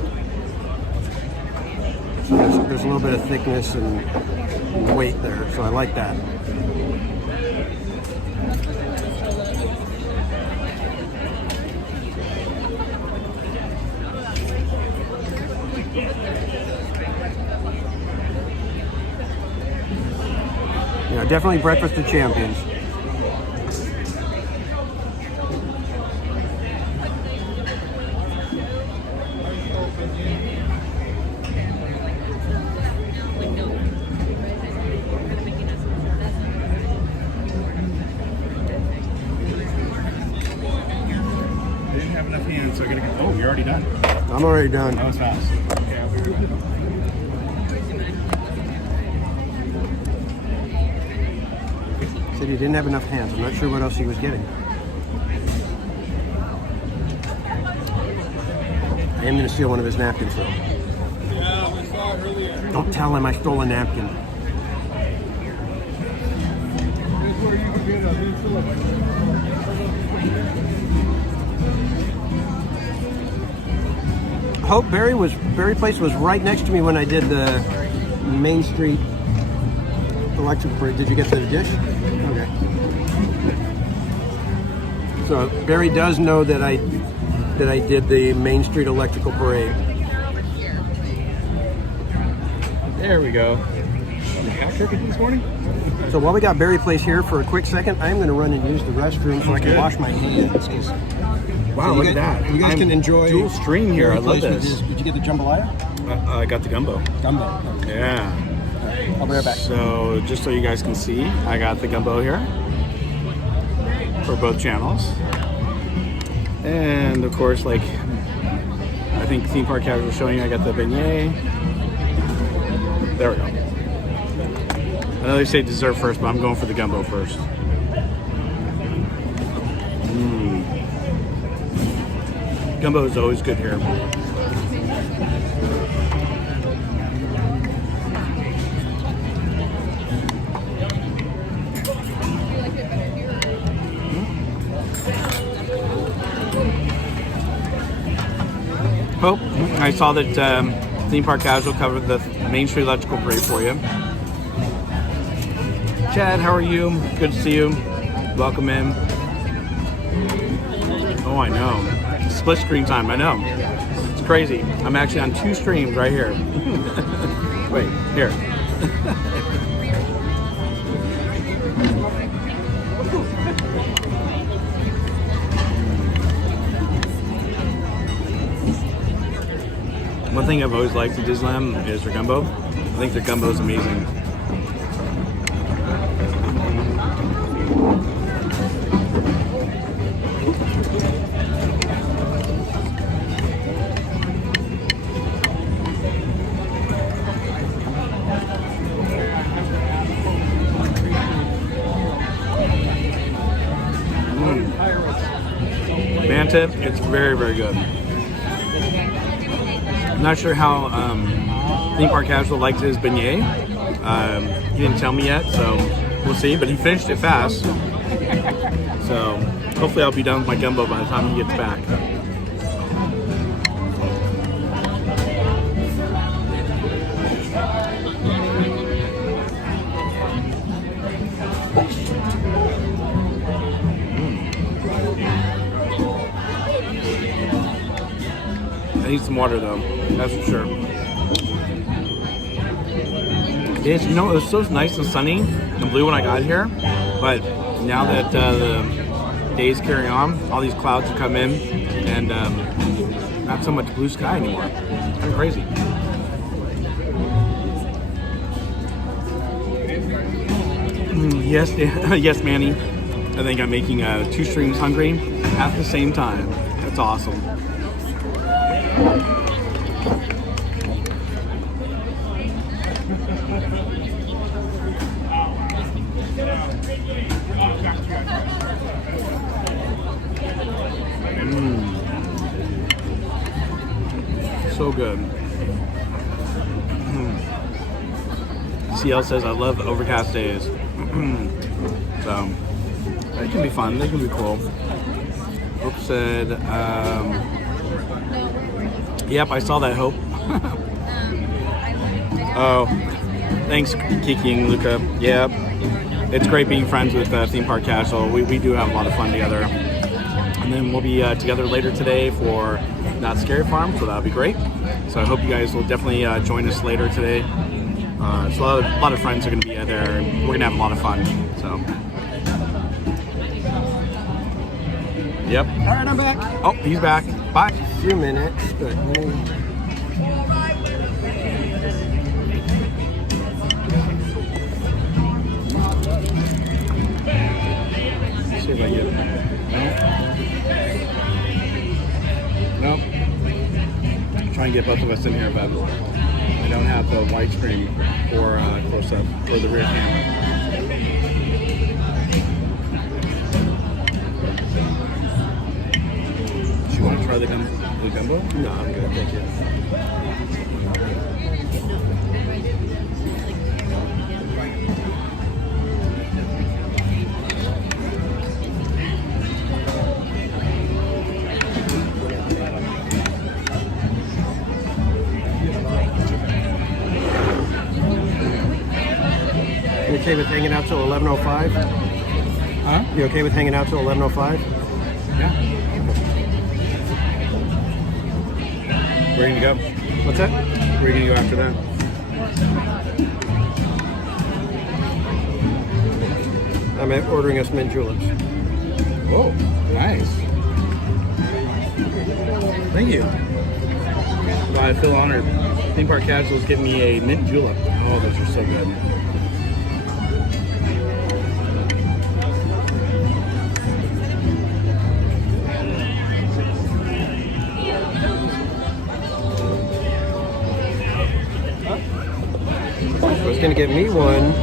So there's a little bit of thickness and weight there, so I like that. Yeah, definitely breakfast of champions. Didn't have enough hands, so I gotta go. Oh, you're already done. I'm already done. That was fast. Okay, I'll be right back. Said he didn't have enough hands. I'm not sure what else he was getting. I am going to steal one of his napkins, though. Yeah, we saw it earlier. Don't tell him I stole a napkin. Here's where you can get a new Hope Berry Place was right next to me when I did the Main Street electric parade. Did you get the dish? Okay. So Barry does know that I did the Main Street electrical parade. There we go. You half cooking this morning? So while we got Berry Place here for a quick second, I'm going to run and use the restroom so I can Good. wash my hands. Wow, So look at that. You guys I'm can enjoy dual stream here. I Berry love Place with this. his- Did you get the jambalaya? I got the gumbo. Gumbo. Yeah. I'll be right back. So just so you guys can see, I got the gumbo here for both channels. And of course, like I think Theme Park Casual was showing you, I got the beignet. There we go. I know they say dessert first, but I'm going for the gumbo first. Gumbo is always good here. Hope, I saw that Theme Park Casual covered the Main Street Electrical Parade for you. Chad, how are you? Good to see you. Welcome in. Oh, I know. Split screen time, I know. It's crazy. I'm actually on 2 streams right here. Wait, here. One thing I've always liked at Disneyland is their gumbo. I think their gumbo is amazing. Manta, it's very, very good. I'm not sure how Theme Park Casual liked his beignet. He didn't tell me yet, so we'll see. But he finished it fast. So hopefully I'll be done with my gumbo by the time he gets back. I need some water though, that's for sure. It's, you know, it was so nice and sunny and blue when I got here, but now that the day's carrying on, all these clouds have come in and not so much blue sky anymore. It's kind of crazy. Yes, yes, Manny. I think I'm making 2 streams hungry at the same time. That's awesome. So good. CL says, I love overcast days. So, they can be fun. They can be cool. Hope said, yep, I saw that, Hope. Oh, thanks, Kiki and Luca. Yep, it's great being friends with Theme Park Casual. We do have a lot of fun together. And then we'll be together later today for Not Scary Farm, so that'll be great. So I hope you guys will definitely join us later today. So a lot of friends are going to be there, and we're going to have a lot of fun. So, yep. All right, I'm back. Oh, he's back. Bye. A few minutes, but Let's see if I get it. Nope. Try and get both of us in here, but I don't have the widescreen or close up or the rear camera. Do you want to try the gumbo? No, I'm good. Thank you. You okay with hanging out till 11:05? Huh? You okay with hanging out till 11:05? Yeah. Where are you gonna go? What's that? Where are you gonna go after that? I'm ordering us mint juleps. Whoa, nice. Thank you. Well, I feel honored. Theme Park Casuals giving me a mint julep. Oh, those are so good. I was going to get me one,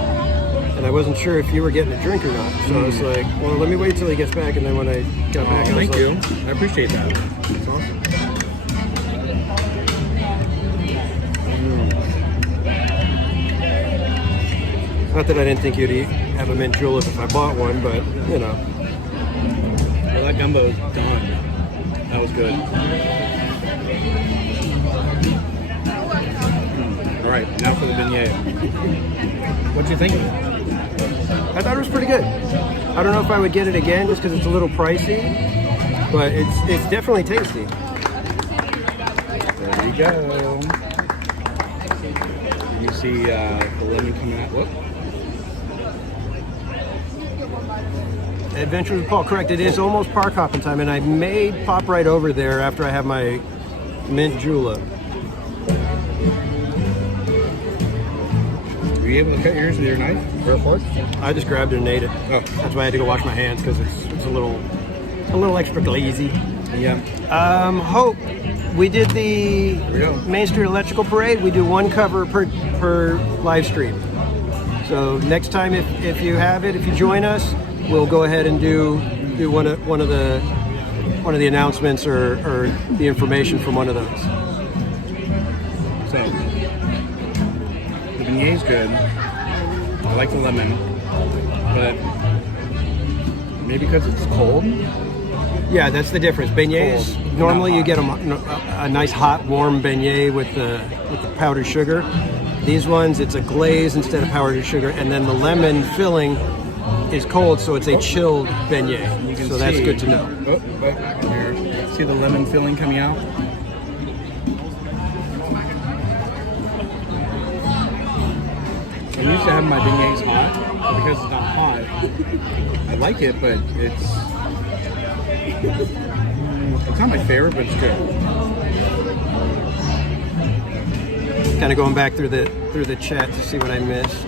and I wasn't sure if you were getting a drink or not. So I was like, well, let me wait till he gets back. And then when I got back, I was thank like, you. I appreciate that. That's awesome. Not that I didn't think you'd have a mint julep if I bought one, but, you know. Well, that gumbo's done. That was good. All right, now for the beignet. What'd you think of it? I thought it was pretty good. I don't know if I would get it again just because it's a little pricey, but it's definitely tasty. There you go. You see the lemon coming out. Whoop. Adventures with Paul, correct. It is almost park hopping time, and I may pop right over there after I have my mint julep. Were you able to cut yours with your knife or a fork? I just grabbed it and ate it. Oh. That's why I had to go wash my hands because it's a little extra glazy. Yeah. Hope, we did the Main Street Electrical Parade. We do one cover per live stream. So next time, if you have it, if you join us, we'll go ahead and do one of the announcements or the information from one of those. So the beignet's good. I like the lemon, but maybe because it's cold. Yeah, that's the difference. Beignets, normally you get a nice hot, warm beignet with the powdered sugar. These ones, it's a glaze instead of powdered sugar, and then the lemon filling is cold, so it's a chilled beignet. So that's good to know. Oh, here. See the lemon filling coming out? I'm used to having my beignets hot, but because it's not hot, I like it, but it's not my favorite, but it's good. Kind of going back through the chat to see what I missed.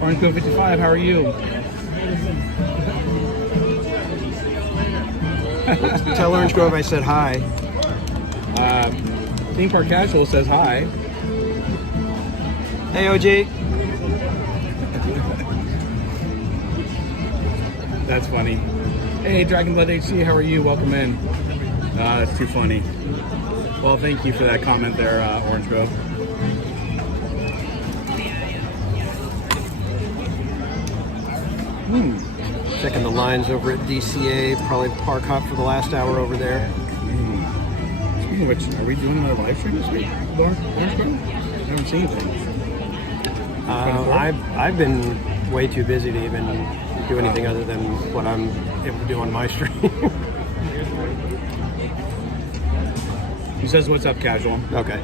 Orange Go 55, how are you? Tell Orange Grove I said hi. Theme Park Casual says hi. Hey, OG. That's funny. Hey, Dragon Blood HC, how are you? Welcome in. That's too funny. Well, thank you for that comment there, Orange Grove. Checking the lines over at DCA, probably park hop for the last hour over there. Speaking of which, are we doing another live stream this week, Orange Grove? I haven't seen anything. I've been way too busy to even do anything other than what I'm able to do on my stream. He says, what's up, Casual? Okay.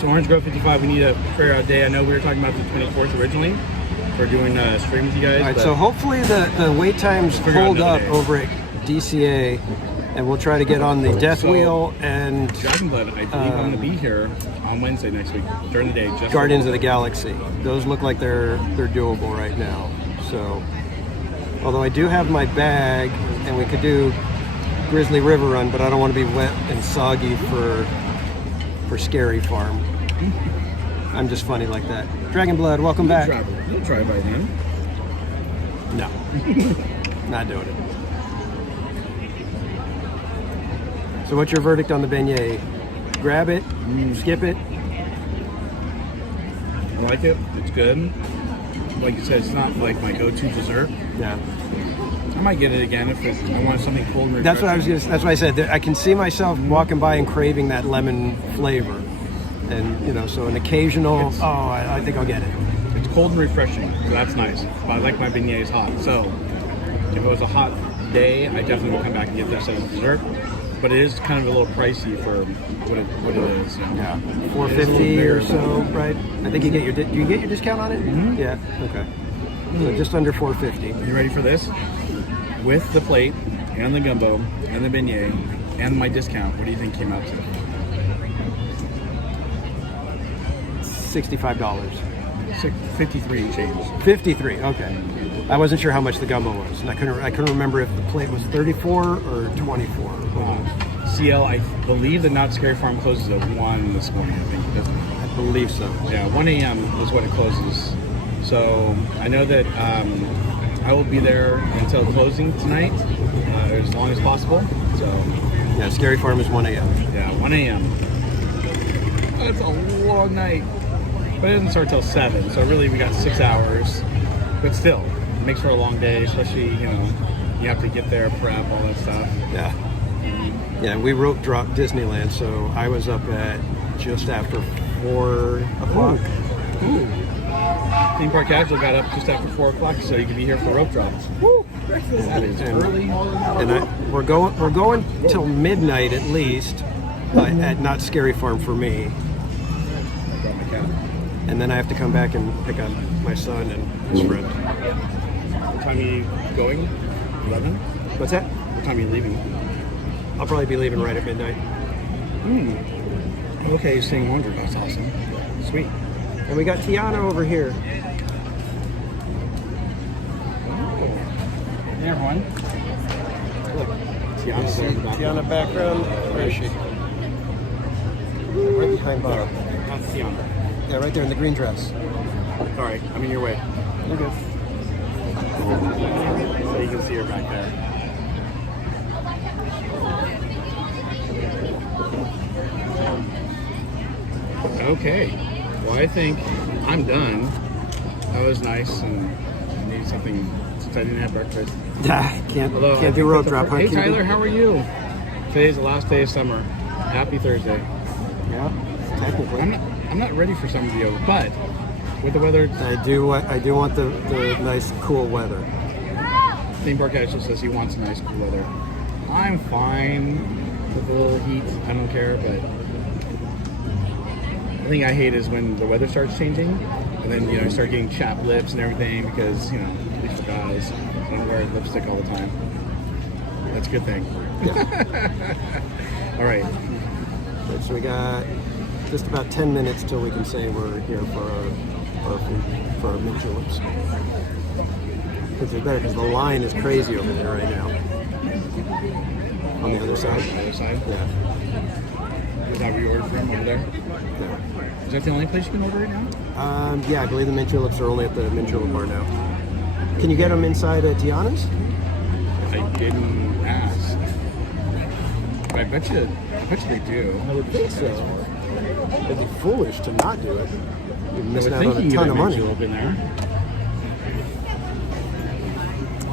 So Orange Grove 55, we need a prayer out day. I know we were talking about the 24th originally. for doing a stream with you guys. All right, but so hopefully the wait times figure out hold up another day. over at DCA, and we'll try to get on the Death So, Wheel and Dragon Blood, I believe I'm going to be here on Wednesday next week during the day. Just Guardians of the Galaxy. Those look like they're doable right now. So, although I do have my bag, and we could do Grizzly River Run, but I don't want to be wet and soggy for Scary Farm. I'm just funny like that. Dragon Blood, welcome back. You'll try by then. No, not doing it. So what's your verdict on the beignet? Grab it, skip it? I like it. It's good. Like you said, it's not like my go-to dessert. Yeah. I might get it again if I want something cold and refreshing. That's what I was gonna. That's what I said. I can see myself walking by and craving that lemon flavor, and so an occasional. I think I'll get it. It's cold and refreshing, so that's nice. But I like my beignets hot. So if it was a hot day, I definitely would come back and get this as a dessert. But it is kind of a little pricey for what it is. Yeah, $4.50 or so, right? I think you get do you get your discount on it? Mm-hmm. Yeah. Okay. So just under $4.50. You ready for this? With the plate and the gumbo and the beignet and my discount, what do you think came out to? $65. 53 and change. 53. Okay. I wasn't sure how much the gumbo was, and I couldn't remember if the plate was 34 or 24. CL, I believe the Knott Scary Farm closes at 1 this morning. I think, doesn't it? I believe so. Yeah, 1 a.m. is when it closes. So I know that I will be there until closing tonight, as long as possible. So yeah, Scary Farm is 1 a.m. Yeah, 1 a.m. That's a long night, but it doesn't start till 7. So really, we got 6 hours. But still, it makes for a long day, especially you have to get there, prep, all that stuff. Yeah. Yeah, we rope dropped Disneyland, so I was up at just after 4 o'clock. Ooh. Theme Park Casual got up just after 4 o'clock, so you can be here for rope drops. Woo! That is early. And we're going till midnight at least, at Not Scary Farm for me. And then I have to come back and pick up my son and his friend. What time are you going? 11? What's that? What time are you leaving? I'll probably be leaving right at midnight. Okay, you're staying longer. That's awesome. Sweet. And we got Tiana over here. Hey everyone. Look, Tiana's there in the background. Tiana background. Where is she? Right behind Bob. That's Tiana. Yeah, right there in the green dress. Sorry, I'm in your way. You're good. So you can see her back there. Okay. Well, I think I'm done. That was nice, and I need something since I didn't have breakfast. Can't do road drop. Hey Tyler, how are you? Today's the last day of summer. Happy Thursday. Yeah, technically. I'm not ready for summer to be over, but with the weather, I do want the nice cool weather. Theme Park actually says he wants nice cool weather. I'm fine with a little heat. I don't care, but the thing I hate is when the weather starts changing, and then you start getting chapped lips and everything because at least for guys, I don't wear lipstick all the time. That's a good thing. Yeah. All right. So we got just about 10 minutes till we can say we're here for our mint juleps. Which is better because the line is crazy over there right now. On the other side. The other side? Yeah. Is that where you ordered from over there? Yeah. Is that the only place you can order it now? Yeah, I believe the mint juleps are only at the mint julep bar now. Can you get them inside at Tiana's? I didn't ask. But I bet you they do. I would think so. It'd be foolish to not do it. You're missing out on a you ton of can money. get a mint julep in there.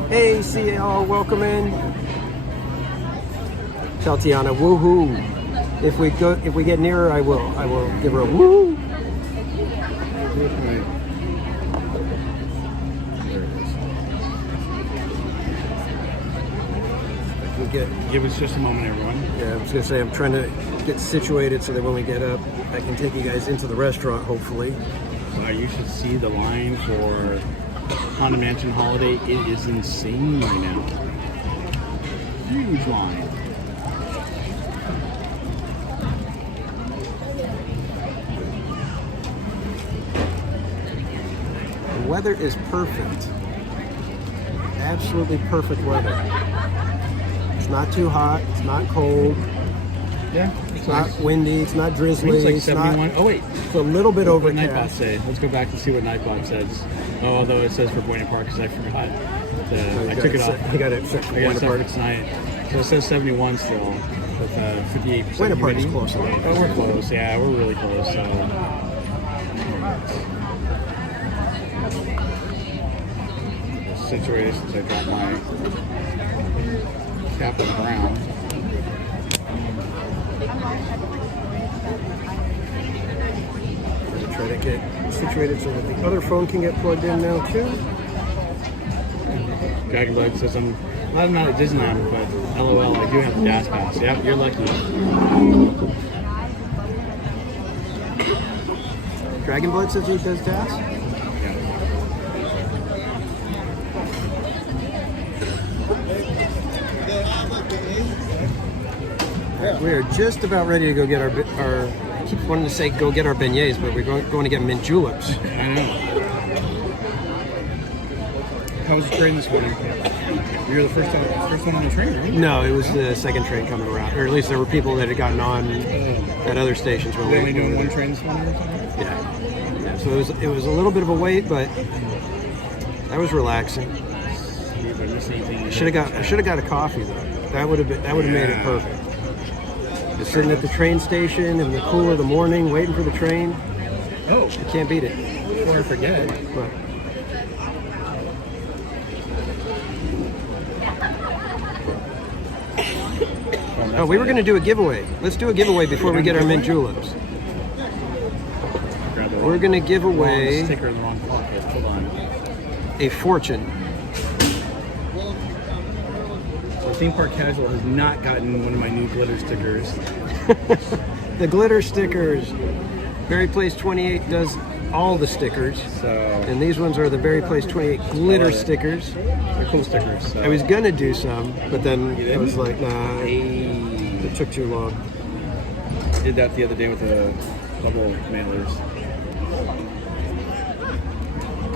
Hey, CL, welcome in. Tell Tiana, woohoo. If we get nearer, I will give her a woo. Give us just a moment, everyone. Yeah, I was gonna say I'm trying to get situated so that when we get up, I can take you guys into the restaurant, hopefully. Wow, you should see the line for Haunted Mansion holiday. It is insane right now. Huge line. The weather is perfect. Absolutely perfect weather. It's not too hot. It's not cold. Yeah. It's not windy. It's not drizzly. It's like it's 71. Not, oh wait. It's a little bit What did Nightbot overcast. say? Let's go back and see what Nightbot says. Oh, although it says for Buena Park because I forgot. I took it off. I got it set for I got Buena it set Park. for tonight. So it says 71 still with 58%. Buena Park is humidity. close enough. Oh, we're close. Yeah, we're really close. So. Situated since I got my cap on the ground. Try to get situated so that the other phone can get plugged in now too. Dragonblood says I'm not at Disneyland, but LOL, I do have the gas pass. Yep, you're lucky. Dragonblood says he does DAS? We are just about ready to go get our I keep wanting to say go get our beignets, but we're going to get mint juleps. I know. How was the train this morning? You were the first one on the train, right? No, it was the second train coming around, or at least there were people that had gotten on at other stations. Were they only doing one train this morning or something? Yeah. So it was a little bit of a wait, but that was relaxing. I should have got a coffee though. That would have made it perfect. Just sitting at the train station in the cool of the morning, waiting for the train. Oh, you can't beat it. Before I forget. What? Oh, we were going to do a giveaway. Let's do a giveaway before we get our mint juleps. We're going to give away sticker in the wrong pocket. Hold on. a fortune. So Theme Park Casual has not gotten one of my new glitter stickers. The glitter stickers. Berry Place 28 does all the stickers. And these ones are the Berry Place 28 glitter stickers. They're cool stickers. So. I was gonna do some, but then I was like, nah, it took too long. Did that the other day with the double mailers.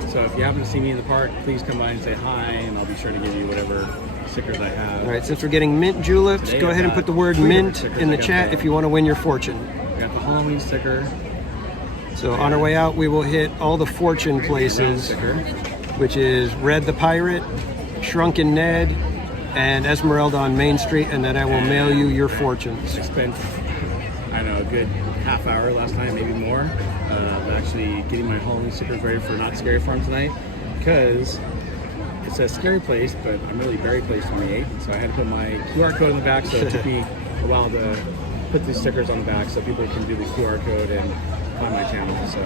So if you happen to see me in the park, please come by and say hi, and I'll be sure to give you whatever stickers I have. All right, since we're getting mint juleps, go ahead and put the word mint in the chat if you want to win your fortune. We got the Halloween sticker. So on our way out, we will hit all the fortune places, which is Red the Pirate, Shrunken Ned, and Esmeralda on Main Street, and then I will mail you your fortunes. I spent, I don't know, a good half hour last night, maybe more, actually getting my Halloween stickers ready for Not Scary Farm tonight, because it says Scary Place, but I'm really Berry Place 28, so I had to put my QR code on the back, so it took me a while to put these stickers on the back so people can do the QR code and find my channel. So,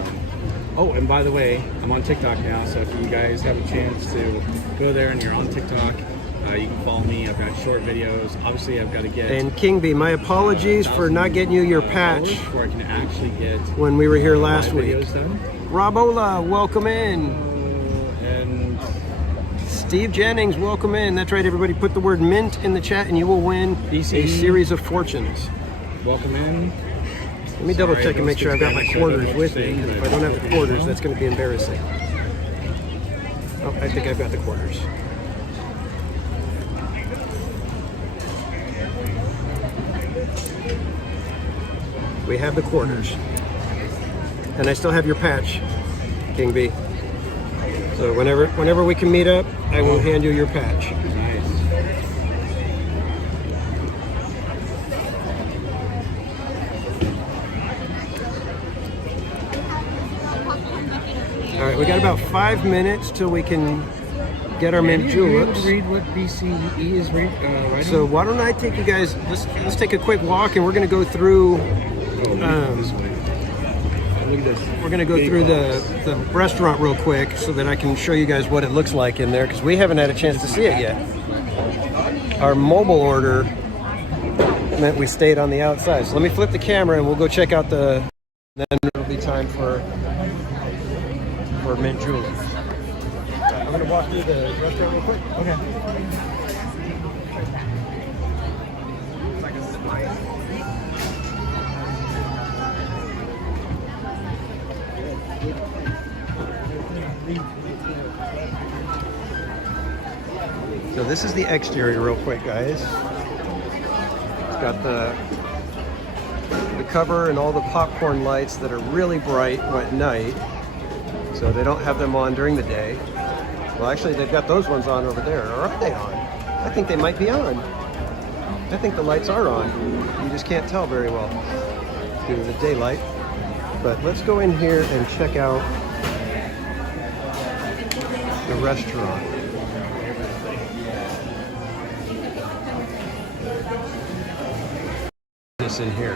oh, and by the way, I'm on TikTok now, so if you guys have a chance to go there and you're on TikTok, you can follow me. I've got short videos. Obviously, I've got to get... And King B, my apologies for not getting you your patch before I can actually get when we were here last week. Done. Robola, welcome in. And Steve Jennings, welcome in. That's right, everybody. Put the word mint in the chat and you will win a series of fortunes. Welcome in. Let me double check and make sure I've got my quarters with me. If I don't have the quarters, that's going to be embarrassing. Oh, I think I've got the quarters. We have the quarters. And I still have your patch, King B. So whenever we can meet up, I will hand you your patch. Nice. All right, we got about 5 minutes till we can get our mint juleps. Read what BCE is writing? So why don't I take you guys? Let's take a quick walk, and we're going to go through. We're going to go through the restaurant real quick so that I can show you guys what it looks like in there, because we haven't had a chance to see it yet. Our mobile order meant we stayed on the outside. So let me flip the camera and we'll go check out the. Then it'll be time for mint juleps. gonna walk through the restaurant real quick. Okay. So this is the exterior real quick, guys. It's got the cover and all the popcorn lights that are really bright at night. So they don't have them on during the day. Well, actually, they've got those ones on over there. Or are they on? I think they might be on. I think the lights are on. You just can't tell very well due to the daylight. But let's go in here and check out the restaurant. This in here.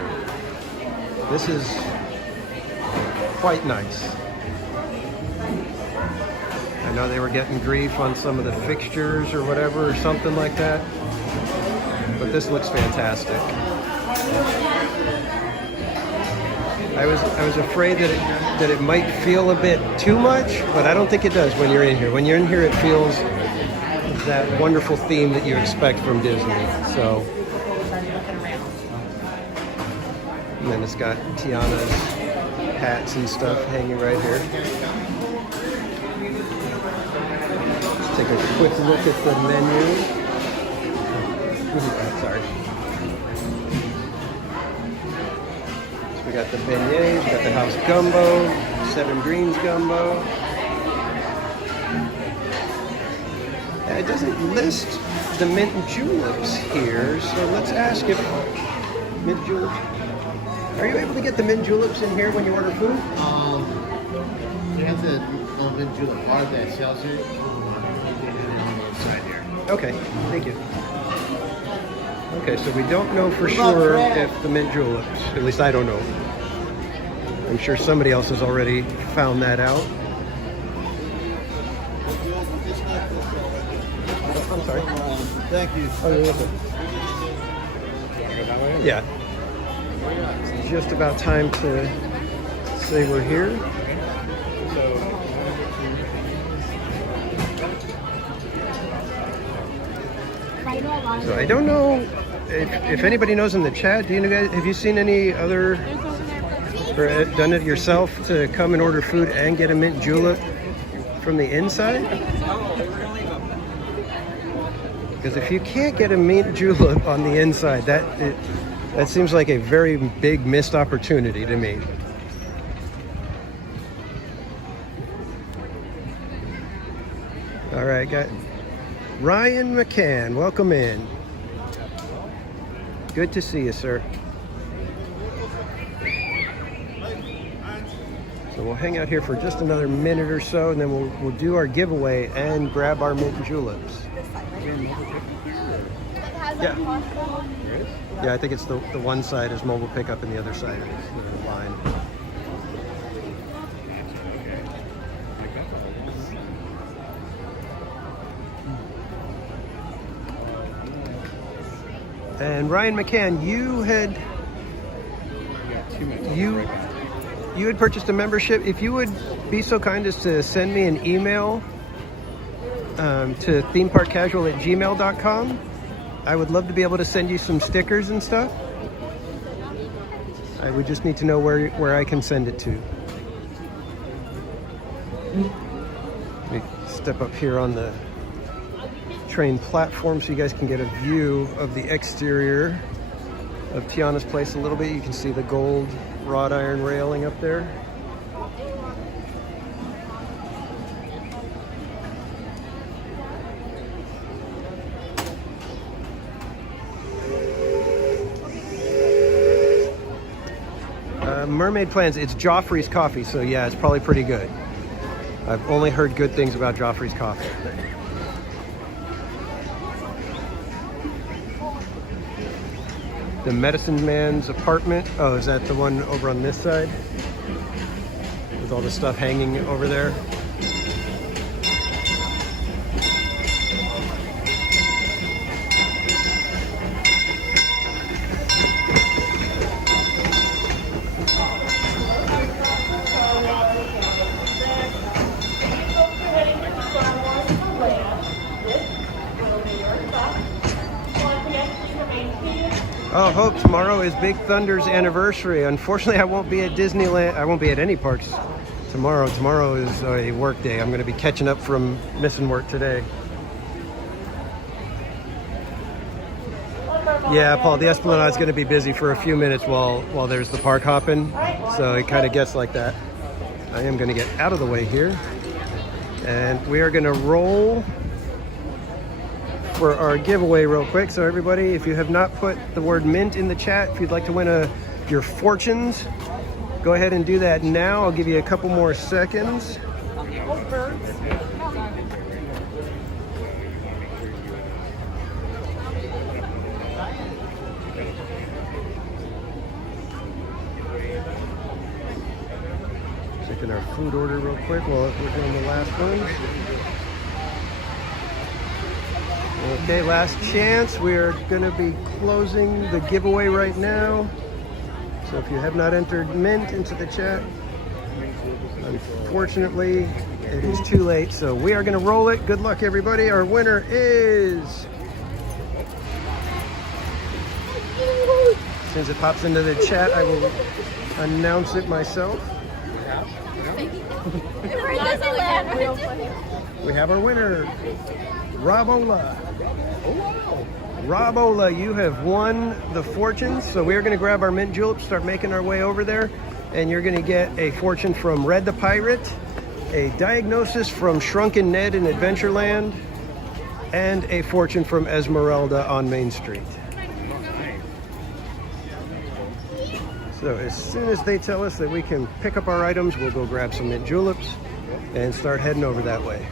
This is quite nice. I know they were getting grief on some of the fixtures or whatever or something like that, but this looks fantastic. I was afraid that it might feel a bit too much, but I don't think it does when you're in here. When you're in here, it feels that wonderful theme that you expect from Disney. So, and then it's got Tiana's hats and stuff hanging right here. Let's take a quick look at the menu. Sorry. So we got the beignets, we got the house gumbo, 7 greens gumbo. It doesn't list the mint juleps here, so let's ask if mint juleps. Are you able to get the mint juleps in here when you order food? You have the mint julep bar that sells it on the inside here. Okay, thank you. Okay, so we don't know for sure if the mint juleps, at least I don't know. I'm sure somebody else has already found that out. I'm sorry. Thank you. Oh, you're welcome. Yeah. It's just about time to say we're here. So I don't know if anybody knows in the chat. Do you guys have you seen any other or done it yourself to come and order food and get a mint julep from the inside? Because if you can't get a mint julep on the inside, that seems like a very big missed opportunity to me. All right, got Ryan McCann, welcome in. Good to see you, sir. So we'll hang out here for just another minute or so, and then we'll do our giveaway and grab our mint juleps. Yeah. Yeah, I think it's the one side is mobile pickup and the other side is the line. And Ryan McCann, you had purchased a membership. If you would be so kind as to send me an email to themeparkcasual@gmail.com, I would love to be able to send you some stickers and stuff. I would just need to know where I can send it to. Let me step up here on the train platform so you guys can get a view of the exterior of Tiana's place a little bit. You can see the gold wrought iron railing up there. Mermaid Plans, it's Joffrey's coffee, so yeah, it's probably pretty good. I've only heard good things about Joffrey's coffee. The Medicine Man's apartment. Oh, is that the one over on this side? With all the stuff hanging over there? Oh, Hope, tomorrow is Big Thunder's anniversary. Unfortunately, I won't be at Disneyland. I won't be at any parks tomorrow. Tomorrow is a work day. I'm going to be catching up from missing work today. Yeah, Paul, the Esplanade is going to be busy for a few minutes while there's the park hopping. So it kind of gets like that. I am going to get out of the way here. And we are going to roll for our giveaway real quick. So everybody, if you have not put the word mint in the chat, if you'd like to win your fortunes, go ahead and do that now. I'll give you a couple more seconds. Checking our food order real quick while we're doing the last one. Okay, last chance. We are going to be closing the giveaway right now. So if you have not entered mint into the chat, unfortunately, it is too late. So we are going to roll it. Good luck, everybody. Our winner is... As soon as it pops into the chat, I will announce it myself. We have our winner, Robola. Robola, you have won the fortunes. So we're going to grab our mint juleps, start making our way over there, and you're going to get a fortune from Red the Pirate, a diagnosis from Shrunken Ned in Adventureland, and a fortune from Esmeralda on Main Street. So as soon as they tell us that we can pick up our items, we'll go grab some mint juleps and start heading over that way.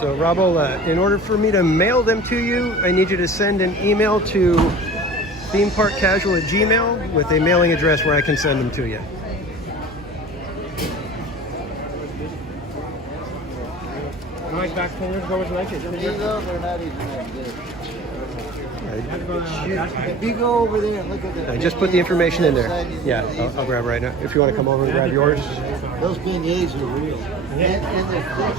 So Robola, in order for me to mail them to you, I need you to send an email to themeparkcasual@gmail with a mailing address where I can send them to you. Nice back corners, go with like it. These are not even that good. If you go over there and look at that. I just put the information in there. Yeah, I'll grab right now. If you want to come over and grab yours. Those beignets are real. And they're fresh.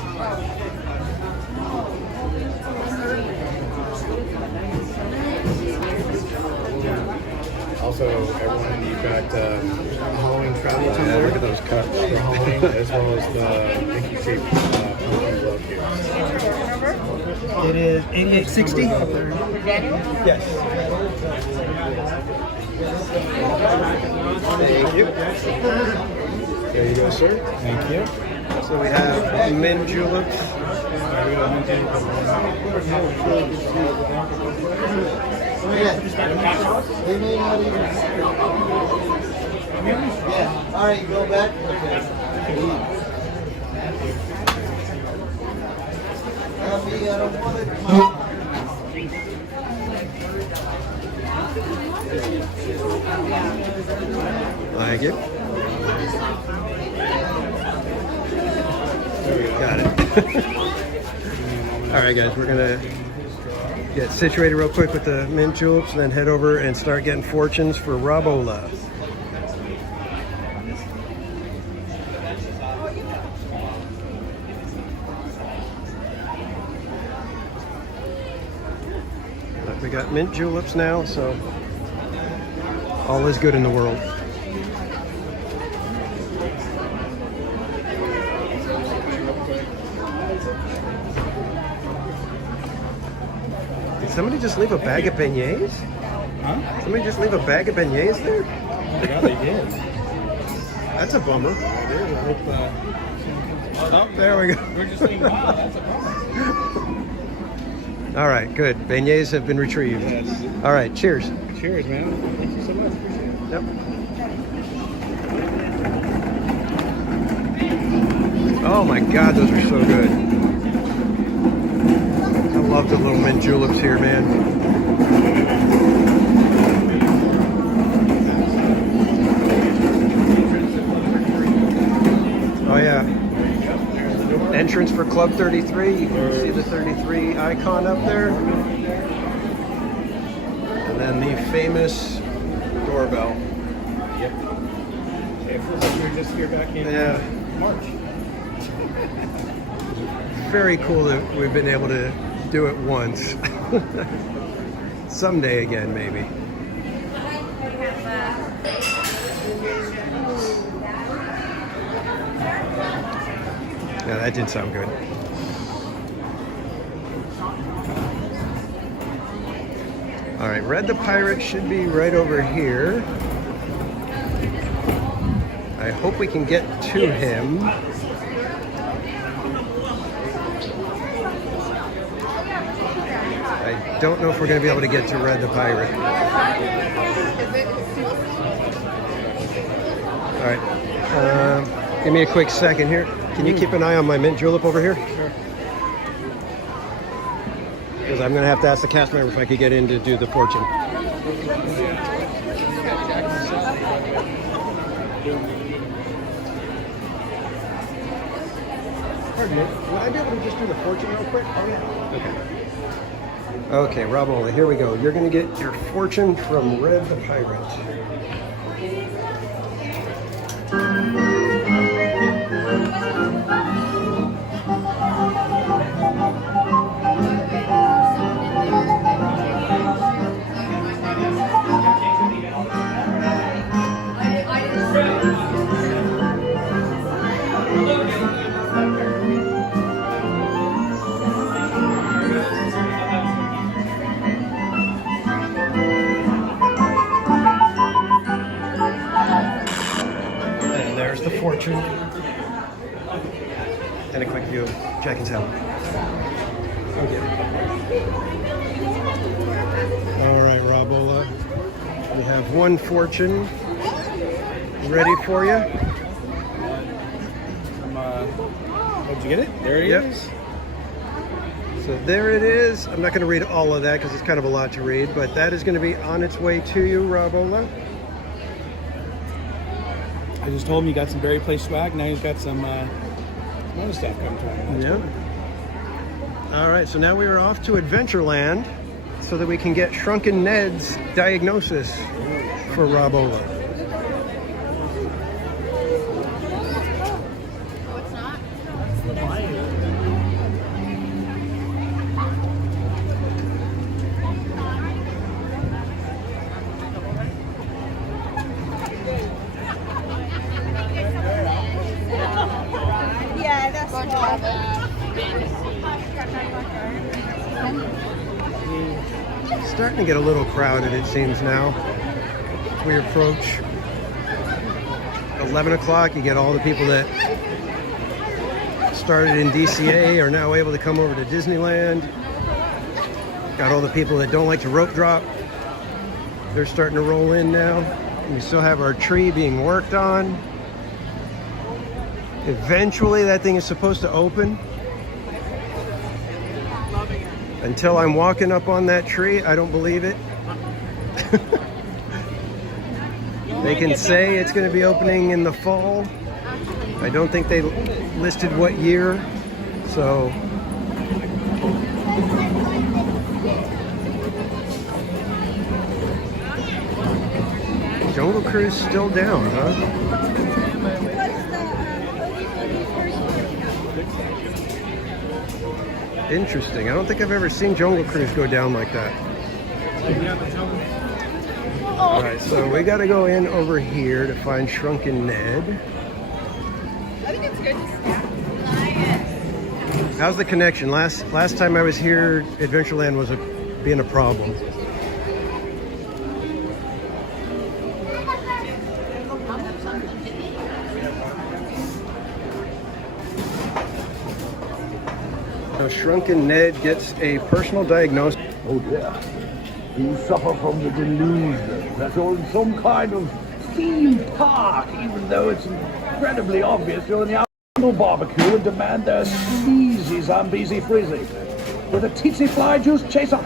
Also, everyone, you've got Halloween travel tumbler. Look at those cups. The Halloween, as well as the Mickey shaped pumpkin glove here. It is 8860. Yes. Thank you. There you go, sir. Thank you. So we have mint juleps. They may not even. Yeah. All right, go back. I don't want it. Like it. Got it. All right, guys, we're gonna get situated real quick with the mint juleps, then head over and start getting fortunes for Robola. We got mint juleps now, so all is good in the world. Did somebody just leave a bag of beignets? Huh? Somebody just leave a bag of beignets there? Yeah, they did. That's a bummer. Oh, there we go. We're just saying, wow, that's a bummer. All right, good. Beignets have been retrieved. Yes. All right, cheers. Cheers, man. Thank you so much. Appreciate it. Yep. Oh my God, those are so good. I love the little mint juleps here, man. Oh yeah. Entrance for Club 33. You can see the 33 icon up there. And then the famous doorbell. Yep. It feels like we were just here back in March. Very cool that we've been able to do it once. Someday again, maybe. Yeah, that did sound good. All right, Red the Pirate should be right over here. I hope we can get to him. I don't know if we're going to be able to get to Red the Pirate. All right, give me a quick second here. Can you keep an eye on my mint julep over here? Sure. Because I'm going to have to ask the cast member if I could get in to do the fortune. Pardon me, would I be able to just do the fortune real quick? Oh yeah. Okay. Okay, Robola, here we go. You're going to get your fortune from Red the Pirate. The fortune and a quick view of Jack and Sally. Okay. All right, Robola, we have one fortune ready for you. Did you get it? There it is. So there it is. I'm not going to read all of that because it's kind of a lot to read, but that is going to be on its way to you, Robola. I just told him you got some Berry Place swag. Now he's got some bonus stuff coming to him. Yeah. All right, so now we are off to Adventureland so that we can get Shrunken Ned's diagnosis for Robola. Starting to get a little crowded, it seems now. As we approach 11 o'clock, you get all the people that started in DCA are now able to come over to Disneyland. Got all the people that don't like to rope drop. They're starting to roll in now. And we still have our tree being worked on. Eventually that thing is supposed to open. Until I'm walking up on that tree, I don't believe it. They can say it's going to be opening in the fall. I don't think they listed what year, so. Jungle Cruise still down, huh? Interesting. I don't think I've ever seen Jungle Cruise go down like that. All right, so we got to go in over here to find Shrunken Ned. I think it's good to snap. How's the connection? Last time I was here, Adventureland was being a problem. Now, Shrunken Ned gets a personal diagnosis. Oh dear. You suffer from the delusion that you're in some kind of theme park, even though it's incredibly obvious you're in the outdoor barbecue and demand their sleazy Zambezi frizzy with a tsetse fly juice chaser.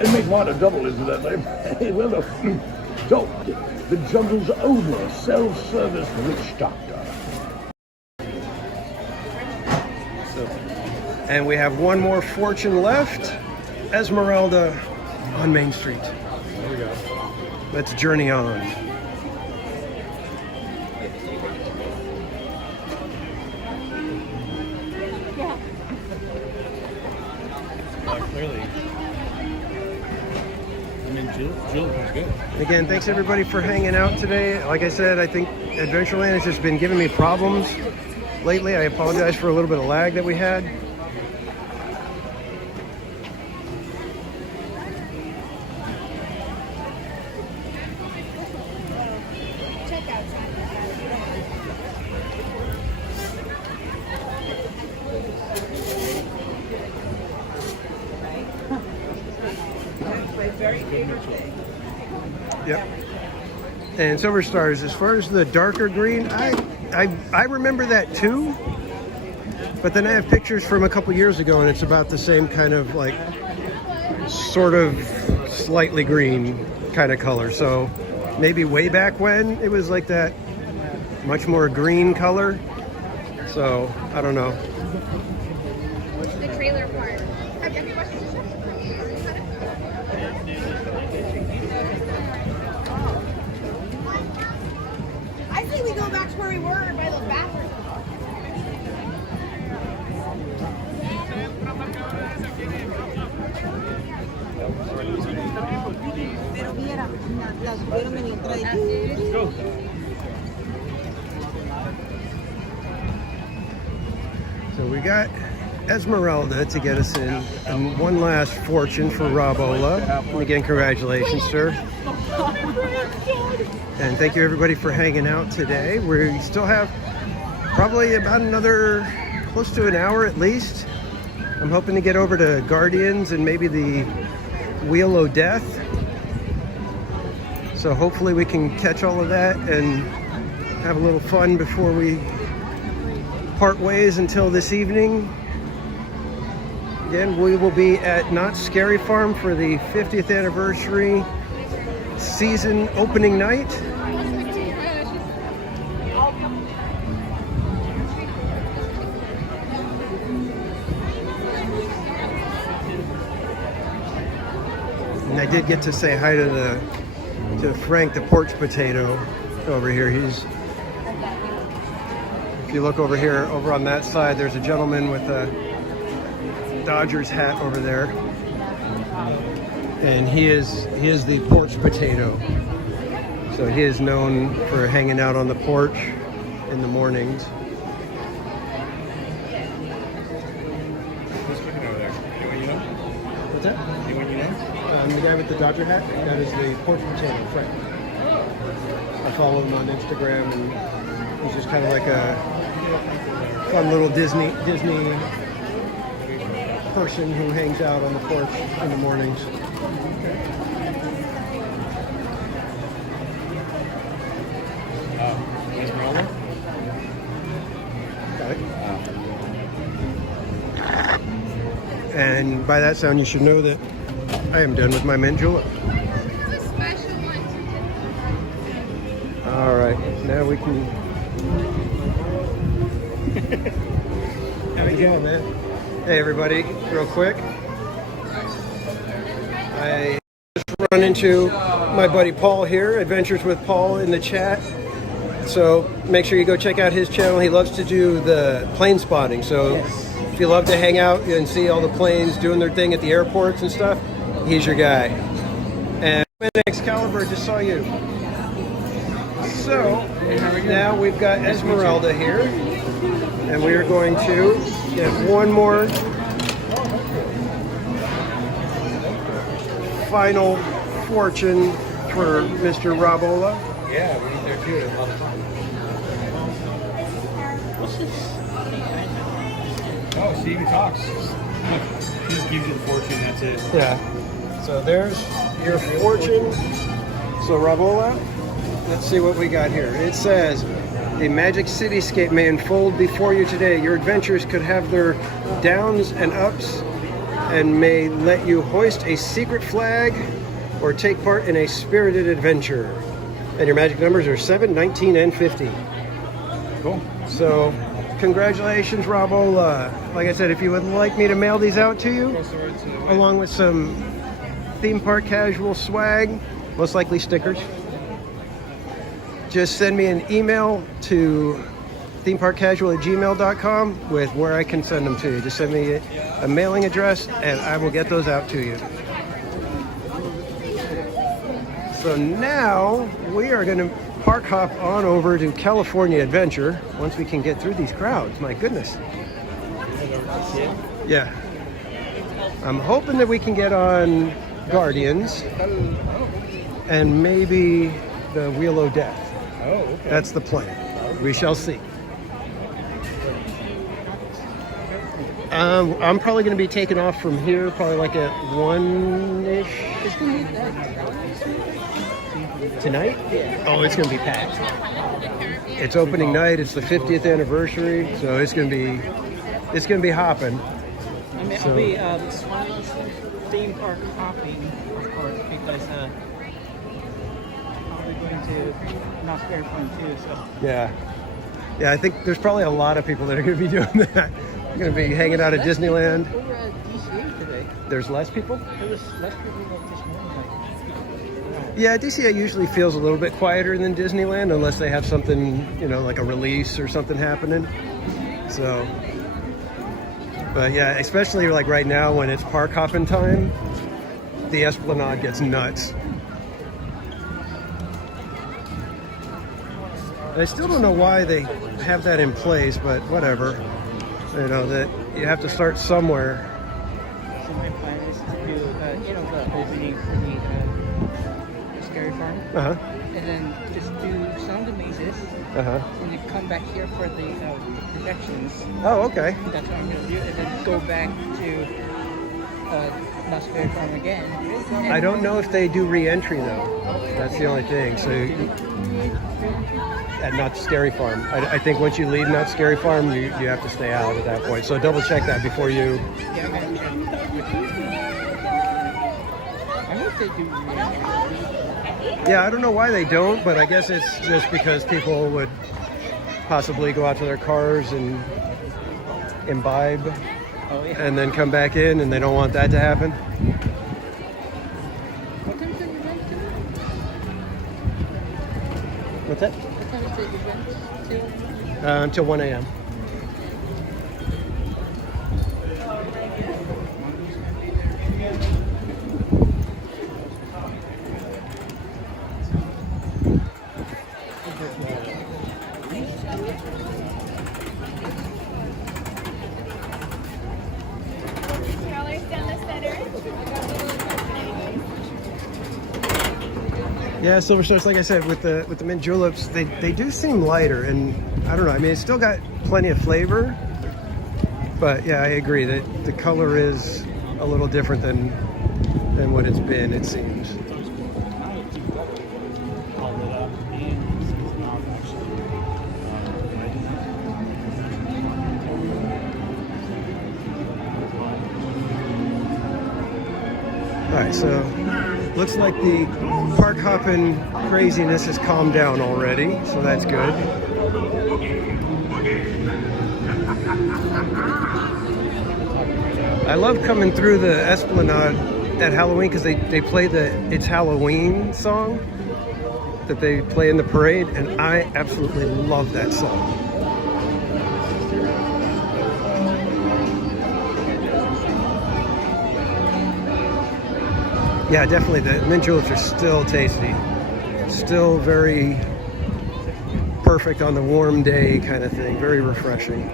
It makes mine a double, incidentally. Well, so, the jungle's only self-service witch doctor. And we have one more fortune left. Esmeralda on Main Street. There we go. Let's journey on. Jill was good. Again, thanks everybody for hanging out today. Like I said, I think Adventureland has just been giving me problems lately. I apologize for a little bit of lag that we had. Yep. And Silver Stars, as far as the darker green, I remember that too. But then I have pictures from a couple years ago and it's about the same kind of like sort of slightly green kind of color. So maybe way back when it was like that much more green color. So I don't know. The trailer part. Have you watched the show? I say we go back to where we were by those bathrooms. So we got Esmeralda to get us in, and one last fortune for Robola. And again, congratulations, sir. And thank you everybody for hanging out today. We still have probably about another close to an hour at least. I'm hoping to get over to Guardians and maybe the Wheel of Death. So hopefully we can catch all of that and have a little fun before we part ways until this evening. Again, we will be at Knott's Scary Farm for the 50th anniversary season opening night. And I did get to say hi to Frank the porch potato over here. If you look over here, over on that side, there's a gentleman with a Dodgers hat over there. And he is the porch potato. So he is known for hanging out on the porch in the mornings. Who's looking over there? Anyone you know? What's that? Anyone you know? The guy with the Dodger hat, that is the porch potato, Frank. I follow him on Instagram, and he's just kind of like a fun little Disney person who hangs out on the porch in the mornings. Esmeralda? Got it. And by that sound, you should know that I am done with my mint julep. It's a special one. All right, now we can. How you doing, man? Hey, everybody, real quick. I just run into my buddy Paul here, Adventures with Paul in the chat. So make sure you go check out his channel. He loves to do the plane spotting. So if you love to hang out and see all the planes doing their thing at the airports and stuff, he's your guy. And Excalibur, just saw you. So now we've got Esmeralda here, and we are going to get one more final fortune for Mr. Robola. Yeah, we need there too. It's a lot of fun. Oh, see, he talks. He just gives you the fortune, that's it. Yeah. So there's your fortune. So Robola, let's see what we got here. It says, a magic cityscape may unfold before you today. Your adventures could have their downs and ups and may let you hoist a secret flag or take part in a spirited adventure. And your magic numbers are 7, 19, and 50. Cool. So congratulations, Robola. Like I said, if you would like me to mail these out to you, along with some theme park casual swag, most likely stickers, just send me an email to themeparkcasual@gmail.com with where I can send them to you. Just send me a mailing address and I will get those out to you. So now we are going to park hop on over to California Adventure once we can get through these crowds. My goodness. Yeah. I'm hoping that we can get on Guardians and maybe the Wheel of Death. Oh, okay. That's the plan. We shall see. I'm probably going to be taking off from here, probably like at 1-ish. Tonight? Oh, it's going to be packed. It's opening night. It's the 50th anniversary, so it's going to be hopping. I mean, So- it's one of those theme park hopping, of course, because I'll be going to Knott's Berry Farm too. So Yeah. Yeah, I think there's probably a lot of people that are going to be doing that. Going to be hanging out at Disneyland. Over at DCA today, There's less people? there was less people like this morning. Yeah, DCA usually feels a little bit quieter than Disneyland unless they have something, you know, like a release or something happening. So, but yeah, especially like right now when it's park hopping time, the Esplanade gets nuts. I still don't know why they have that in place, but whatever. You know, that you have to start somewhere. So my plan is to do, the opening for the Scary Farm, and then just do some of the mazes, and then come back here for the projections. Oh, okay. That's what I'm going to do, and then go back to Knott's Berry Farm again. I don't know if they do re-entry though. That's the only thing. So at Knott's Scary Farm, I think once you leave Knott's Scary Farm, you have to stay out at that point. So double check that before you. I hope they do re-entry. Yeah, I don't know why they don't, but I guess it's just because people would possibly go out to their cars and imbibe and then come back in, and they don't want that to happen. What time is the event today? What's that? What time is the event till? Until 1 a.m. Yeah, Silver Stars, like I said, with the mint juleps, they do seem lighter, and I don't know. I mean, it's still got plenty of flavor, but yeah, I agree that the color is a little different than what it's been. It seems. All right, so looks like the park hopping craziness has calmed down already, so that's good. I love coming through the Esplanade at Halloween because they play the It's Halloween song that they play in the parade, and I absolutely love that song. Yeah, definitely. The mint juleps are still tasty. Still very perfect on the warm day kind of thing. Very refreshing.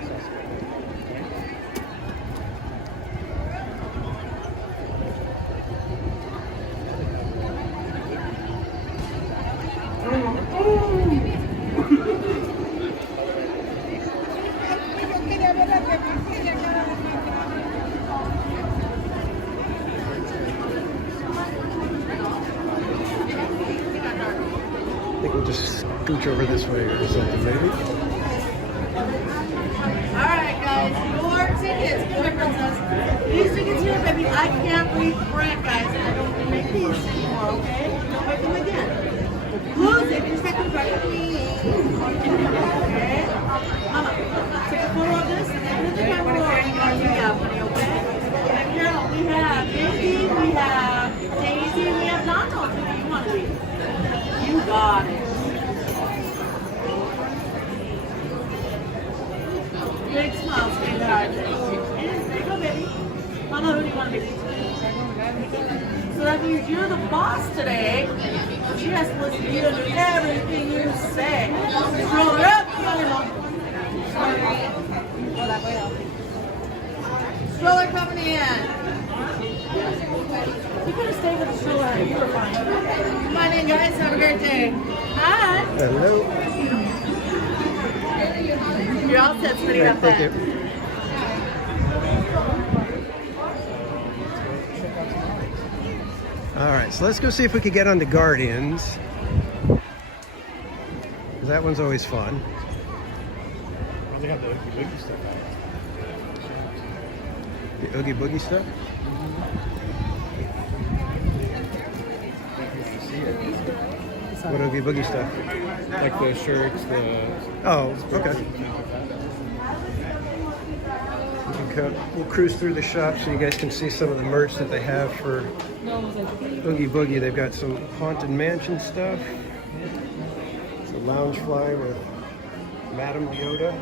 I think we'll just scooch over this way or something, maybe. Alright guys, your tickets. Come here, princess. These tickets here, baby, I can't read print, guys. I don't make these anymore, okay? Don't make them again. Lose it, just take them back with me. Okay? Mama, take a photo of this and then put the camera on and you have money, okay? And here we have Daisy, we have Donald. Who do you want to be? You got it. Big smile, sweetheart. There you go, baby. Mama, who do you want to be? So that means you're the boss today. You has to listen to you and do everything you say. Roll it up, stroller coming in. You could have stayed with the stroller. You were fine. Come on in, guys. Have a great day. Hi. Hello. You're all set, sweetie. Have Thank fun. you. All right, so let's go see if we could get on the Guardians. That one's always fun. They have the Oogie Boogie stuff out. The Oogie Boogie stuff? What Oogie Boogie stuff? Like the shirts, the... Oh, okay. We'll cruise through the shop so you guys can see some of the merch that they have for Oogie Boogie. They've got some Haunted Mansion stuff. It's a lounge fly with Madame Yoda.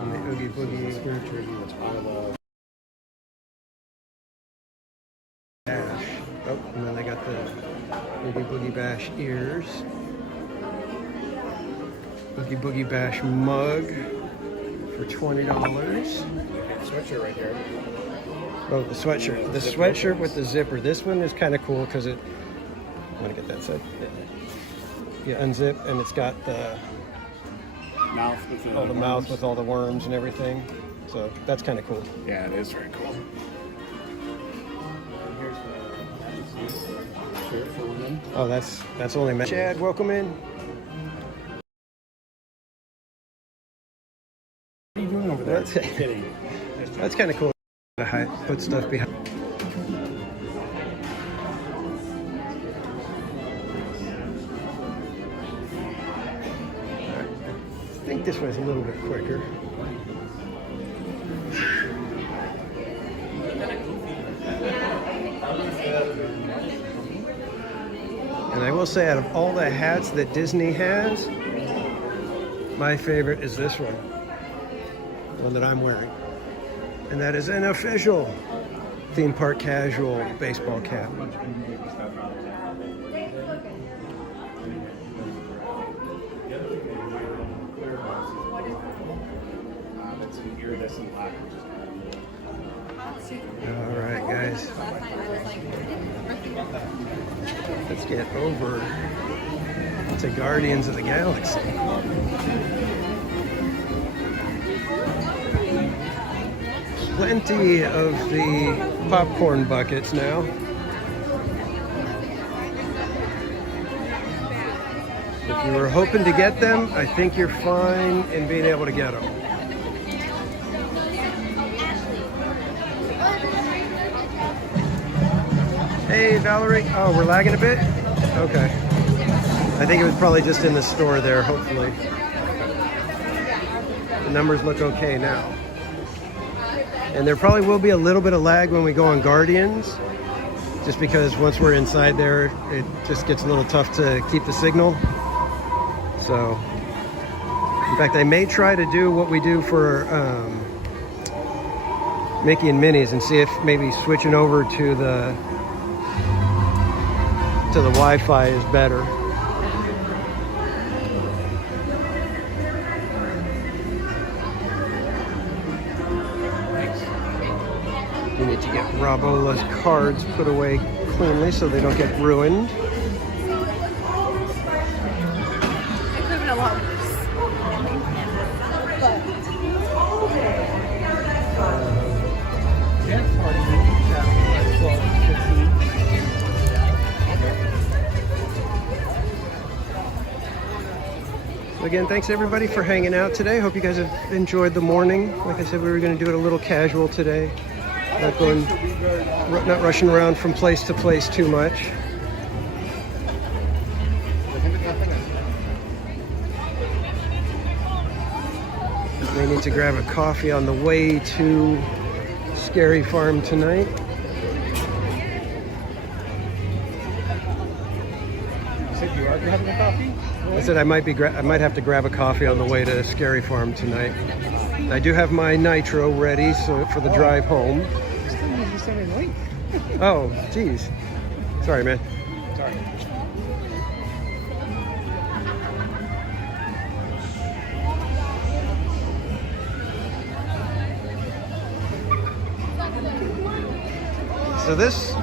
And the Oogie Boogie Bash. Oh, and then they got the Oogie Boogie Bash ears. Oogie Boogie Bash mug for $20. Sweatshirt right here. Oh, the sweatshirt. The sweatshirt with the zipper. This one is kind of cool because it... I want to get that side. You unzip and it's got the... Mouth with the... all the mouth with all the worms and everything. So that's kind of cool. Yeah, it is very cool. Here's the shirt for women. Oh, that's only... Chad, welcome in. What are you doing over there? That's kidding. That's kind of cool to put stuff behind. I think this one's a little bit quicker. And I will say, out of all the hats that Disney has, my favorite is this one. One that I'm wearing, and that is an official theme park casual baseball cap. All right, guys, let's get over to Guardians of the Galaxy. Plenty of the popcorn buckets now. If you were hoping to get them, I think you're fine in being able to get them. Hey, Valerie. Oh, we're lagging a bit? Okay. I think it was probably just in the store there, hopefully. The numbers look okay now. And there probably will be a little bit of lag when we go on Guardians, just because once we're inside there, it just gets a little tough to keep the signal. So, in fact, I may try to do what we do for Mickey and Minnie's and see if maybe switching over to the Wi-Fi is better. We need to get Robola's cards put away cleanly so they don't get ruined. It could have been a lot worse. Again, thanks everybody for hanging out today. Hope you guys have enjoyed the morning. Like I said, we were going to do it a little casual today. Not rushing around from place to place too much. May need to grab a coffee on the way to Scary Farm tonight. You said you are having a coffee? I said I might have to grab a coffee on the way to Scary Farm tonight. I do have my Nitro ready so for the drive home. Oh, geez. Sorry, man. Sorry. So this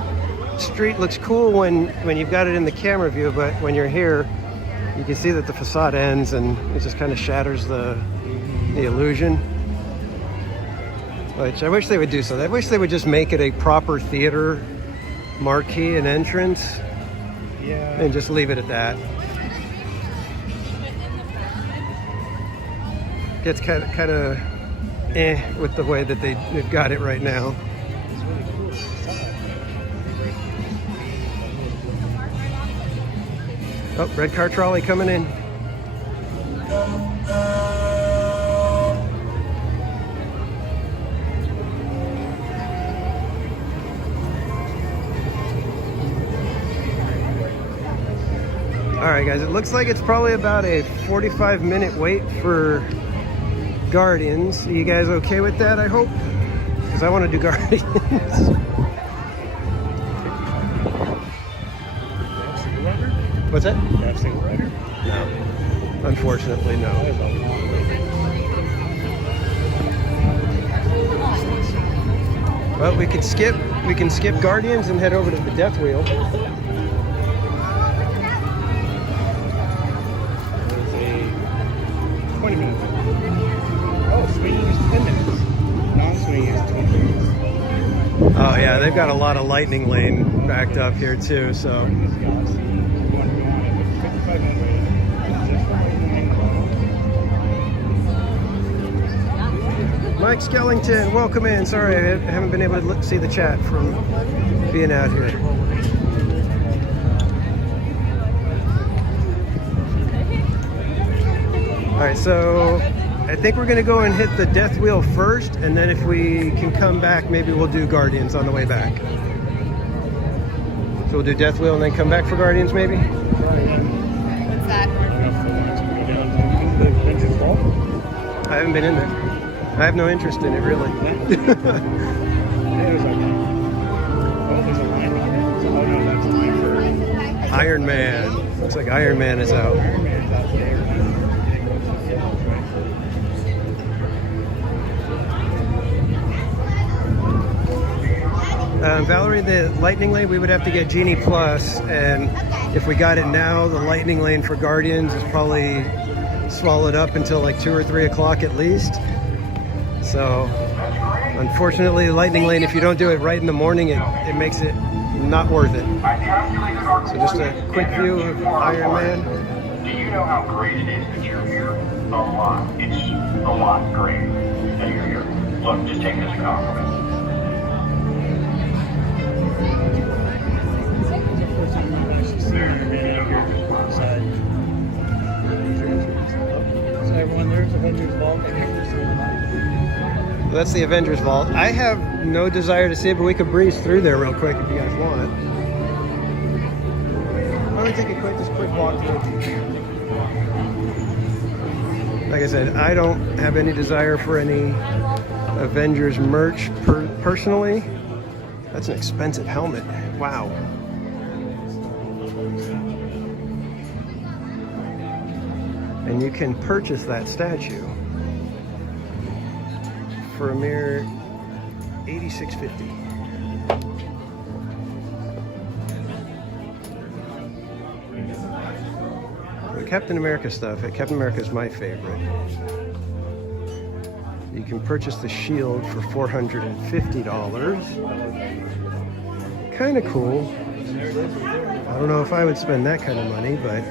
street looks cool when you've got it in the camera view, but when you're here, you can see that the facade ends and it just kind of shatters the illusion. Which I wish they would do so. I wish they would just make it a proper theater marquee and entrance. Yeah. And just leave it at that. Gets kind of with the way that they've got it right now. Oh, red car trolley coming in. All right, guys, it looks like it's probably about a 45-minute wait for Guardians. Are you guys okay with that, I hope? Because I want to do Guardians. What's that? That single rider? No. Unfortunately, no. Well, we can skip Guardians and head over to the Death Wheel. There's a 20-minute wait. Oh, swinging is 10 minutes. Non-swinging is 20 minutes. Oh yeah, they've got a lot of lightning lane backed up here too, so. Mike Skellington, welcome in. Sorry, I haven't been able to see the chat from being out here. All right, so I think we're gonna go and hit the Death Wheel first, and then if we can come back, maybe we'll do Guardians on the way back. So we'll do Death Wheel and then come back for Guardians, maybe? What's that? I haven't been in there. I have no interest in it, really. Iron Man. Looks like Iron Man is out. Valerie, the Lightning Lane, we would have to get Genie Plus, and if we got it now, the Lightning Lane for Guardians is probably swallowed up until like 2 or 3 o'clock at least. So, unfortunately, Lightning Lane, if you don't do it right in the morning, it makes it not worth it. So just a quick view of Iron Man. Do you know how great it is that you're here? A lot. It's a lot great that you're here. Look, just take it as a compliment. So everyone, there's Avengers Vault. Well, that's the Avengers Vault. I have no desire to see it, but we could breeze through there real quick if you guys want. Why don't we take a quick walk through? Like I said, I don't have any desire for any Avengers merch personally. That's an expensive helmet. Wow. And you can purchase that statue for a mere $86.50. The Captain America stuff, Captain America is my favorite. You can purchase the shield for $450. Kind of cool. I don't know if I would spend that kind of money, but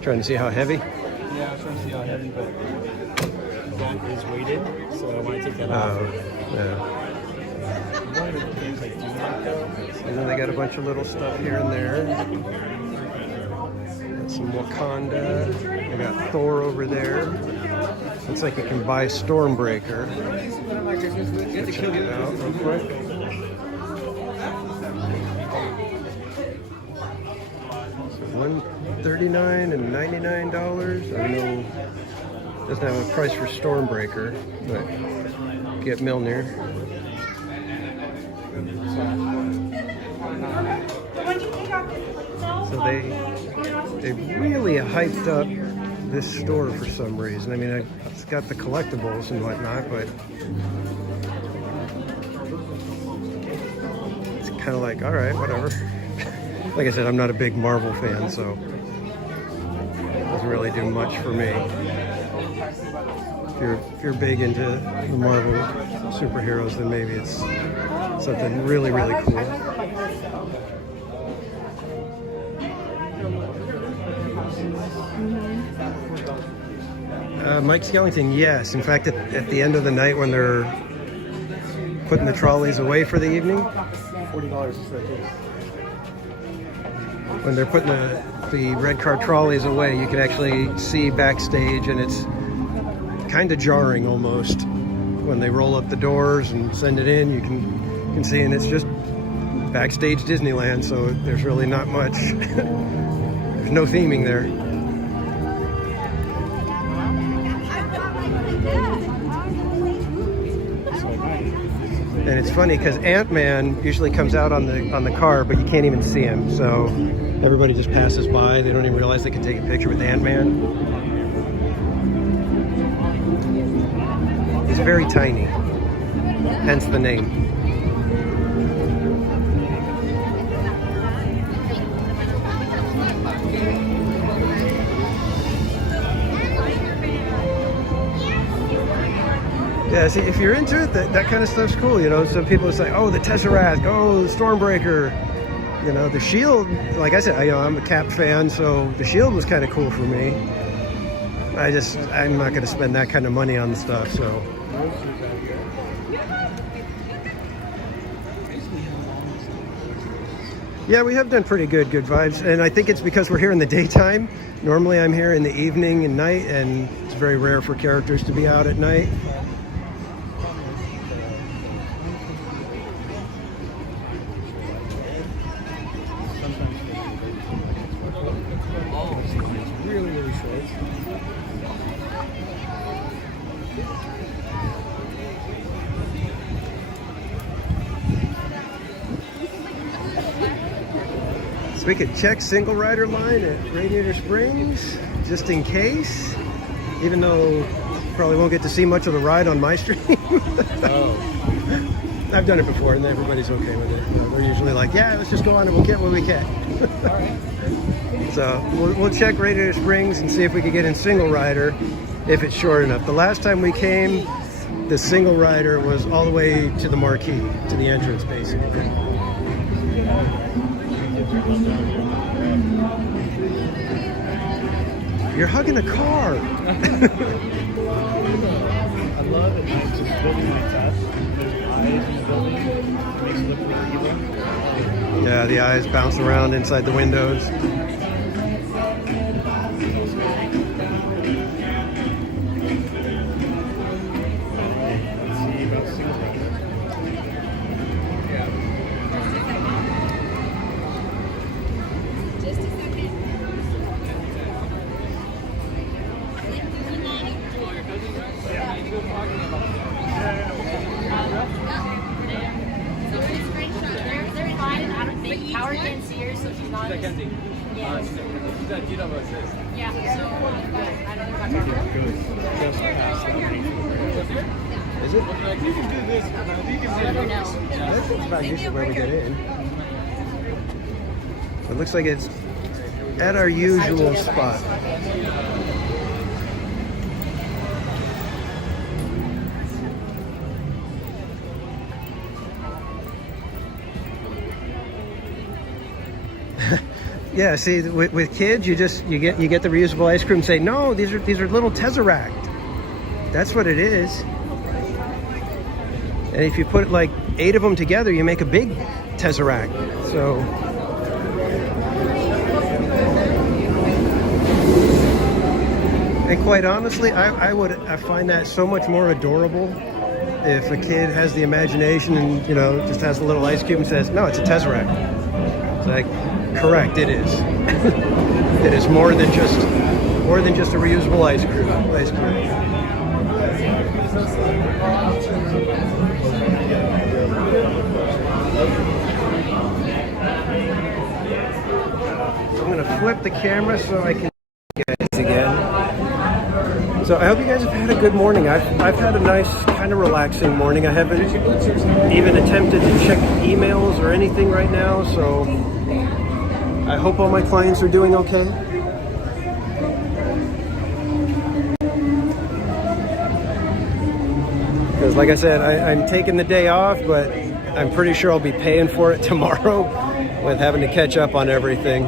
trying to see how heavy? Yeah, I'm trying to see how heavy, but that is weighted, so I want to take that off. Yeah. One of the things I do like though. And then they got a bunch of little stuff here and there. Got some Wakanda. They got Thor over there. Looks like you can buy Stormbreaker. Check it out real quick. So $39 and $99. I don't know. Doesn't have a price for Stormbreaker, but get Milner. So they really hyped up this store for some reason. I mean, it's got the collectibles and whatnot, but it's kind of like, all right, whatever. Like I said, I'm not a big Marvel fan, so it doesn't really do much for me. If you're big into the Marvel superheroes, then maybe it's something really, really cool. Mike Skellington, yes. In fact, at the end of the night when they're putting the trolleys away for the evening, $40 when they're putting the red car trolleys away, you can actually see backstage, and it's kind of jarring almost. When they roll up the doors and send it in, you can see, and it's just backstage Disneyland, so there's really not much. There's no theming there. And it's funny because Ant-Man usually comes out on the car, but you can't even see him. So everybody just passes by. They don't even realize they can take a picture with Ant-Man. He's very tiny, hence the name. Yeah, see, if you're into it, that kind of stuff's cool, you know. Some people say, oh, the Tesseract, oh, the Stormbreaker, you know, the Shield. Like I said, I'm a Cap fan, so the Shield was kind of cool for me. I'm not going to spend that kind of money on the stuff, so. Yeah, we have done pretty good vibes, and I think it's because we're here in the daytime. Normally I'm here in the evening and night, and it's very rare for characters to be out at night. Really, really short. So we could check single rider line at Radiator Springs, just in case, even though probably won't get to see much of the ride on my stream. I've done it before, and everybody's okay with it. We're usually like, yeah, let's just go on and we'll get what we can. So we'll check Radiator Springs and see if we can get in single rider if it's short enough. The last time we came, the single rider was all the way to the marquee, to the entrance, basically. You're hugging a car. I love it. I'm just building my test. There's eyes in the building. It makes it look really evil. Yeah, the eyes bounce around inside the windows. Is it? You can do this. That's about usually where we get in. It looks like it's at our usual spot. Yeah, see, with kids, you get the reusable ice cream and say, no, these are little Tesseract. That's what it is. And if you put like 8 of them together, you make a big Tesseract. So and quite honestly, I find that so much more adorable if a kid has the imagination and, you know, just has a little ice cube and says, no, it's a Tesseract. It's like, correct, it is. that is more than just a reusable ice cube. I'm gonna flip the camera so I can see you guys again. So I hope you guys have had a good morning. I've had a nice, kind of relaxing morning. I haven't even attempted to check emails or anything right now, so I hope all my clients are doing okay. Because like I said, I'm taking the day off, but I'm pretty sure I'll be paying for it tomorrow with having to catch up on everything.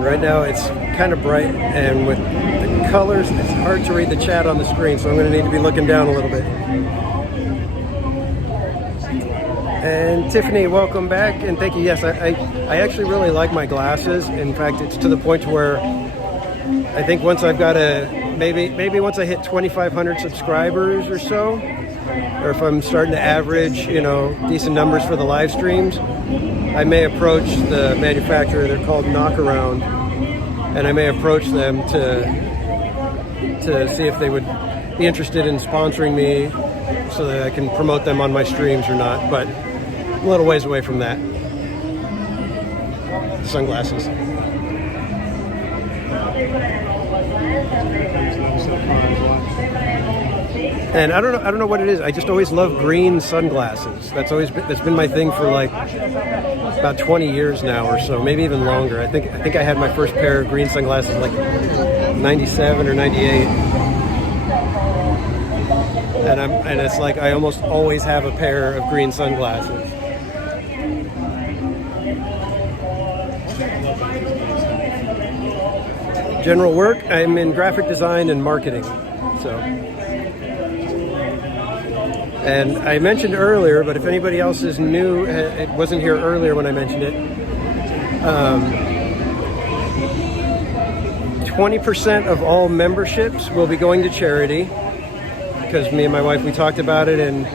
Right now it's kind of bright, and with the colors, it's hard to read the chat on the screen, so I'm going to need to be looking down a little bit. And Tiffany, welcome back, and thank you. Yes, I actually really like my glasses. In fact, it's to the point where I think once I've got maybe once I hit 2,500 subscribers or so, or if I'm starting to average, decent numbers for the live streams, I may approach the manufacturer. They're called Knockaround, and I may approach them to see if they would be interested in sponsoring me so that I can promote them on my streams or not. But I'm a little ways away from that. Sunglasses. And I don't know what it is. I just always love green sunglasses. That's been my thing for like about 20 years now or so, maybe even longer. I think I had my first pair of green sunglasses like 97 or 98. And it's like I almost always have a pair of green sunglasses. General work, I'm in graphic design and marketing. So, and I mentioned earlier, but if anybody else is new, it wasn't here earlier when I mentioned it, 20% of all memberships will be going to charity, because me and my wife, we talked about it, and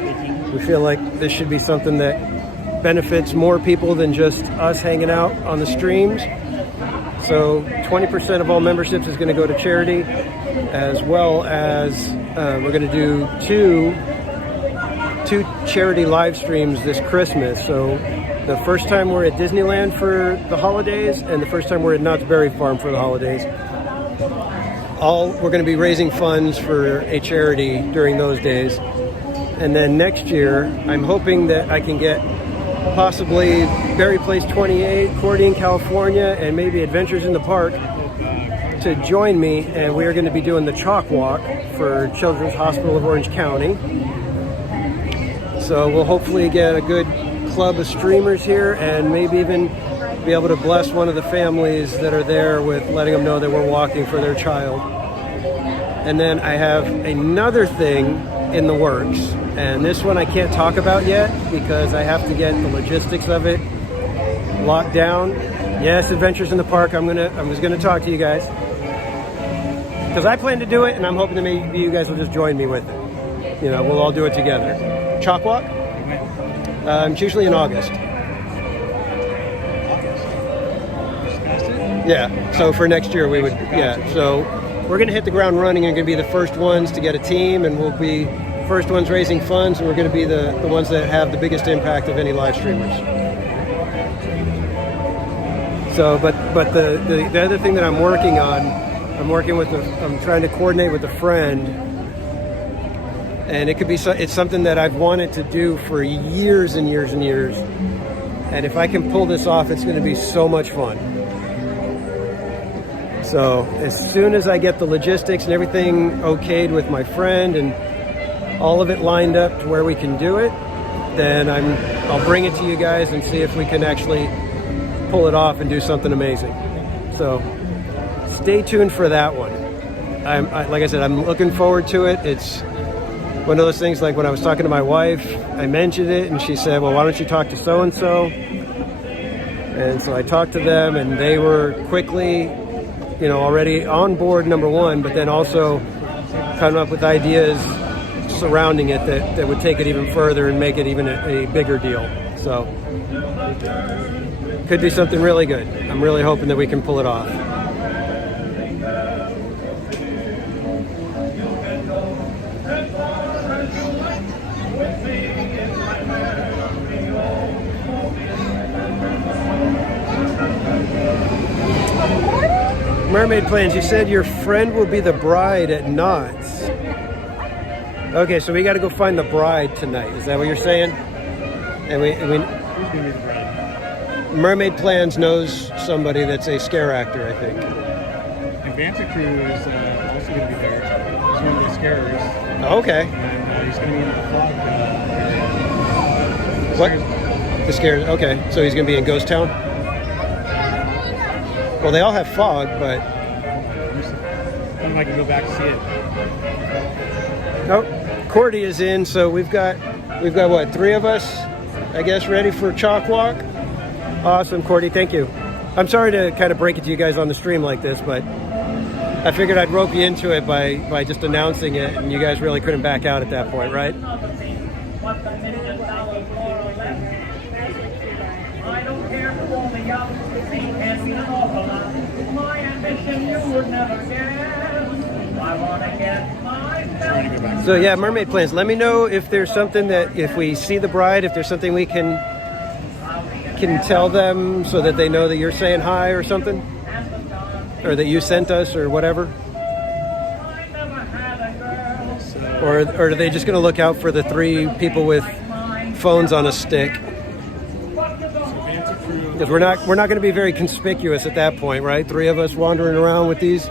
we feel like this should be something that benefits more people than just us hanging out on the streams. So 20% of all memberships is going to go to charity, as well as we're going to do two charity live streams this Christmas. So the first time we're at Disneyland for the holidays, and the first time we're at Knott's Berry Farm for the holidays. We're going to be raising funds for a charity during those days. And then next year, I'm hoping that I can get possibly Berry Place 28, Cordy in California, and maybe Adventures in the Park to join me, and we are going to be doing the chalk walk for Children's Hospital of Orange County. So we'll hopefully get a good club of streamers here, and maybe even be able to bless one of the families that are there with letting them know that we're walking for their child. And then I have another thing in the works, and this one I can't talk about yet because I have to get the logistics of it locked down. Yes, Adventures in the Park, I'm just gonna talk to you guys, because I plan to do it, and I'm hoping that maybe you guys will just join me with it. We'll all do it together. Chalk walk? It's usually in August. Yeah, so for next year we would, so we're going to hit the ground running and going to be the first ones to get a team, and we'll be first ones raising funds, and we're going to be the ones that have the biggest impact of any live streamers. So, but the other thing that I'm working on, I'm trying to coordinate with a friend, and it's something that I've wanted to do for years and years and years, and if I can pull this off, it's going to be so much fun. So as soon as I get the logistics and everything okayed with my friend and all of it lined up to where we can do it, then I'll bring it to you guys and see if we can actually pull it off and do something amazing. So stay tuned for that one. Like I said, I'm looking forward to it. It's one of those things, like when I was talking to my wife, I mentioned it and she said, well, why don't you talk to so-and-so? And so I talked to them, and they were quickly, already on board, number one, but then also coming up with ideas surrounding it that would take it even further and make it even a bigger deal. So Could be something really good. I'm really hoping that we can pull it off. Mermaid Plans, you said your friend will be the bride at Knott's. Okay, so we got to go find the bride tonight. Is that what you're saying? And we Mermaid Plans knows somebody that's a scare actor, I think. And Banta Crew is also going to be there. He's one of the scarers. Okay. And he's going to be in the fog. What? The scares. Okay, so he's going to be in Ghost Town? Well, they all have fog, but... I don't know if I can go back and see it. Oh, Cordy is in, so we've got what, 3 of us, I guess, ready for Chalk Walk? Awesome, Cordy, thank you. I'm sorry to kind of break it to you guys on the stream like this, but I figured I'd rope you into it by just announcing it, and you guys really couldn't back out at that point, right? I don't care who only young, see can be an awful lot. My ambition you would never guess. I want to get my... So yeah, Mermaid Plans, let me know if there's something that, if we see the bride, if there's something we can tell them so that they know that you're saying hi or something, or that you sent us or whatever, or are they just going to look out for the 3 people with phones on a stick? Because we're not going to be very conspicuous at that point, right? 3 of us wandering around with these.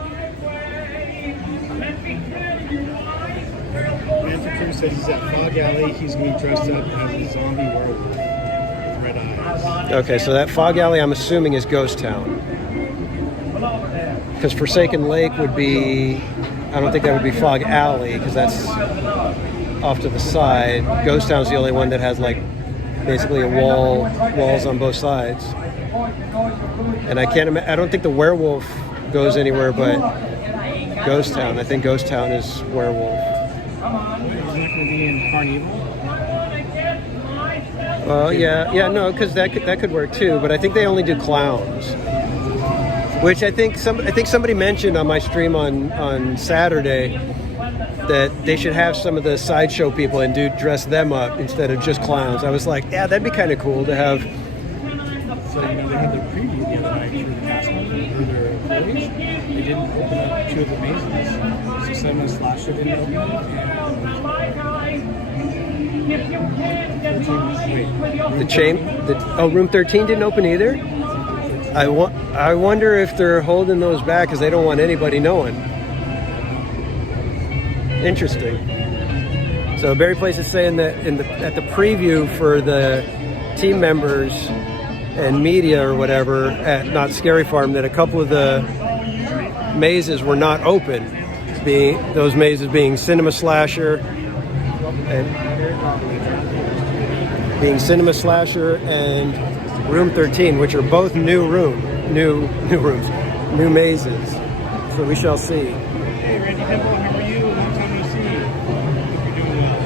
Banta Crew said he's at Fog Alley. He's going to be dressed up as a zombie werewolf with red eyes. Okay, so that Fog Alley, I'm assuming, is Ghost Town. Because Forsaken Lake would be, I don't think that would be Fog Alley, because that's off to the side. Ghost Town's the only one that has, like, basically walls on both sides. And I don't think the werewolf goes anywhere but Ghost Town. I think Ghost Town is werewolf. Is it going to be in Carnival? Well, yeah, no, because that could work too. But I think they only do clowns, which I think somebody mentioned on my stream on Saturday that they should have some of the sideshow people and dress them up instead of just clowns. I was like, yeah, that'd be kind of cool to have. So they had their preview the other night for the cast members or their employees. They didn't open up 2 of the mazes. So Cinema Slasher didn't open up. Room 13 didn't open either? I wonder if they're holding those back because they don't want anybody knowing. Interesting. So Barry Place is saying that at the preview for the team members and media or whatever at Not Scary Farm, that a couple of the mazes were not open. Those mazes being Cinema Slasher and Room 13, which are both new rooms, new mazes. So we shall see. Hey, Randy Pimple, how are you? Long time no see. Hope you're doing well.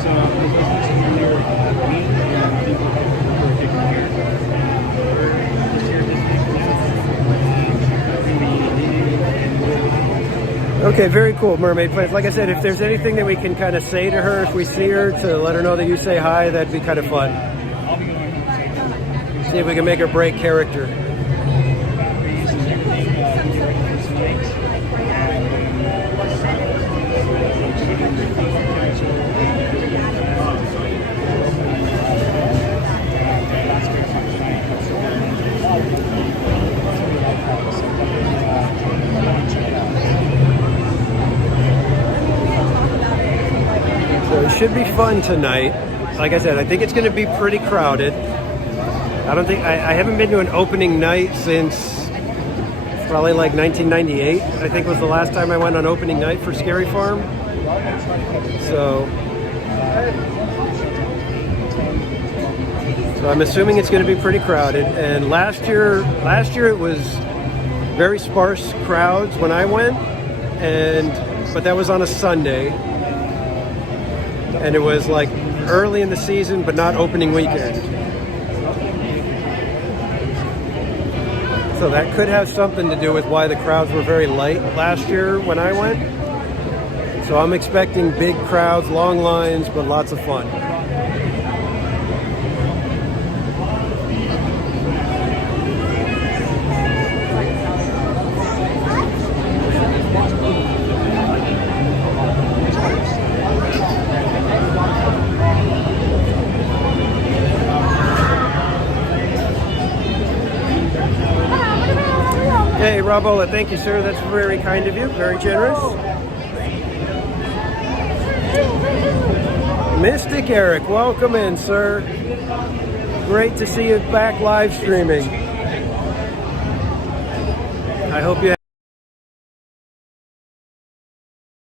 So, as I was mentioning earlier, me and people who are taking here. This year, Disney. Okay, very cool, Mermaid Plans. Like I said, if there's anything that we can kind of say to her if we see her to let her know that you say hi, that'd be kind of fun. See if we can make her break character. So it should be fun tonight. Like I said, I think it's going to be pretty crowded. I haven't been to an opening night since probably like 1998. I think was the last time I went on opening night for Scary Farm. So I'm assuming it's going to be pretty crowded. And last year it was very sparse crowds when I went, but that was on a Sunday. And it was like early in the season, but not opening weekend. So that could have something to do with why the crowds were very light last year when I went. So I'm expecting big crowds, long lines, but lots of fun. Hey, Robola, thank you, sir. That's very kind of you. Very generous. Mystic Eric, welcome in, sir. Great to see you back live streaming. I hope you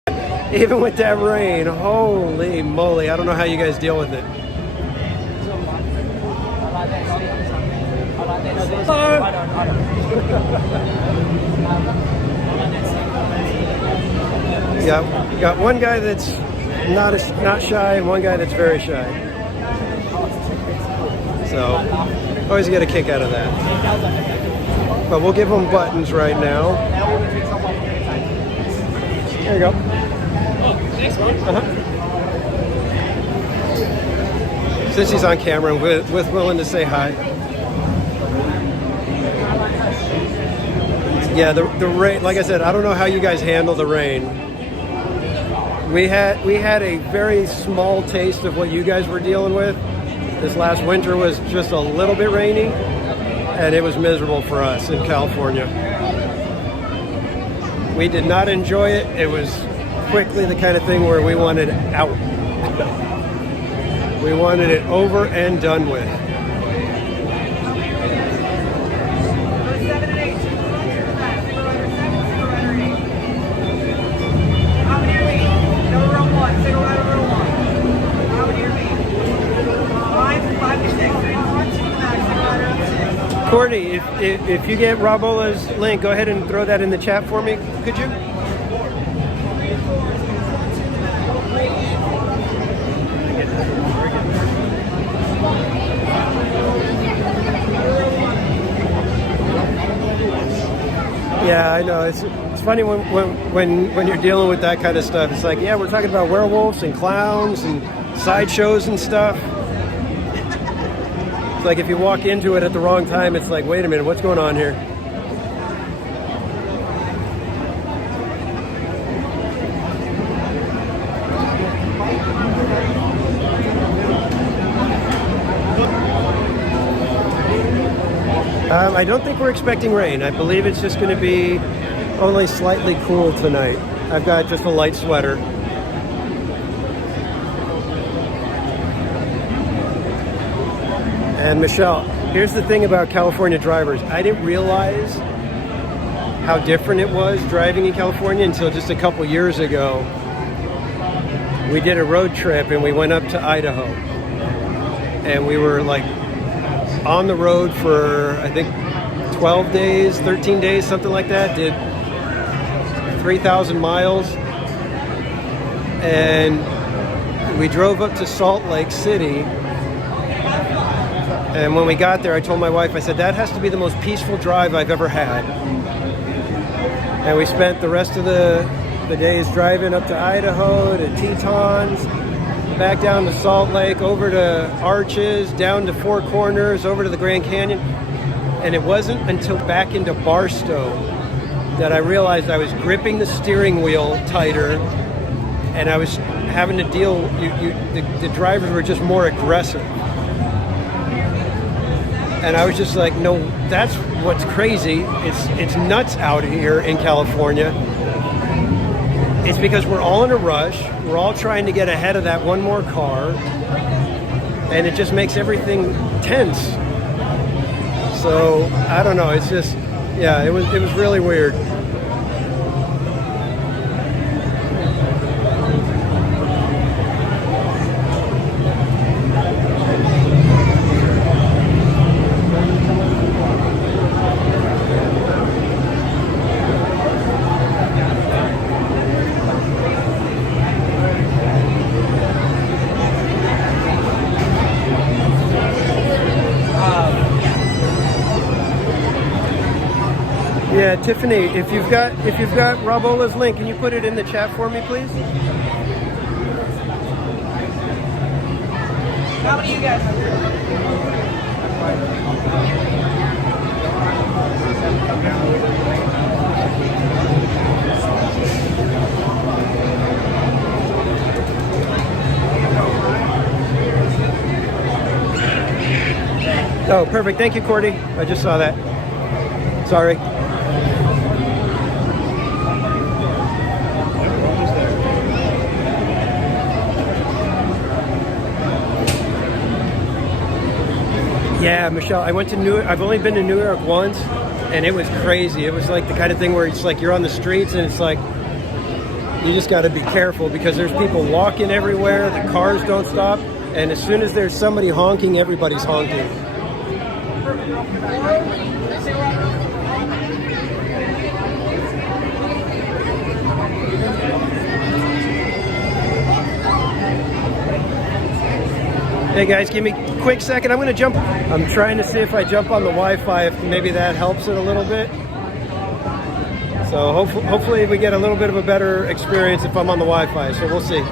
have... Even with that rain, holy moly. I don't know how you guys deal with it. Yeah, we got one guy that's not shy and one guy that's very shy. So, always get a kick out of that. But we'll give him buttons right now. There you go. Since he's on camera, with willing to say hi. Yeah, the rain, like I said, I don't know how you guys handle the rain. We had a very small taste of what you guys were dealing with. This last winter was just a little bit rainy, and it was miserable for us in California. We did not enjoy it. It was quickly the kind of thing where we wanted out. We wanted it over and done with. Courtney, if you get Robola's link, go ahead and throw that in the chat for me, could you? Yeah, I know. It's funny when you're dealing with that kind of stuff. It's like, yeah, we're talking about werewolves and clowns and sideshows and stuff. It's like if you walk into it at the wrong time, it's like, wait a minute, what's going on here? I don't think we're expecting rain. I believe it's just going to be only slightly cool tonight. I've got just a light sweater. And Michelle, here's the thing about California drivers. I didn't realize how different it was driving in California until just a couple years ago. We did a road trip and we went up to Idaho. And we were like on the road for, I think, 12 days, 13 days, something like that. Did 3,000 miles. And we drove up to Salt Lake City. And when we got there, I told my wife, I said, that has to be the most peaceful drive I've ever had. And we spent the rest of the days driving up to Idaho, to Tetons, back down to Salt Lake, over to Arches, down to Four Corners, over to the Grand Canyon. And it wasn't until back into Barstow that I realized I was gripping the steering wheel tighter, and I was having to deal, the drivers were just more aggressive. And I was just like, no, that's what's crazy. It's nuts out here in California. It's because we're all in a rush. We're all trying to get ahead of that one more car. And it just makes everything tense. So, I don't know. It's just, yeah, it was really weird. Yeah, Tiffany, if you've got Robola's link, can you put it in the chat for me, please? How many of you guys? Oh, perfect. Thank you, Cordy. I just saw that. Sorry. Yeah, Michelle, I went to I've only been to New York once, and it was crazy. It was like the kind of thing where it's like you're on the streets and it's like you just got to be careful because there's people walking everywhere, the cars don't stop, and as soon as there's somebody honking, everybody's honking. Hey guys, give me a quick second. I'm going to jump. I'm trying to see if I jump on the Wi-Fi, if maybe that helps it a little bit. So hopefully we get a little bit of a better experience if I'm on the Wi-Fi. So we'll see. All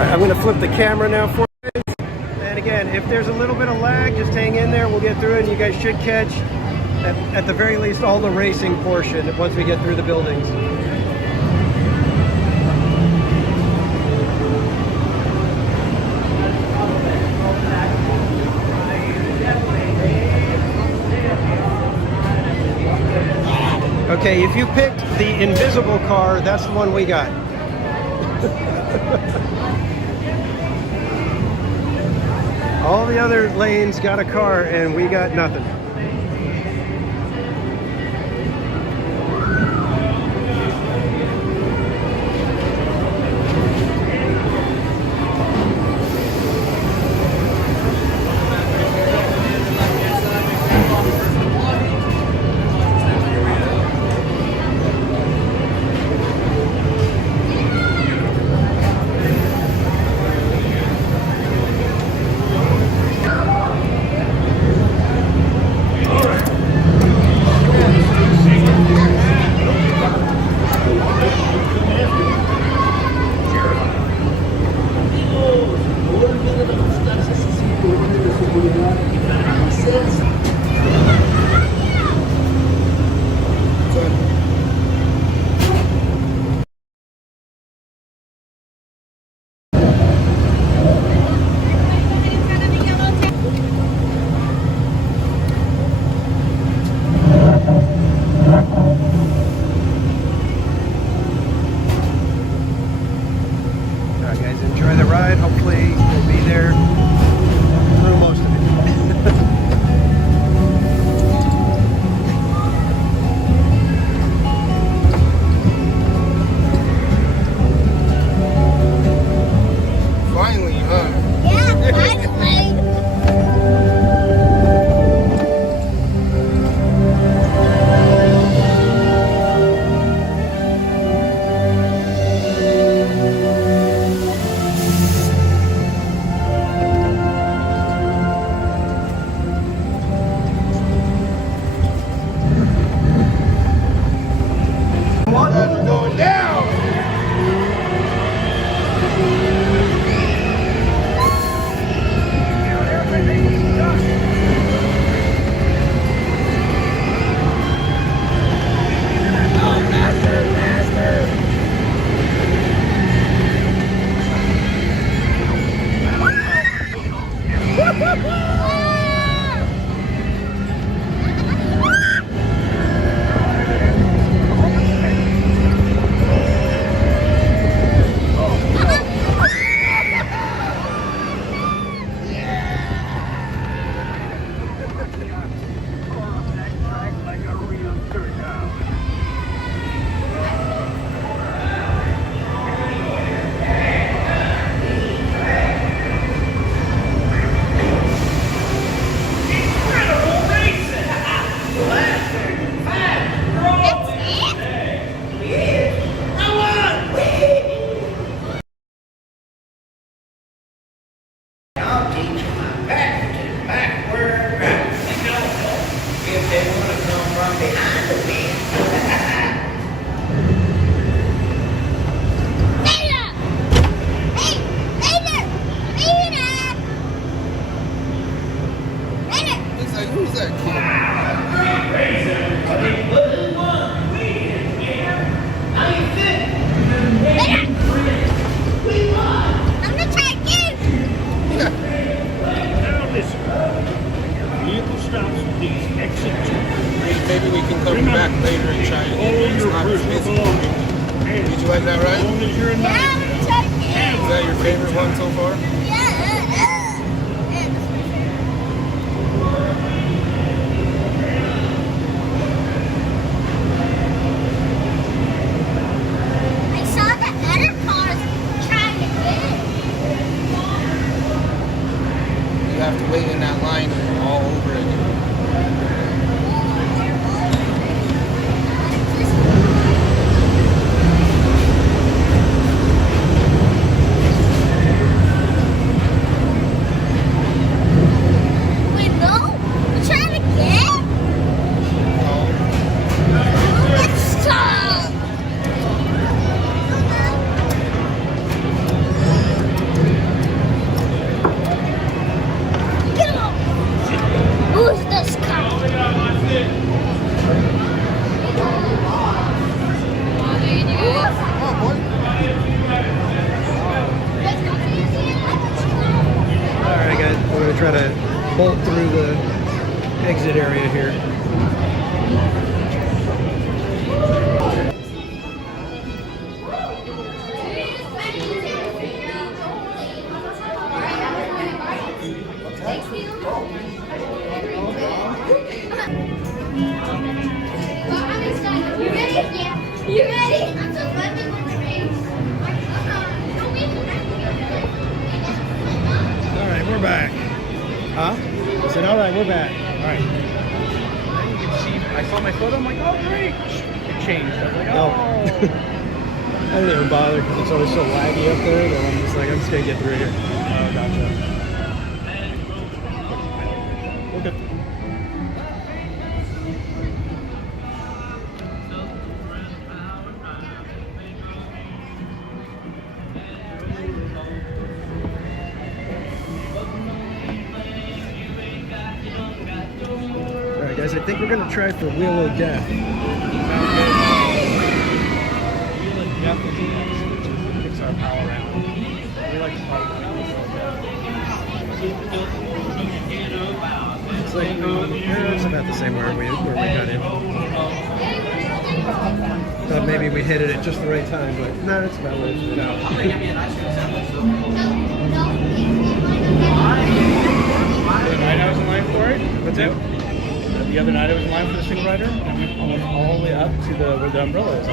right, I'm going to flip the camera now for you. And again, if there's a little bit of lag, just hang in there. We'll get through it, and you guys should catch, at the very least, all the racing portion once we get through the buildings. Okay, if you picked the invisible car, that's the one we got. All the other lanes got a car and we got nothing. Did you like that ride? Is that your favorite one so far? I saw the other cars trying to get it. You have to wait in that line all over again. Wait, no? We're trying to get? Let's stop. Get him up. Who's this guy? Alright guys, we're going to try to bolt through the exit area here. You ready? Yeah. You ready? I'm so glad we went to race. Don't make me Alright, we're back. Huh? I said, alright, we're back. Alright. Then you can see, I saw my photo, I'm like, oh great, it changed. I was like, Oh. oh. I didn't even bother because it's always so laggy up there that I'm just like, I'm just going to get through here. Oh, gotcha. Okay. Alright guys, I think we're going to try for Wheel of Death. Pixar Power Round. We like to call it It's like, it's about the same where we got in. Thought maybe we hit it at just the right time, but no, it's about where it's The night I was in line for it. What's that? The other night I was in line for the single rider, and we went all the way up to where the umbrella is.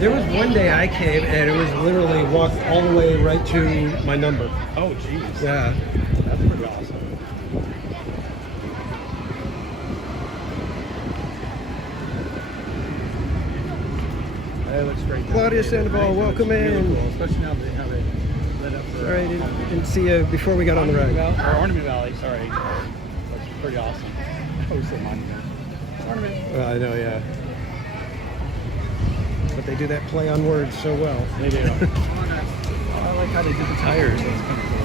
There was one day I came and it was literally walked all the way right to my number. Oh, jeez. Yeah. That's pretty awesome. That looks great. Claudia Sandoval, welcome in. Really cool, especially now that they have it lit up for. Sorry, didn't see you before we got on the ride. Or Ornament Valley, sorry. That's pretty awesome. Oh, so monument. Ornament. Well, I know, yeah. But they do that play on words so well. They do. I like how they did the tires. That's kind of cool.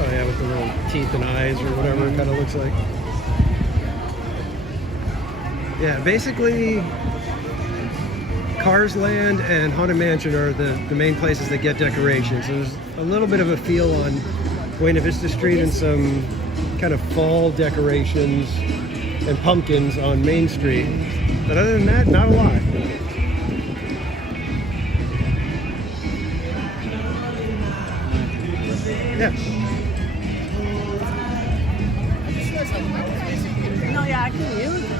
Oh yeah, with the little teeth and eyes or whatever it kind of looks like. Yeah, basically, Cars Land and Haunted Mansion are the main places that get decorations. So there's a little bit of a feel on Buena Vista Street and some kind of fall decorations and pumpkins on Main Street. But other than that, not a lot. Yeah. No, yeah, I can use it.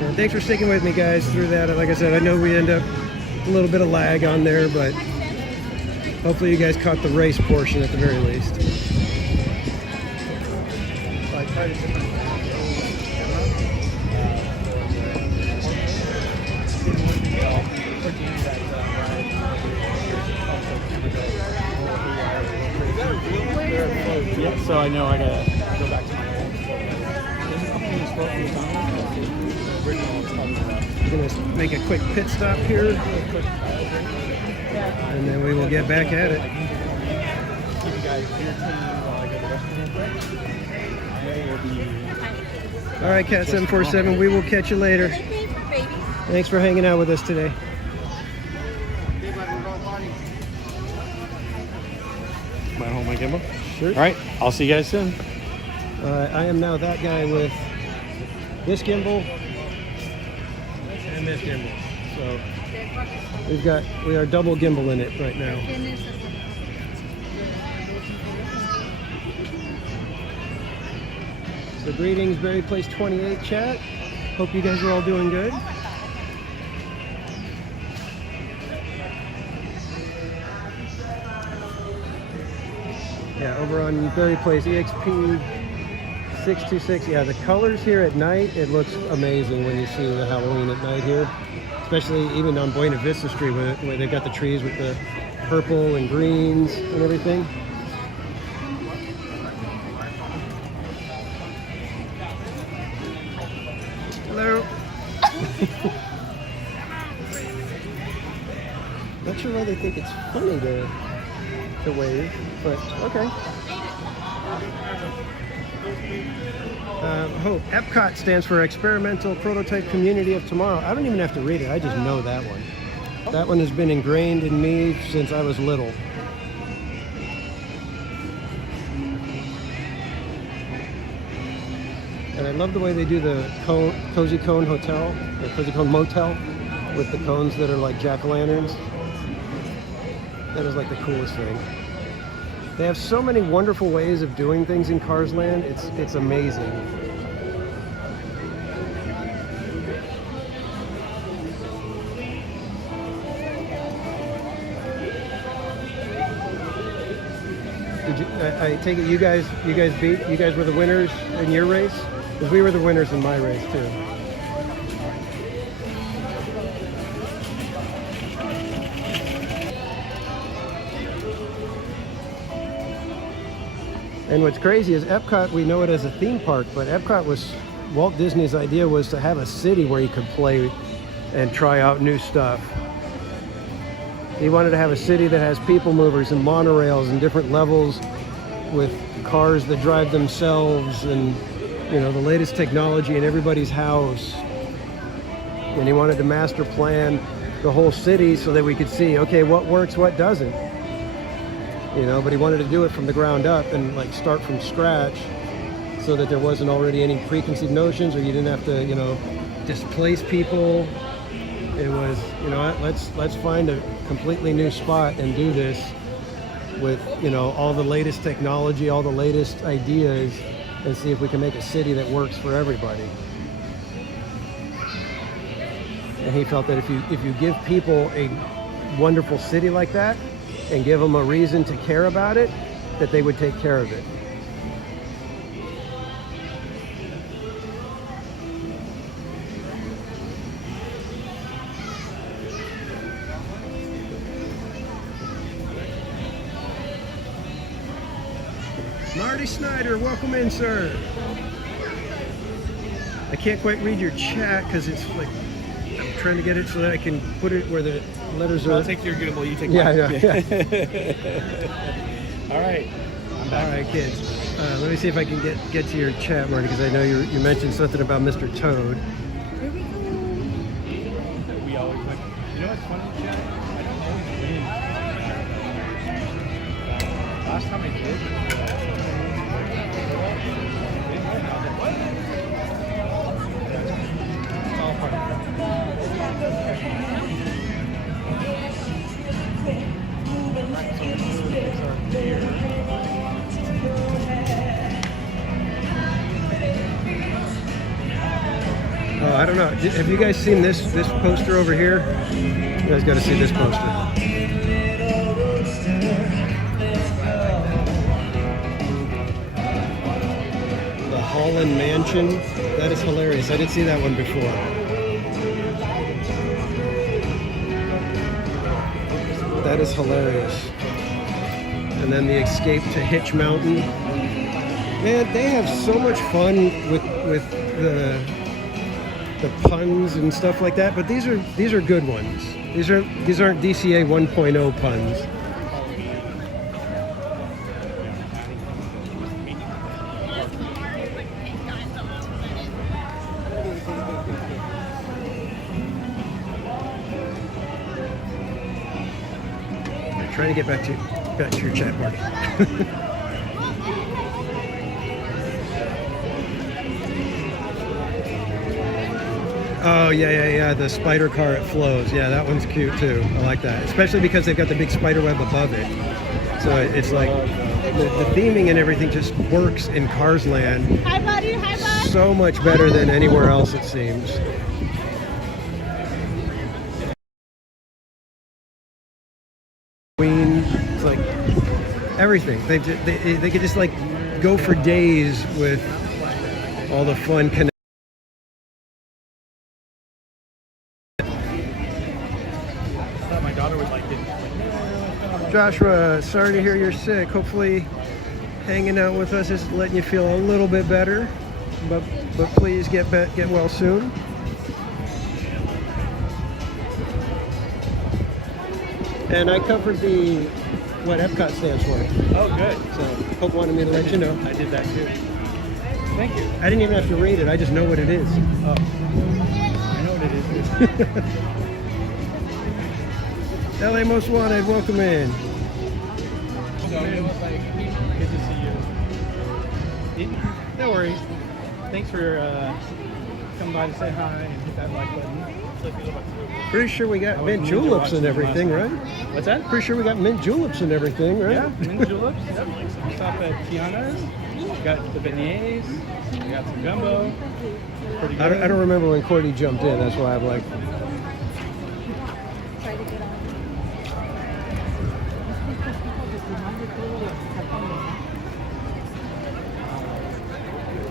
Yeah, thanks for sticking with me, guys, through that. Like I said, I know we end up a little bit of lag on there, but hopefully you guys caught the race portion at the very least. So I tried a different yeah, so I know I gotta go back to my old I'm gonna make a quick pit stop here, and then we will get back at it. All right, Cat 747, we will catch you later. Thanks for hanging out with us today. Am I home my gimbal? Sure. All right, I'll see you guys soon. I am now that guy with this gimbal and this gimbal. So we are double gimbal in it right now. So greetings, Berry Place 28 chat. Hope you guys are all doing good. Yeah, over on Berry Place EXP 626. Yeah, the colors here at night, it looks amazing when you see the Halloween at night here. Especially even on Buena Vista Street where they've got the trees with the purple and greens and everything. Hello. Not sure why they think it's funny to wave, but okay. Hope. Epcot stands for Experimental Prototype Community of Tomorrow. I don't even have to read it. I just know that one. That one has been ingrained in me since I was little. And I love the way they do the Cozy Cone Hotel, or Cozy Cone Motel, with the cones that are like jack-o'-lanterns. That is like the coolest thing. They have so many wonderful ways of doing things in Cars Land. It's amazing. Did you, I take it you guys were the winners in your race? Because we were the winners in my race too. And what's crazy is Epcot, we know it as a theme park, but Epcot was, Walt Disney's idea was to have a city where you could play and try out new stuff. He wanted to have a city that has people movers and monorails and different levels with cars that drive themselves and, you know, the latest technology in everybody's house. And he wanted to master plan the whole city so that we could see, okay, what works, what doesn't. You know, but he wanted to do it from the ground up and like start from scratch so that there wasn't already any preconceived notions, or you didn't have to, you know, displace people. It was, you know, let's find a completely new spot and do this with, you know, all the latest technology, all the latest ideas, and see if we can make a city that works for everybody. And he felt that if you give people a wonderful city like that and give them a reason to care about it, that they would take care of it. Marty Snyder, welcome in, sir. I can't quite read your chat because it's like, I'm trying to get it so that I can put it where the letters are. I'll take your gimbal, you take mine. Yeah. All right. I'm back. All right, kids. Let me see if I can get to your chat, Marty, because I know you mentioned something about Mr. Toad. We always like, you know what's funny, Chad? I don't always win. Last time I did. It's all part of it. Oh, I don't know. Have you guys seen this poster over here? You guys got to see this poster. The Holland Mansion. That is hilarious. I didn't see that one before. That is hilarious. And then the escape to Hitch Mountain. Man, they have so much fun with the puns and stuff like that, but these are good ones. These aren't DCA 1.0 puns. I'm trying to get back to your chat, Marty. Oh, yeah. The spider car, it flows. Yeah, that one's cute too. I like that. Especially because they've got the big spider web above it. So it's like the theming and everything just works in Cars Land. Hi, buddy. Hi, bud. So much better than anywhere else, it seems. It's like everything. They could just like go for days with all the fun connections. My daughter was like, Joshua, sorry to hear you're sick. Hopefully hanging out with us is letting you feel a little bit better, but please get well soon. And I covered what Epcot stands for. oh, good. So Hope wanted me to let you know. I did that too. Thank you. I didn't even have to read it. I just know what it is. Oh. I know what it is. LA Most Wanted, welcome in. Good to see you. No worries. Thanks for coming by to say hi and hit that like button. Pretty sure we got mint juleps and everything, right? What's that? Pretty sure we got mint juleps and everything, right? Yeah, mint juleps. Yep. Stop at Tiana's. Got the beignets. We got some gumbo. Pretty good. I don't remember when Cordy jumped in. That's why I'm like.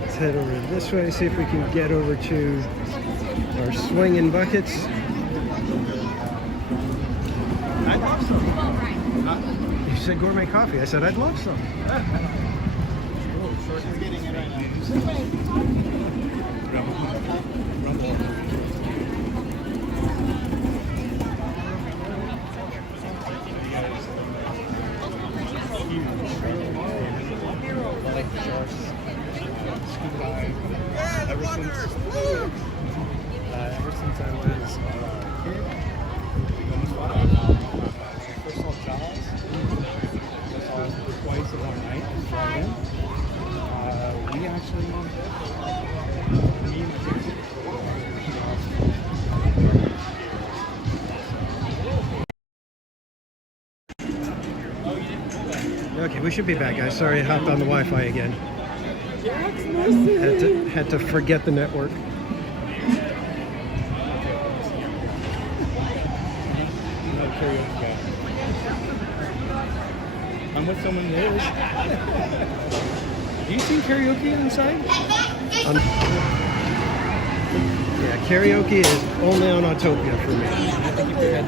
Let's head over this way, see if we can get over to our swinging buckets. I'd love some. You said gourmet coffee. I said I'd love some. She's getting it right now. Ever since I was a kid, almost 5, first saw Jaws. I saw it twice in one night. We actually, me and the kids, Okay, we should be back, guys. Sorry, I hopped on the Wi-Fi again. Had to forget the network. No karaoke guy. I'm with someone that is. Do you sing karaoke inside? Yeah, karaoke is only on Autopia for me. I think you forgot.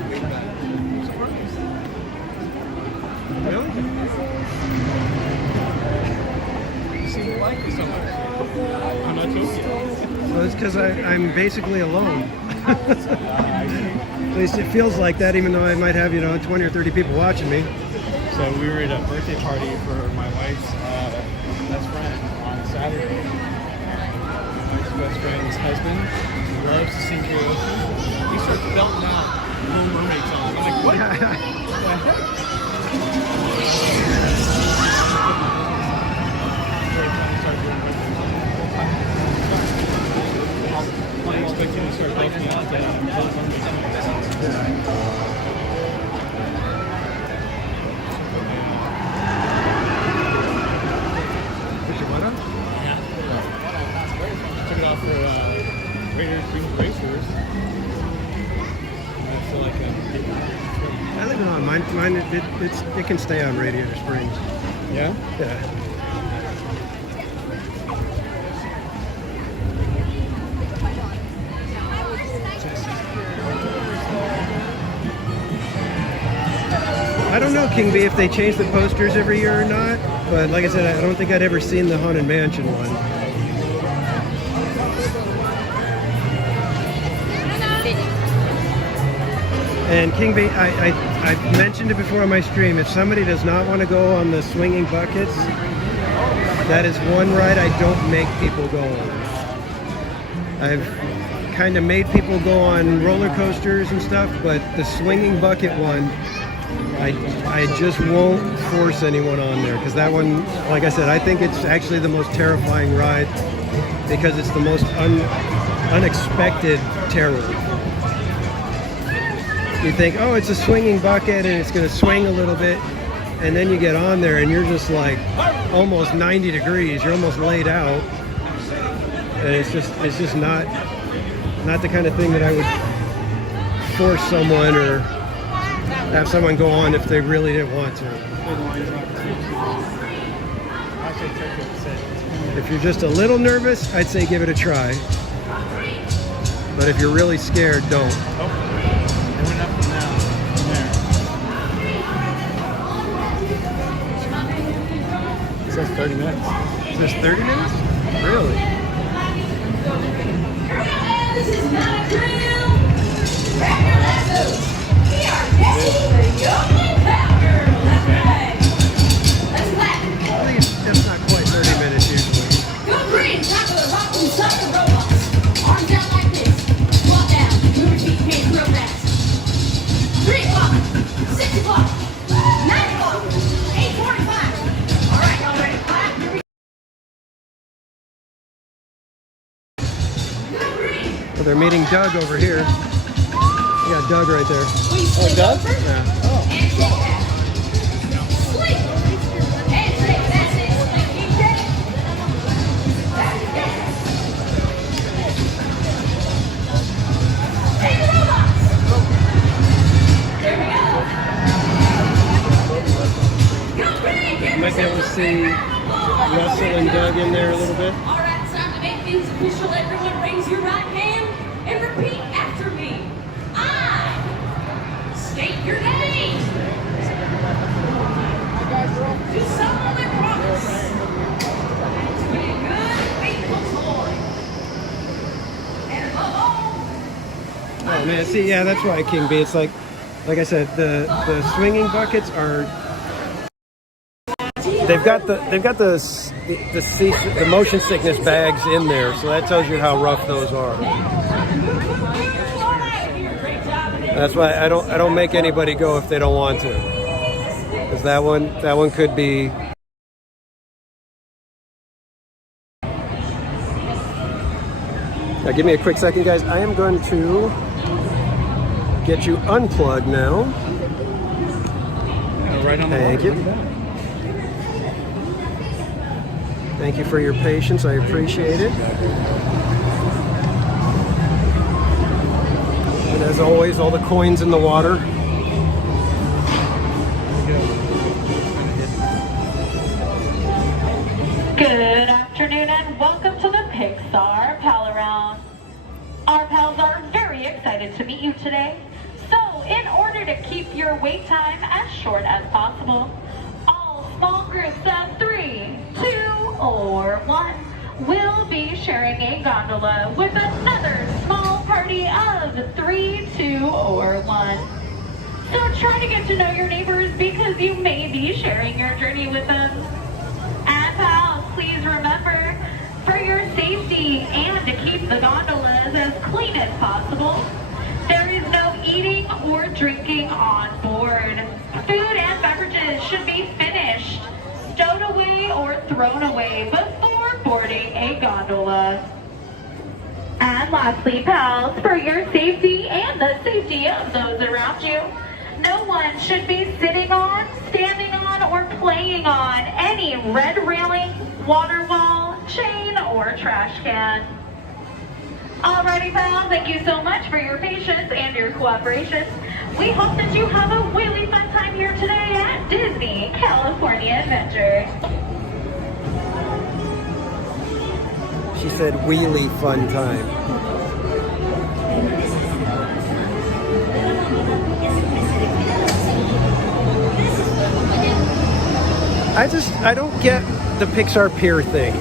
Really? You seem to like it so much. I'm not Tokyo. Well, it's because I'm basically alone. At least it feels like that, even though I might have 20 or 30 people watching me. So we were at a birthday party for my wife's best friend on Saturday. My wife's best friend's husband loves to sing karaoke. He starts belting out Little Mermaid songs. I'm like, what? What the heck? I expect him to start belting out Little Mermaid songs. Took it off for Raiders Green Racers. It's like I leave it on. Mine it can stay on Radiator Springs. Yeah? Yeah. I don't know, King B, if they change the posters every year or not, but like I said, I don't think I'd ever seen the Haunted Mansion one. And King B, I've mentioned it before on my stream, if somebody does not want to go on the swinging buckets, that is one ride I don't make people go on. I've kind of made people go on roller coasters and stuff, but the swinging bucket one, I just won't force anyone on there, because that one, like I said, I think it's actually the most terrifying ride because it's the most unexpected terror. You think, oh, it's a swinging bucket and it's going to swing a little bit, and then you get on there and you're just like almost 90 degrees. You're almost laid out, and it's just not the kind of thing that I would force someone or have someone go on if they really didn't want to. If you're just a little nervous, I'd say give it a try. But if you're really scared, don't. Oh, it went up from now. From there. It says 30 minutes. It says 30 minutes? Really? That's not quite 30 minutes usually. Go green, top of the rock, and suck the robots. Arms out like this. Squat down. Move your feet, hands real fast. 3 o'clock, 6 o'clock, 9 o'clock, 8:45. All right, y'all ready to clap? Here we Well, they're meeting Doug over here. You got Doug right there. Oh, Doug? Yeah. and shake that. Sleep. And shake. That's it. Keep shaking. Take the robots. There we go. Go green. You might be able to see Russell and Doug in there a little bit. All right, it's time to make things official. Everyone raise your right hand and repeat after me. I state your name. Do solemnly promise to be a good and faithful boy. And above all, Oh man, see, yeah, that's why King B. It's like I said, the swinging buckets are. They've got the motion sickness bags in there, so that tells you how rough those are. That's why I don't make anybody go if they don't want to, because that one could be. Now give me a quick second, guys. I am going to get you unplugged now. Right on the Thank water. you. Thank you for your patience. I appreciate it. And as always, all the coins in the water. Good afternoon and welcome to the Pixar Pal Around. Our pals are very excited to meet you today. So, in order to keep your wait time as short as possible, all small groups of 3, 2, or 1 will be sharing a gondola with another small party of 3, 2, or 1. So try to get to know your neighbors because you may be sharing your journey with them. And pals, please remember, for your safety and to keep the gondolas as clean as possible, there is no eating or drinking on board. Food and beverages should be finished, stowed away, or thrown away before boarding a gondola. And lastly, pals, for your safety and the safety of those around you, no one should be sitting on, standing on, or playing on any red railing, water wall, chain, or trash can. Alrighty, pals, thank you so much for your patience and your cooperation. We hope that you have a really fun time here today at Disney California Adventure. She said wheelie fun time. I don't get the Pixar Pier thing.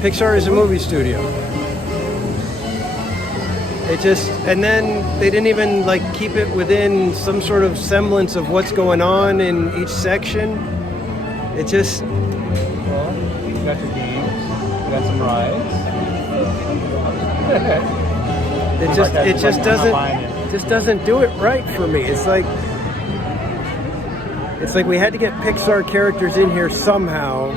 Pixar is a movie studio. And then they didn't even like keep it within some sort of semblance of what's going on in each section. It just. Well, you got your games, you got some rides. It just doesn't do it right for me. It's like It's like we had to get Pixar characters in here somehow,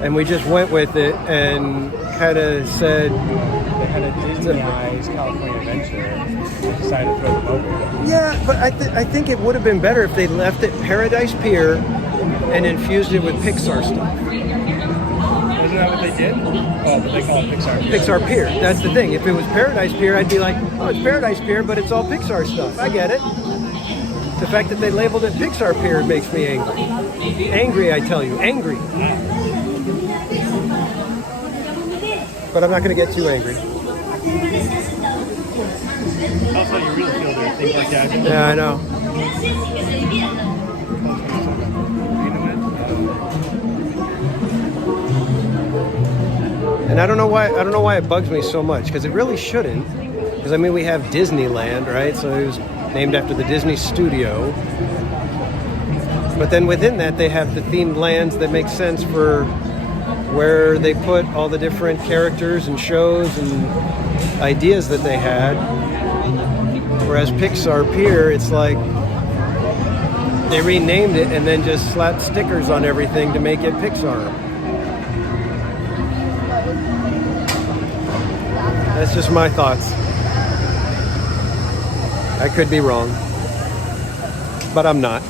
and we just went with it and kind of said they had a Disneyized California Adventure and decided to throw them over. Yeah, but I think it would have been better if they left it Paradise Pier and infused it with Pixar stuff. Isn't that what they did? Oh, but they call it Pixar Pier. Pixar Pier. That's the thing. If it was Paradise Pier, I'd be like, oh, it's Paradise Pier, but it's all Pixar stuff. I get it. The fact that they labeled it Pixar Pier makes me angry. Angry, I tell you. Angry. But I'm not going to get too angry. Also, you really feel their theme park casual. Yeah, I know. And I don't know why it bugs me so much, because it really shouldn't. Because I mean, we have Disneyland, right? So it was named after the Disney studio. But then within that, they have the themed lands that make sense for where they put all the different characters and shows and ideas that they had. Whereas Pixar Pier, it's like they renamed it and then just slapped stickers on everything to make it Pixar. That's just my thoughts. I could be wrong, but I'm not.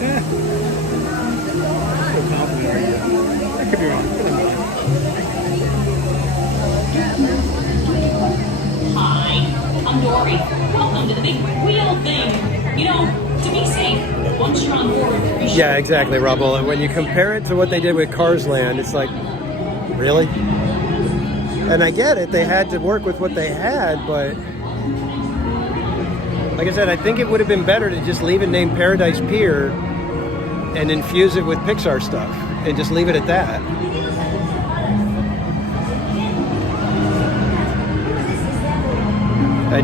I could be wrong. Hi, I'm Dory. Welcome to the big wheel thing. You know, to be safe, once you're on board, Yeah, exactly, Rubble. And when you compare it to what they did with Cars Land, it's like, really? And I get it, they had to work with what they had, but like I said, I think it would have been better to just leave it named Paradise Pier and infuse it with Pixar stuff and just leave it at that.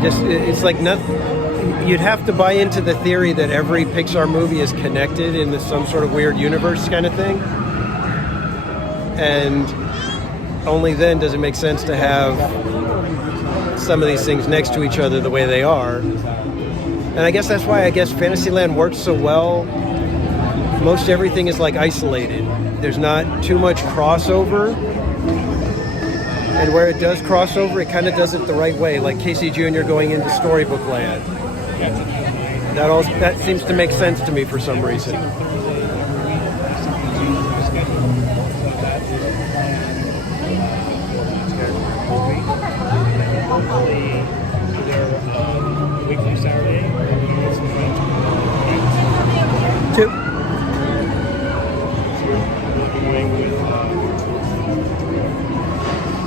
It's like nothing. You'd have to buy into the theory that every Pixar movie is connected in some sort of weird universe kind of thing. And only then does it make sense to have some of these things next to each other the way they are. And I guess that's why Fantasyland works so well. Most everything is like isolated. There's not too much crossover. And where it does crossover, it kind of does it the right way, like Casey Jr. going into Storybook Land. That seems to make sense to me for some reason. Weekly Saturday. Two.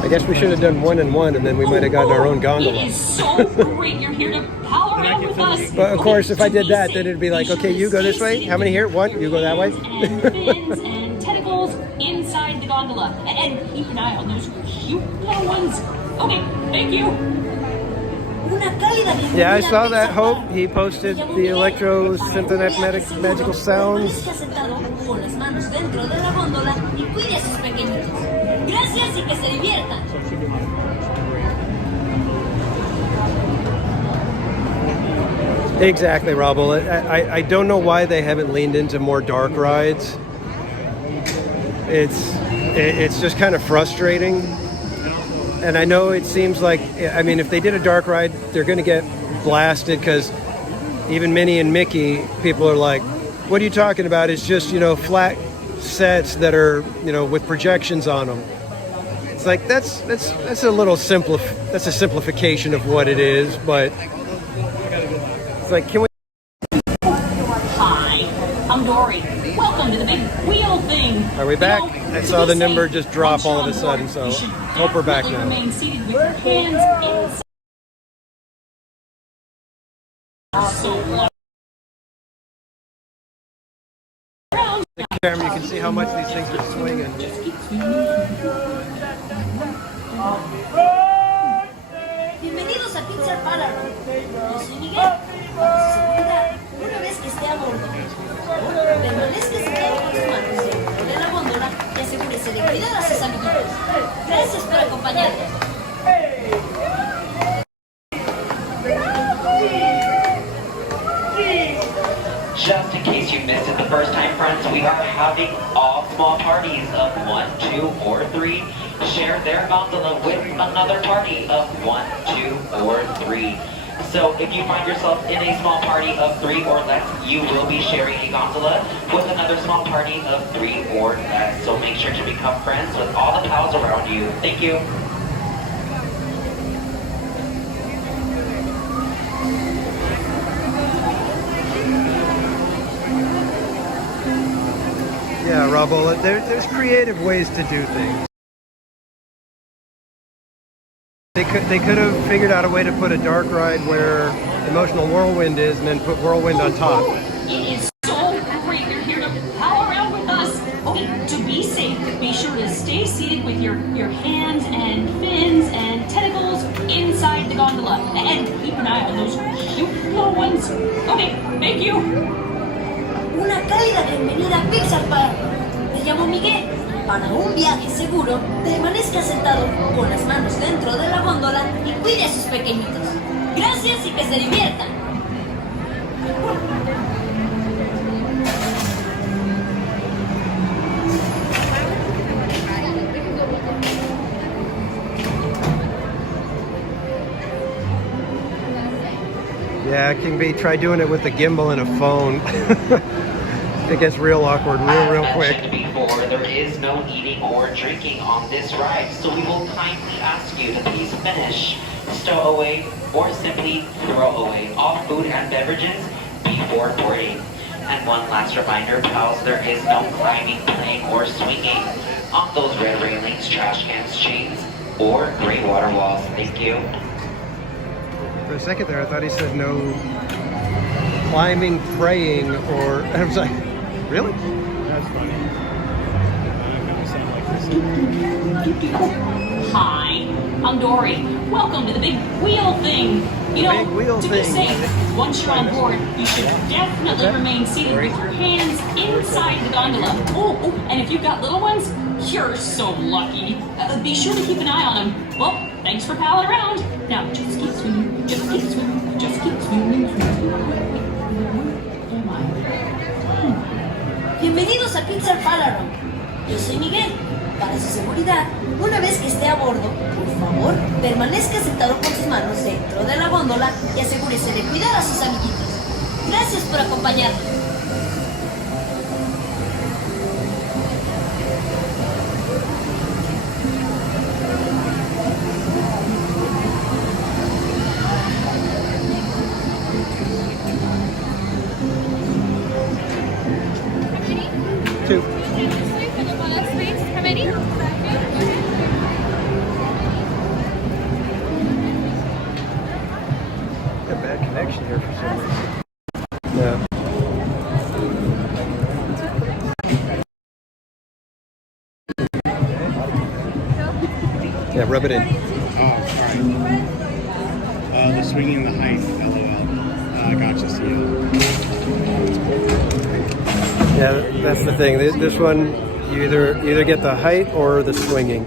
I guess we should have done 1 and 1, and then we might have gotten our own gondola. It is so great you're here to pal around with us. But of course, if I did that, then it'd be like, okay, you go this way. How many here? 1. You go that way. And fins and tentacles inside the gondola. And keep an eye on those cute little ones. Okay, thank you. Yeah, I saw that. Hope he posted the electro synthetic magical sounds. Exactly, Robble. I don't know why they haven't leaned into more dark rides. It's just kind of frustrating. And I know it seems like, I mean, if they did a dark ride, they're going to get blasted because even Minnie and Mickey, people are like, what are you talking about? It's just, flat sets that are, with projections on them. It's like, that's a little that's a simplification of what it is, but it's like, can we? Hi, I'm Dory. Welcome to the big wheel thing. Are we back? I saw the number just drop all of a sudden, so hope we're back now. Remain seated with your hands inside. The camera, you can see how much these things are swinging. Bienvenidos a Pixar Paradise. Yo soy Miguel. Una vez que esté a bordo, permanezca sentado con sus manos dentro de la góndola y asegúrese de cuidar a sus amiguitos. Gracias por acompañarnos. Just in case first-time friends, we are having all small parties of 1, 2, or 3 share their gondola with another party of 1, 2, or 3. So if you find yourself in a small party of 3 or less, you will be sharing a gondola with another small party of 3 or less. So make sure to become friends with all the pals around you. Thank you. Yeah, Robola, there's creative ways to do things. They could have figured out a way to put a dark ride where Emotional Whirlwind is and then put Whirlwind on top. It is so great you're here to pal around with us. Okay, to be safe, be sure to stay seated with your hands and fins and tentacles inside the gondola. And keep an eye on those cute little ones. Okay, thank you. Una cálida bienvenida a Pixar Park. Me llamo Miguel. Para un viaje seguro, permanezca sentado con las manos dentro de la góndola y cuide a sus pequeñitos. Gracias y que se diviertan. Yeah, King B, try doing it with a gimbal and a phone. It gets real awkward real quick. Before, there is no eating or drinking on this ride, so we will kindly ask you to please finish, stow away, or simply throw away all food and beverages before boarding. And one last reminder, pals, there is no climbing, playing, or swinging on those red railings, trash cans, chains, or gray water walls. Thank you. For a second there, I thought he said no climbing, praying, or... I was like, really? That's funny. Hi, I'm Dory. Welcome to the big wheel thing. You know, to be safe, once you're on board, you should definitely remain seated with your hands inside the gondola. Oh, and if you've got little ones, you're so lucky. Be sure to keep an eye on them. Well, thanks for palling around. Now, just keep swimming, just keep swimming, just keep swimming. Oh my. Bienvenidos a Pixar Palaron. Yo soy Miguel. Para su seguridad, una vez que esté a bordo, por favor, permanezca sentado con sus manos dentro de la góndola y asegúrese de cuidar a sus amiguitos. Gracias por acompañarnos. Two. How many? A bad connection here for some reason. Yeah. Yeah, rub it in. Oh, sorry. The swinging the height, LOL. Gotcha, see you. Yeah, that's the thing. This one, you either get the height or the swinging.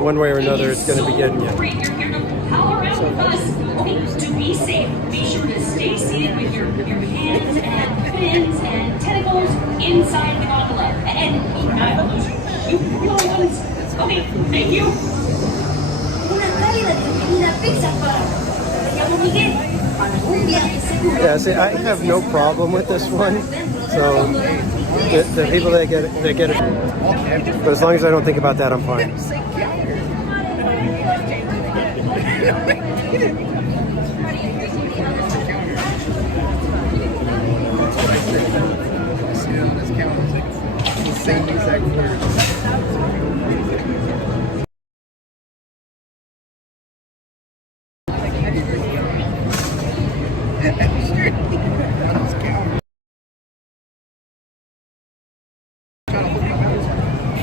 One way or another, it's going to be getting you. Great, you're here to pal around with us. Okay, to be safe, be sure to stay seated with your hands and fins and tentacles inside the gondola. And keep an eye on those cute little ones. Okay, thank you. Una cálida bienvenida a Pixar Park. Me llamo Miguel. Para un viaje seguro. Yeah, see, I have no problem with this one. So the people that get it, but as long as I don't think about that, I'm fine. Same exact words.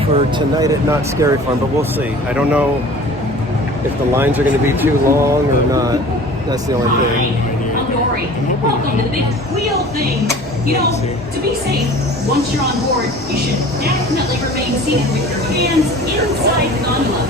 For tonight at Knott Scary Farm, but we'll see. I don't know if the lines are going to be too long or not. That's the only thing. I'm Dory. Welcome to the big wheel thing. You know, to be safe, once you're on board, you should definitely remain seated with your hands inside the gondola.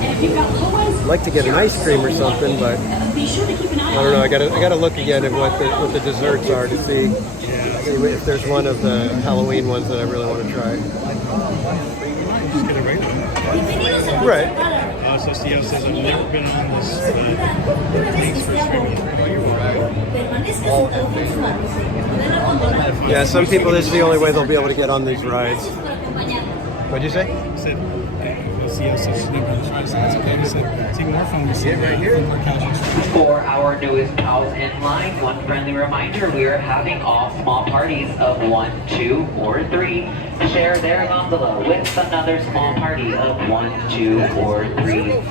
And if you've got little ones, I'd like to get an ice cream or something, but be sure to keep an eye I don't know. I gotta look again at what the desserts are to see. Yeah, see if there's one of the Halloween ones that I really want to try. Just get it right there. Right. So Theo says, I've never been on this. Thanks for streaming. Oh, you're welcome. Yeah, some people, this is the only way they'll be able to get on these rides. What'd you say? I said, Theo says she's never on this ride, so that's okay. He said, take more fun. Sit right here. For our newest pals in line, one friendly reminder, we are having all small parties of 1, 2, or 3 share their gondola with another small party of 1, 2, or 3.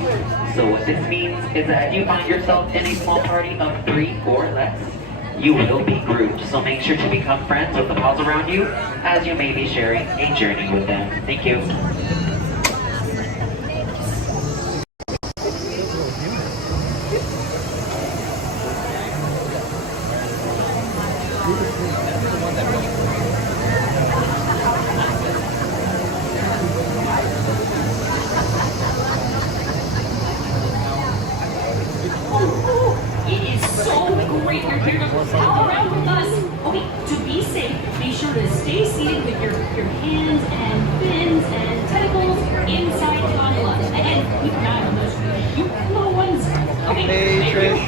So what this means is that if you find yourself in a small party of 3 or less, you will be grouped. So make sure to become friends with the pals around you, as you may be sharing a journey with them. Thank you. It is so great you're here to pal around with us. Okay, to be safe, be sure to stay seated with your hands and fins and tentacles inside the gondola. And keep an eye on those cute little ones. Okay, Hey, thank you. Trish.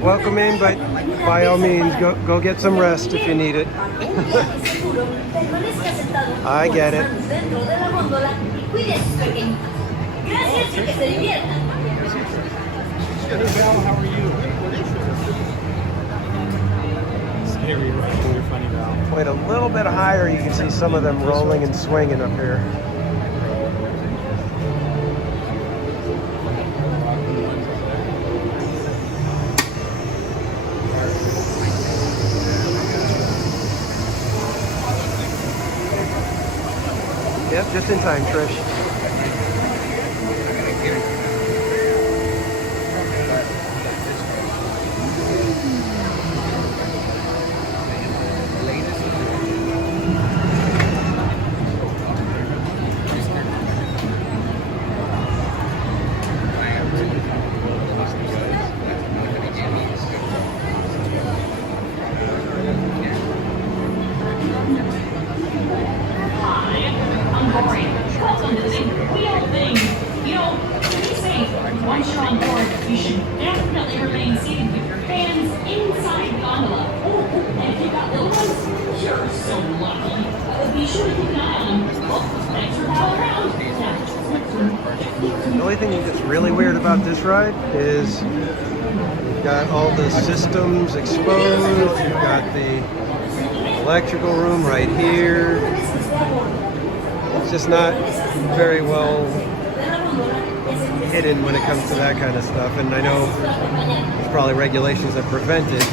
Welcome in, but by all means, go get some rest if you need it. I get it. Hey, Val, how are you? Scary, right? You're funny, Val. Wait a little bit higher, you can see some of them rolling and swinging up here. Yep, just in time, Trish. Once you're on board, you should definitely remain seated with your hands inside the gondola. Oh, and if you've got little ones, you're so lucky. Be sure to keep an eye on them. Oh, thanks for palling around. The only thing that's really weird about this ride is you've got all the systems exposed, you've got the electrical room right here. It's just not very well hidden when it comes to that kind of stuff, and I know there's probably regulations that prevent it,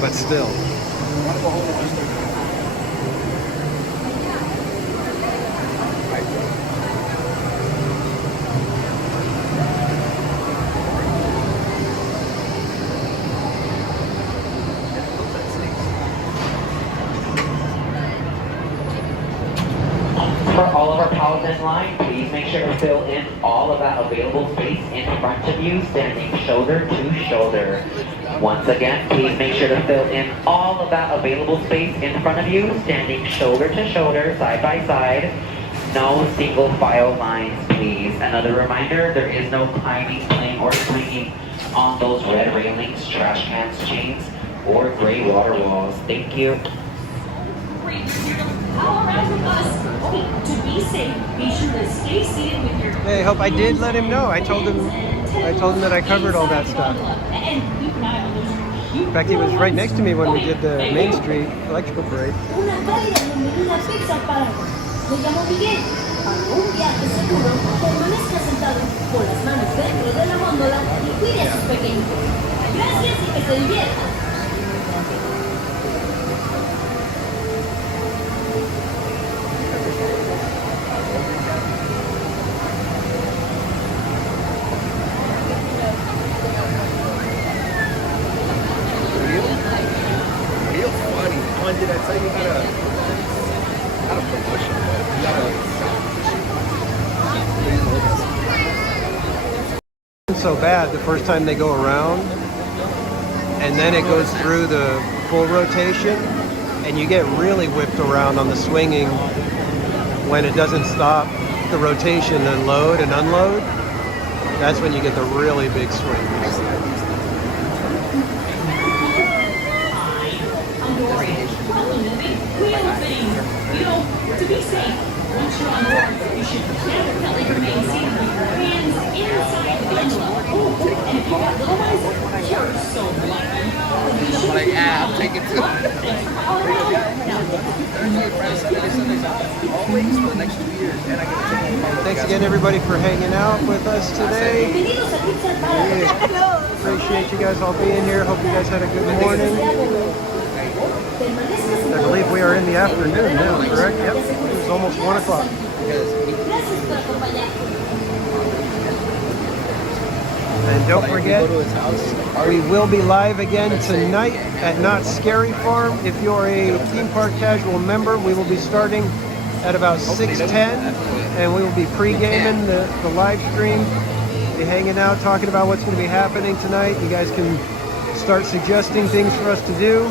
but still. For all of our pals in line, please make sure to fill in all of that available space in front of you, standing shoulder to shoulder. Once again, please make sure to fill in all of that available space in front of you, standing shoulder to shoulder, side by side. No single file lines, please. Another reminder, there is no climbing, playing, or swinging on those red railings, trash cans, chains, or gray water walls. Thank you. All around with us. Okay, to be safe, be sure to stay seated with your. Hey, hope I did let him know. I told him that I covered all that stuff. And keep an eye on those cute In fact, he was right next to me when we did the Main Street electrical parade. Una cálida bienvenida pizza para vos. Me llamo Miguel. Para un viaje seguro, permanezca sentado con las manos dentro de la góndola y cuide a sus pequeños. Gracias y que se diviertan. Real funny. One, did I tell you how to promotion that? You gotta So bad the first time they go around, and then it goes through the full rotation, and you get really whipped around on the swinging when it doesn't stop the rotation and load and unload. That's when you get the really big swings. To be safe, once you're on board, you should definitely remain seated with your hands inside the gondola. And if you got little ones, you're so lucky. I'm like, yeah, I'll take it too. Always for the next 2 years. And I get to take it. Thanks again, everybody, for hanging out with us today. Appreciate you guys all being here. Hope you guys had a good morning. I believe we are in the afternoon now, correct? Yep. It's almost 1 o'clock. And don't forget, we will be live again tonight at Knott's Scary Farm. If you're a theme park casual member, we will be starting at about 6:10, and we will be pre-gaming the live stream, be hanging out, talking about what's going to be happening tonight. You guys can start suggesting things for us to do.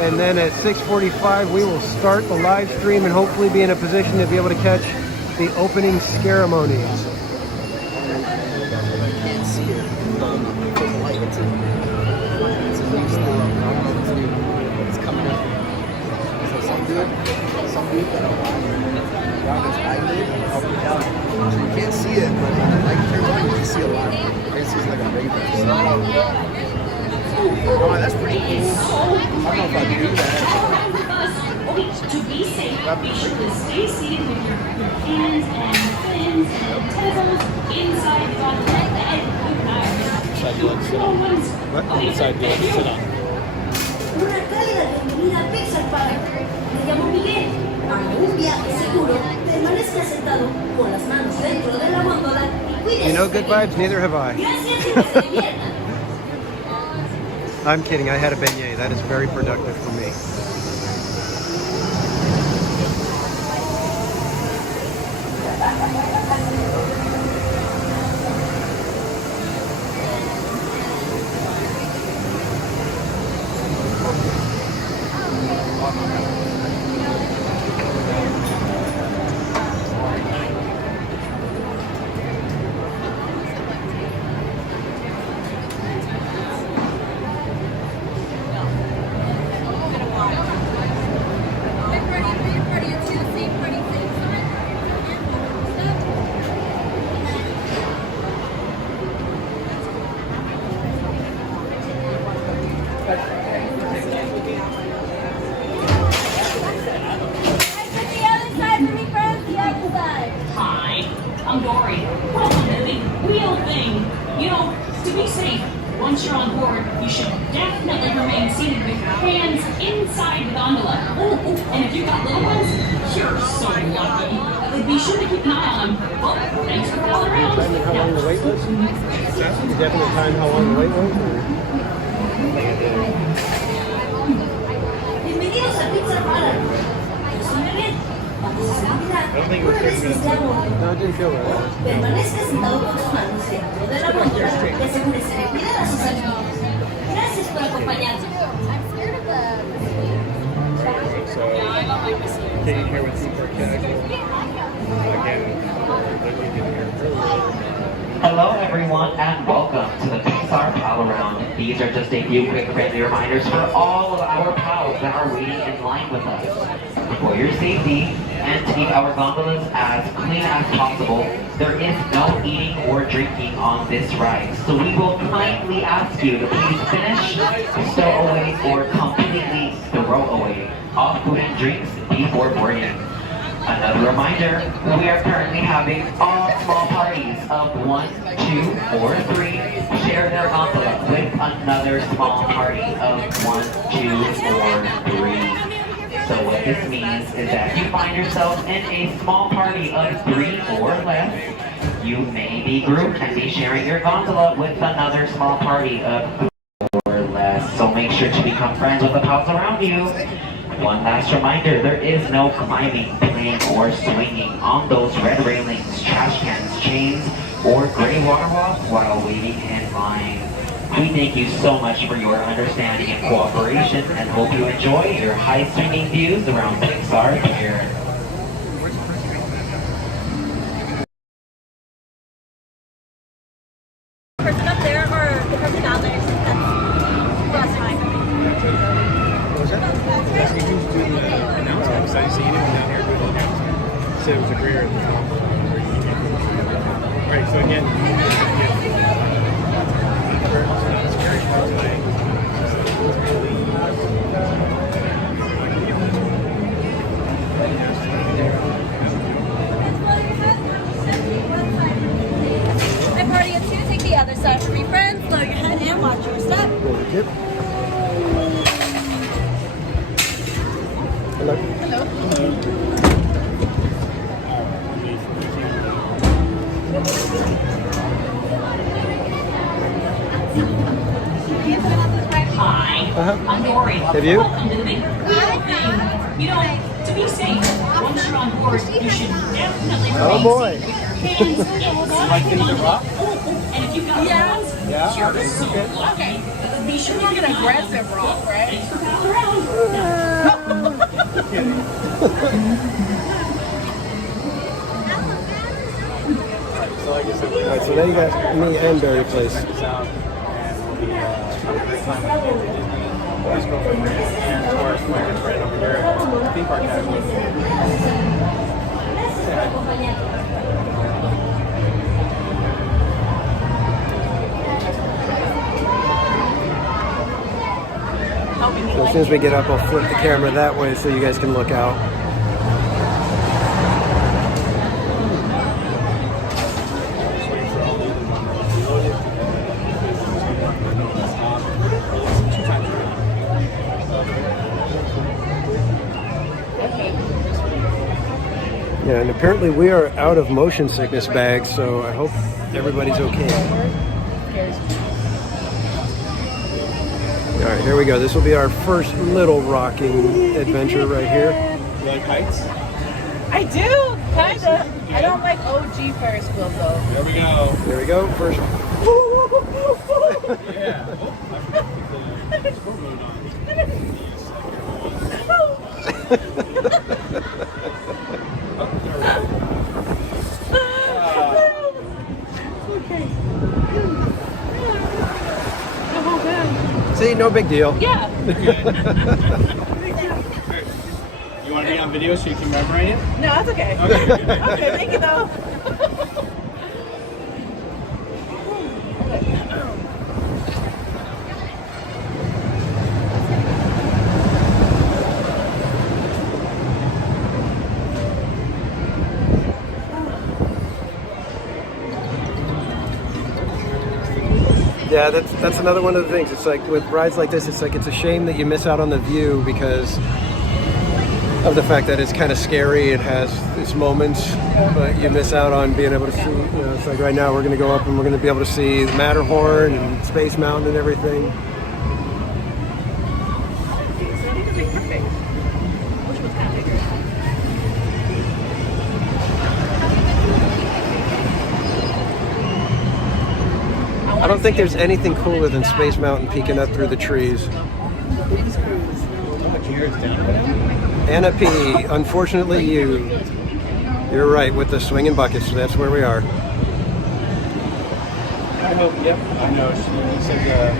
And then at 6:45, we will start the live stream and hopefully be in a position to be able to catch the opening ceremonies. It's coming up. So some dude got a line around his eyelid, up and down. So you can't see it, but when the light turns on, you can see a line. This is like a raven. Oh, that's pretty cool. I don't know if I do that. To be safe, be sure to stay seated with your hands and fins and toes inside the gondola. Inside the leg, sit on. What? Inside the leg, sit on. Una cálida bienvenida a Pixar Park. Me llamo Miguel. Para un viaje seguro, permanezca sentado con las manos dentro de la góndola y cuídese. You know good vibes? Neither have I. Gracias y que se diviertan. I'm kidding. I had a beignet. That is very productive for me. Hi, I'm Dory. Welcome to the wheel thing. You know, to be safe, once you're on board, you should definitely remain seated with your hands inside the gondola. And if you've got little ones, you're so lucky. Be sure to keep an eye on them. Well, thanks for calling around. Definitely how long the wait was? Definitely time how long the wait was? Bienvenidos a Pizza Park. I don't think it was 30 minutes. No, it didn't feel right. Permanezca sentado con sus manos dentro de la góndola y asegúrese de cuidar a sus amigos. Gracias por acompañarnos. So, getting here with Super Casual. Again, literally getting here earlier. Hello everyone and welcome to the Pixar Pal Around. These are just a few quick friendly reminders for all of our pals that are waiting in line with us. For your safety and to keep our gondolas as clean as possible, there is no eating or drinking on this ride. So we will kindly ask you to please finish, stow away, or completely throw away all food and drinks before boarding. Another reminder, we are currently having all small parties of 1, 2, or 3 share their gondola with another small party of 1, 2, or 3. So what this means is that if you find yourself in a small party of 3 or less, you may be grouped and be sharing your gondola with another small party of 3 or less. So make sure to become friends with the pals around you. One last reminder, there is no climbing, playing, or swinging on those red railings, trash cans, chains, or gray water walks while waiting in line. We thank you so much for your understanding and cooperation and hope you enjoy your high swinging views around Pixar Pier. Person up there or the person down there? That's fine. What was that? Asking who's doing the announcement, because I seen him down here doing the announcement. Said it was a career at the top. Alright, so again, scary part today. Hi, party. It's going to take the other side for your friends. Lower your head and watch your step. Yep. Hello. Hello. Hi, I'm Dory. Have you? Welcome to the big thing. You know, to be safe, once you're on board, you should definitely remain Oh boy. safe with your hands inside. And if you've got hands, you're good. Okay. Be sure you get aggressive rock, right? Thanks for coming around. Alright, so now you got me and Barry Place. So as soon as we get up, I'll flip the camera that way so you guys can look out. Yeah, and apparently we are out of motion sickness bags, so I hope everybody's okay. All right, here we go. This will be our first little rocking adventure right here. You like heights? I do, kind of. I don't like OG Ferris wheel though. There we go. There we go. First. Yeah. See, no big deal. Yeah. You want to be on video so you can commemorate it? No, that's okay. Okay. Okay, thank you though. Yeah, that's another one of the things. It's like with rides like this, it's like it's a shame that you miss out on the view because of the fact that it's kind of scary. It has its moments, but you miss out on being able to see. You know, it's like right now we're going to go up and we're going to be able to see the Matterhorn and Space Mountain and everything. I don't think there's anything cooler than Space Mountain peeking up through the trees. Anna P, unfortunately you're right with the swinging buckets. That's where we are. I hope, yep, I know. She said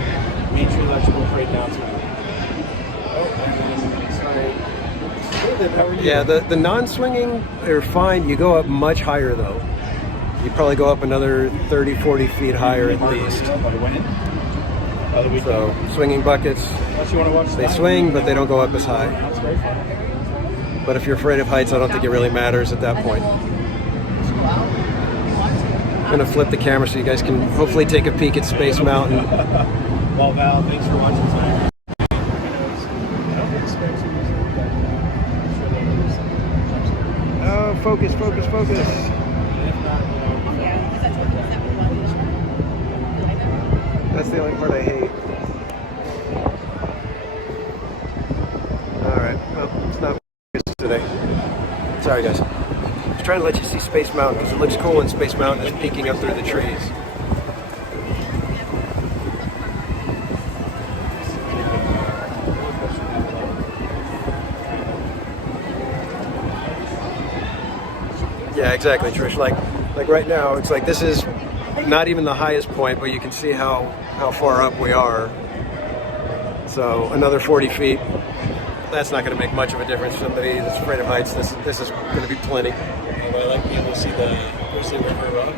Major Electrical Freight announcement. Yeah, the non-swinging are fine. You go up much higher though. You probably go up another 30, 40 feet higher at least. So swinging buckets, they swing, but they don't go up as high. But if you're afraid of heights, I don't think it really matters at that point. I'm gonna flip the camera so you guys can hopefully take a peek at Space Mountain. Well, Val, thanks for watching tonight. Oh, focus, focus, focus. That's the only part I hate. Alright, well, it's not today. Sorry, guys. I was trying to let you see Space Mountain because it looks cool when Space Mountain is peeking up through the trees. Yeah, exactly, Trish. Like right now, it's like this is not even the highest point, but you can see how far up we are. So another 40 feet. That's not going to make much of a difference for somebody that's afraid of heights. This is going to be plenty. I like being able to see the Grizzly River Rock.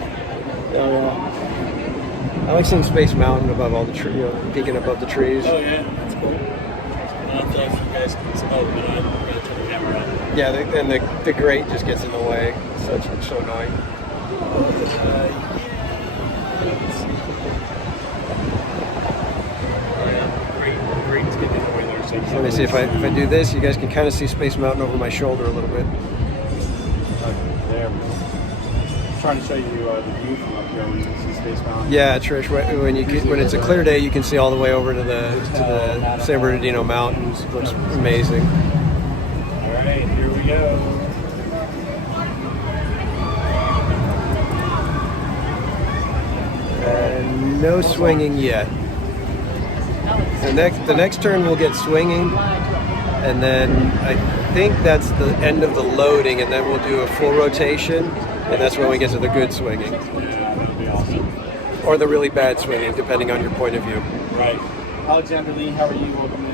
Oh yeah. I like seeing Space Mountain above all the trees, you know, peeking above the trees. Oh yeah, that's cool. I feel like you guys can smell it, but I'm going to turn the camera on. Yeah, and the grate just gets in the way. It's so annoying. Great to get in the way there. So Let me see if I do this, you guys can kind of see Space Mountain over my shoulder a little bit. There. I'm trying to show you the view from up here when you can see Space Mountain. Yeah, Trish. When it's a clear day, you can see all the way over to the San Bernardino Mountains. It looks amazing. All right, here we go. No swinging yet. The next turn we'll get swinging, and then I think that's the end of the loading, and then we'll do a full rotation, and that's when we get to the good swinging. That'd be awesome. Or the really bad swinging, depending on your point of view. Right. Alexander Lee, how are you? Welcome in.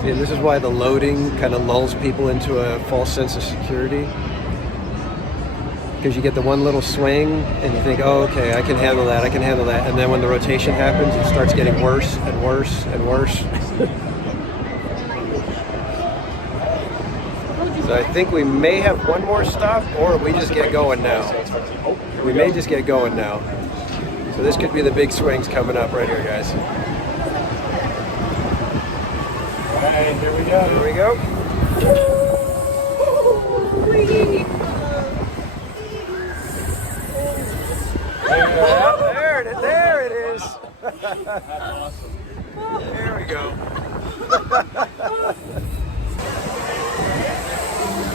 See, this is why the loading kind of lulls people into a false sense of security. Because you get the one little swing and you think, oh, okay, I can handle that, and then when the rotation happens, it starts getting worse and worse and worse. So I think we may have one more stop, or we just get going now. We may just get going now. So this could be the big swings coming up right here, guys. All right, here we go. Here we go. There it is. That's awesome. There we go.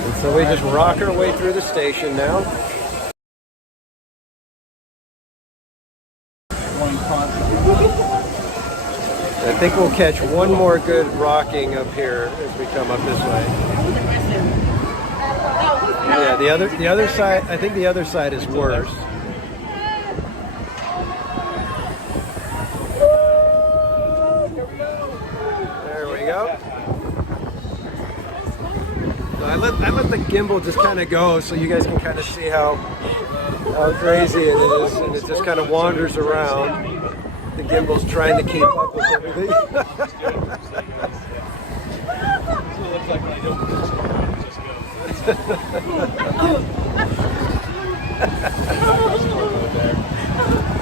And so we just rock our way through the station now. I think we'll catch one more good rocking up here as we come up this way. Yeah, the other side. I think the other side is worse. There we go. So I let the gimbal just kind of go, so you guys can kind of see how crazy it is, and it just kind of wanders around. The gimbal's trying to keep up with everything.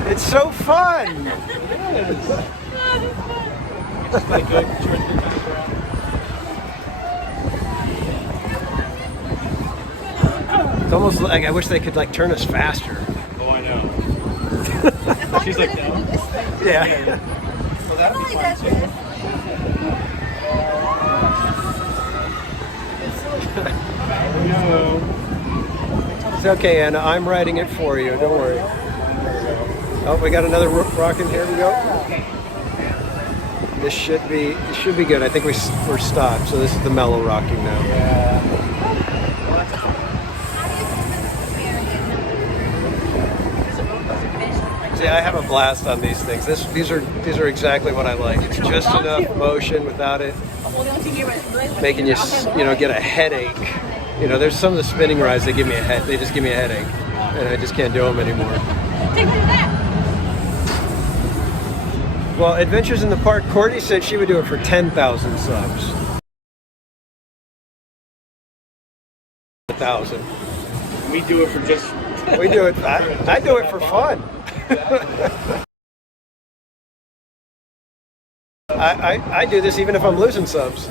It's so fun! It's almost like I wish they could like turn us faster. Oh, I know. She's like, no. Yeah. Well, that'd be fun too. No. It's okay, Anna. I'm writing it for you. Don't worry. Oh, we got another rocking. Here we go. This should be good. I think we're stopped. So this is the mellow rocking now. Yeah. See, I have a blast on these things. These are exactly what I like. It's just enough motion without it making you get a headache. You know, there's some of the spinning rides they just give me a headache, and I just can't do them anymore. Well, Adventures in the Park, Courtney said she would do it for 10,000 subs. 1,000. We do it for just. We do it. I do it for fun. I do this even if I'm losing subs.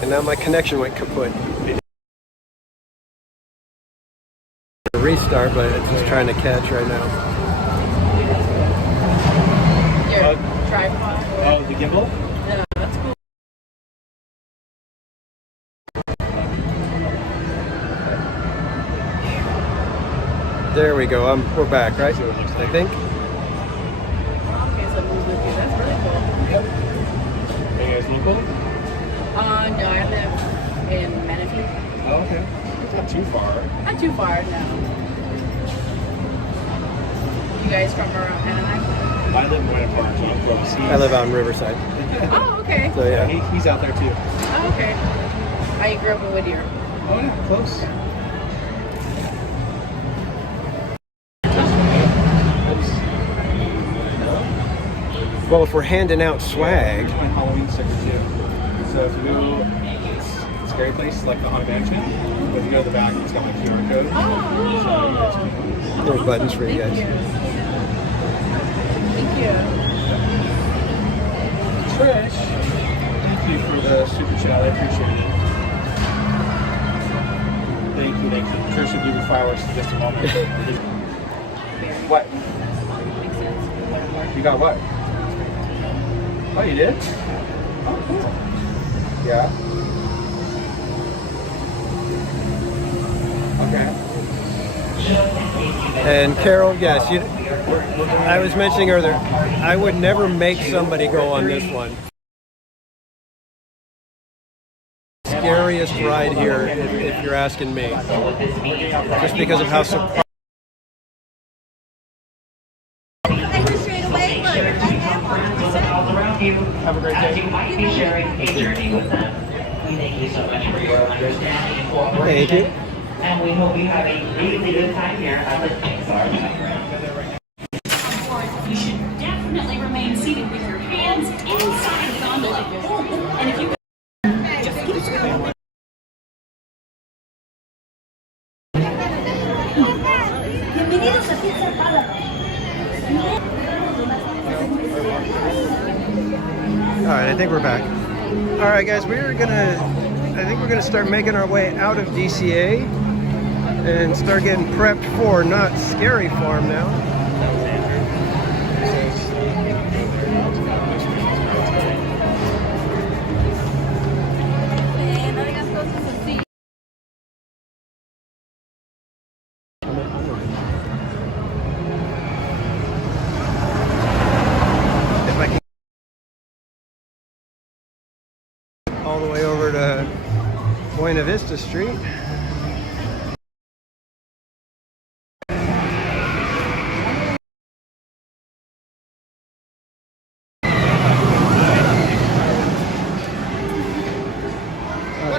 And now my connection went kaput. Restart, but it's just trying to catch right now. Your tripod. Oh, the gimbal? There we go. We're back, right? I think. Okay, so move with you. That's really cool. Are you guys local? No, I live in Menifee. Oh, okay. It's not too far. Not too far, no. You guys from Anaheim? I live in Winter Park, so I'm close. I live out in Riverside. Oh, okay. So yeah. He's out there too. Oh, okay. I grew up in Whittier. Oh yeah, close. Well, if we're handing out swag, My Halloween sticker too. So if you go, it's scary place like the Haunted Mansion, but if you go to the back, it's got my QR code. Oh. there's buttons for you guys. Thank you. Trish, thank you for the super chat. I appreciate it. Thank you, thank you. Trish will give you flowers in just a moment. What? You got what? Oh, you did? Oh, cool. Yeah. Okay. And Carol, yes, I was mentioning earlier, I would never make somebody go on this one. Scariest ride here, if you're asking me, just because of how surprising. Have a great day. You might be sharing a journey with them. We thank you so much for your understanding and cooperation. Thank you. And we hope you have a really good time here at the Pixar Playground. You should definitely remain seated with your hands inside the gondola. And if you just get it. Bienvenidos a Pizza Pala. All right, I think we're back. All right, guys, I think we're gonna start making our way out of DCA and start getting prepped for Knott Scary Farm now. If I can all the way over to Buena Vista Street.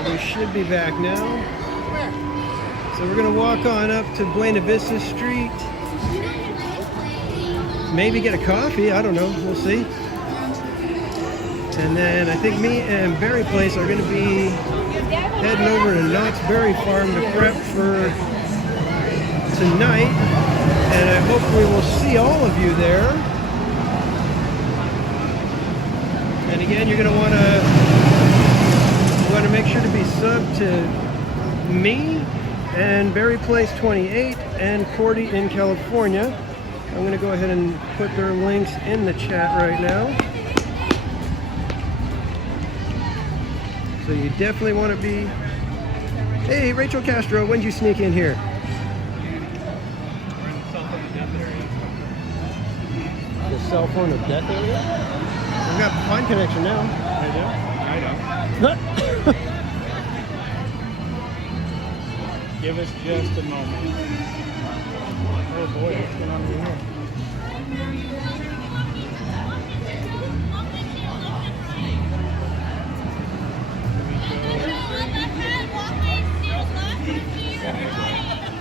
We should be back now. So we're gonna walk on up to Buena Vista Street. Maybe get a coffee, I don't know, we'll see. And then I think me and Berry Place are gonna be heading over to Knott's Berry Farm to prep for tonight. And I hope we will see all of you there. And again, you're gonna wanna make sure to be subbed to me and Berry Place 28 and Cordy in California. I'm gonna go ahead and put their links in the chat right now. So you definitely want to be... Hey, Rachel Castro, when did you sneak in here? The cell phone of death area? We've got fine connection now. I do? I don't. Give us just a moment. Oh boy, what's going on over here?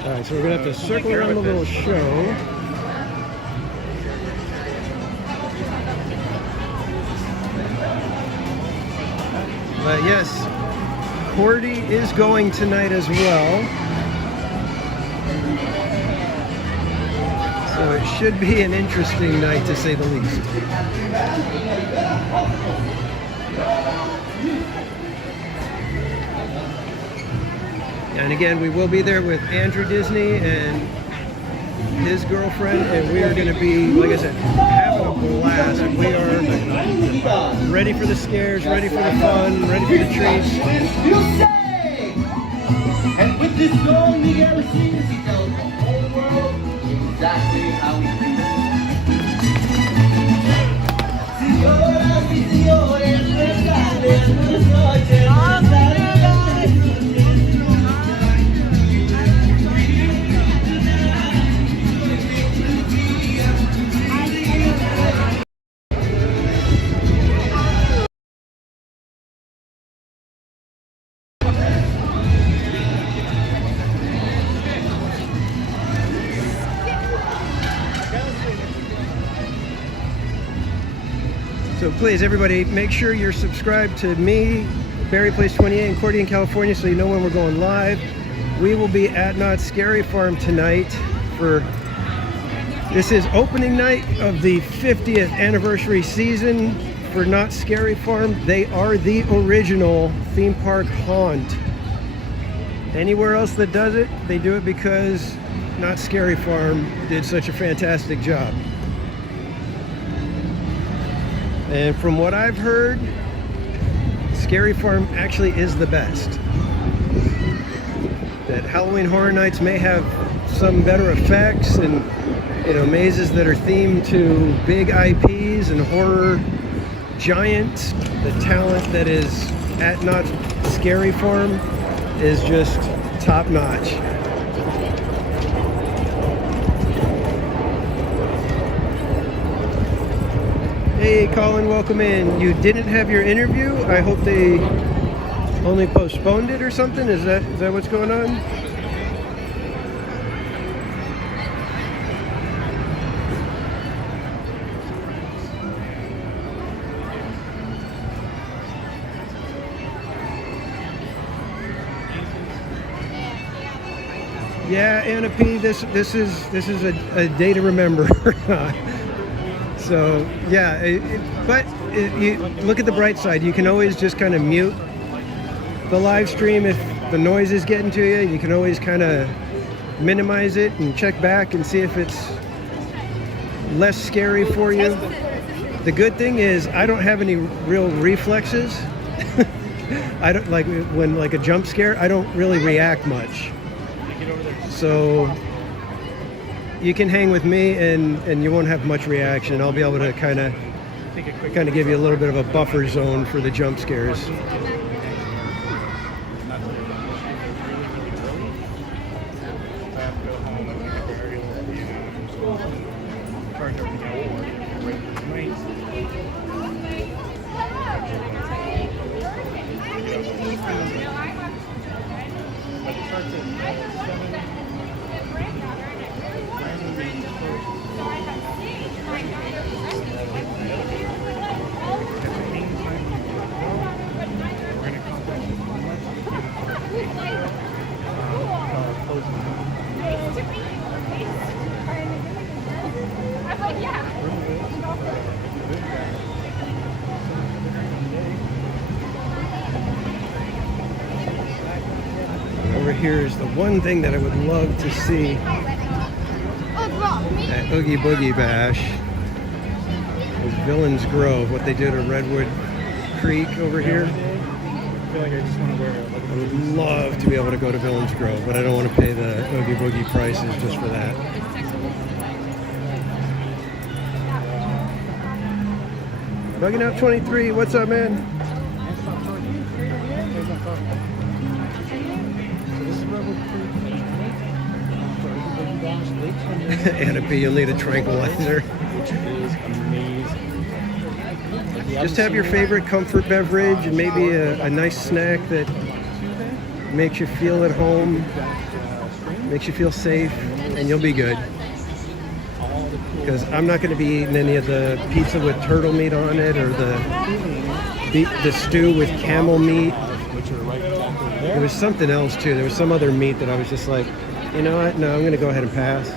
All right, so we're gonna have to circle around the little show. But yes, Cordy is going tonight as well. So it should be an interesting night to say the least. And again, we will be there with Andrew Disney and his girlfriend, and we are going to be, like I said, having a blast. We are ready for the scares, ready for the fun, ready for the treats. And with this song, Miguel sings, he tells the whole world So please, everybody, make sure you're subscribed to me, Barry Place 28 in Cordian, California, so you know when we're going live. We will be at Knott Scary Farm tonight for, this is opening night of the 50th anniversary season for Knott Scary Farm. They are the original theme park haunt. Anywhere else that does it, they do it because Knott Scary Farm did such a fantastic job. And from what I've heard, Scary Farm actually is the best. That Halloween Horror Nights may have some better effects and, you know, mazes that are themed to big IPs and horror giants. The talent that is at Knott Scary Farm is just top notch. Hey Colin, welcome in. You didn't have your interview? I hope they only postponed it or something? Is that what's going on? Yeah, Anna P, this is a day to remember. So yeah, you look at the bright side. You can always just kind of mute the live stream if the noise is getting to you. You can always kind of minimize it and check back and see if it's less scary for you. The good thing is I don't have any real reflexes. I don't like when like a jump scare. I don't really react much. So you can hang with me and you won't have much reaction. I'll be able to kind of give you a little bit of a buffer zone for the jump scares. Over here is the one thing that I would love to see at Oogie Boogie Bash is Villains Grove, what they did at Redwood Creek over here. I feel like I just want to wear it. I would love to be able to go to Villains Grove, but I don't want to pay the Oogie Boogie prices just for that. Bugging Out 23, what's up, man? Anna P, you'll need a tranquilizer. Which is amazing. Just have your favorite comfort beverage and maybe a nice snack that makes you feel at home, makes you feel safe, and you'll be good. Because I'm not going to be eating any of the pizza with turtle meat on it or the stew with camel meat. There was something else too. There was some other meat that I was just like, you know what? No, I'm going to go ahead and pass.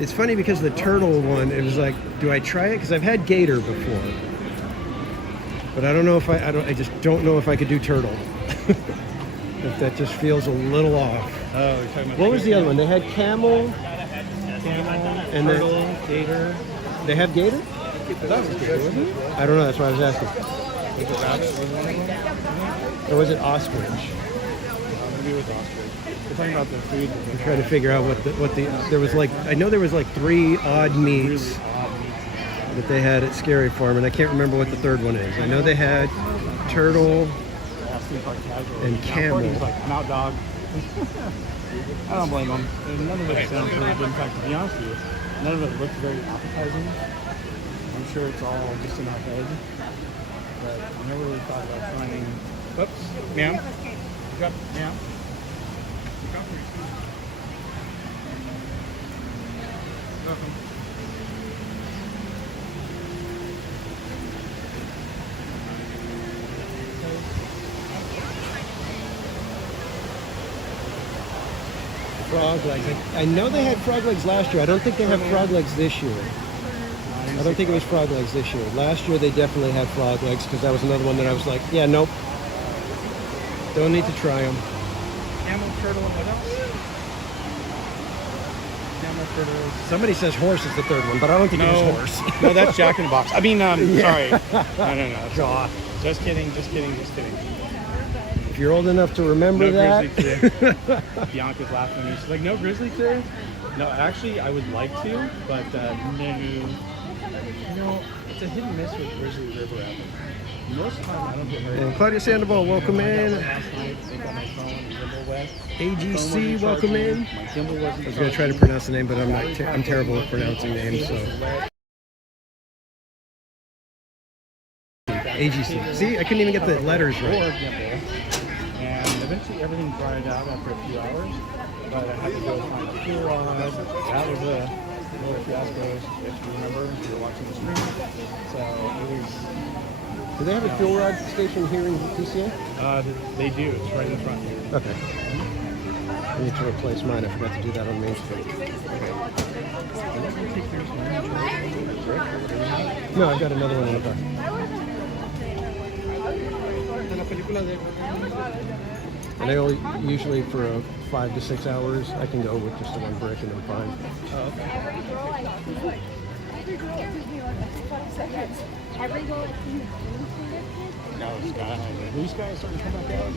It's funny because the turtle one, it was like, do I try it? Because I've had gator before, but I don't know if I just don't know if I could do turtle. If that just feels a little off. Oh, you're talking about what was the other one? They had camel and turtle, then gator. They have gator? That was good, wasn't it? I don't know. That's why I was asking. Was it rabbit? Was one of them? Or was it ostrich? Maybe it was ostrich. We're talking about the food. I'm trying to figure out what the there was like. I know there was like 3 odd meats that they had at Scary Farm, and I can't remember what the third one is. I know they had turtle and camel. Like Knott dog. I don't blame them. And none of it sounds really good. In fact, to be honest with you, none of it looks very appetizing. I'm sure it's all just in our head. But I never really thought about finding. Oops, ma'am. Drop, ma'am. Welcome. Frog legs. I know they had frog legs last year. I don't think they have frog legs this year. I don't think it was frog legs this year. Last year they definitely had frog legs because that was another one that I was like, yeah, nope. Don't need to try them. Camel, turtle, and what else? Camel, turtle. Somebody says horse is the third one, but I don't think it was horse. No, that's Jack in the Box. I mean, sorry. No. God. Just kidding. If you're old enough to remember no that. Grizzly clear. Bianca's laughing at me. She's like, no grizzly clear? No, actually, I would like to, but no. You know, it's a hit and miss with Grizzly River Rapids. Most of the time, I don't get hurt. And Claudia Sandoval, welcome in. AGC, welcome in. I was going to try to pronounce the name, but I'm not. I'm terrible at pronouncing names, so. AGC. See, I couldn't even get the letters right. And eventually everything dried out after a few hours, but I had to go find a fuel rod. That was a little fiasco, if you remember, if you were watching the stream. So it was... Do they have a fuel rod station here in PCA? They do. It's right in the front here. Okay. I need to replace mine. I forgot to do that on Main Street. No, I've got another one in the car. And I only, usually for 5 to 6 hours, I can go with just the one brick and I'm fine. Oh, okay. No, blue sky is starting to come back out.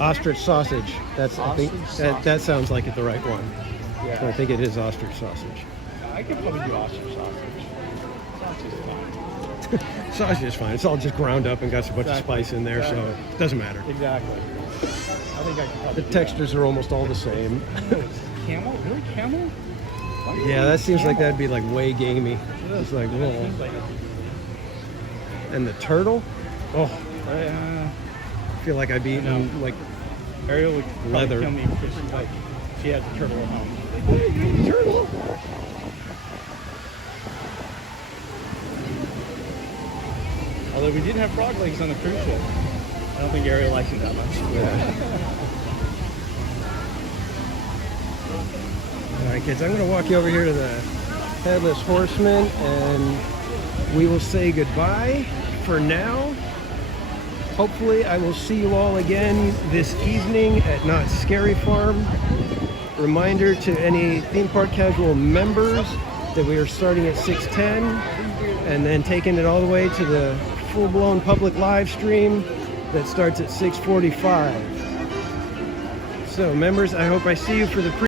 Ostrich sausage. That's I think that sounds like it the right one. Yeah. So I think it is ostrich sausage. I could probably do ostrich sausage. Sausage is fine. Sausage is fine. It's all just ground up and got a bunch of spice in there, so it doesn't matter. Exactly. I think I can probably The textures are almost all the same. Camel? Really, camel? Yeah, that seems like that'd be like way gamey. It's like, whoa. And the turtle? Oh, I feel like I'd be eating like Ariel would leather. Kill me because she has a turtle at home. Turtle. Although we did have frog legs on the cruise ship. I don't think Ariel likes it that much. Yeah. All right, kids, I'm going to walk you over here to the Headless Horseman, and we will say goodbye for now. Hopefully, I will see you all again this evening at Knott Scary Farm. Reminder to any theme park casual members that we are starting at 6:10 and then taking it all the way to the full-blown public live stream that starts at 6:45. So, members, I hope I see you for the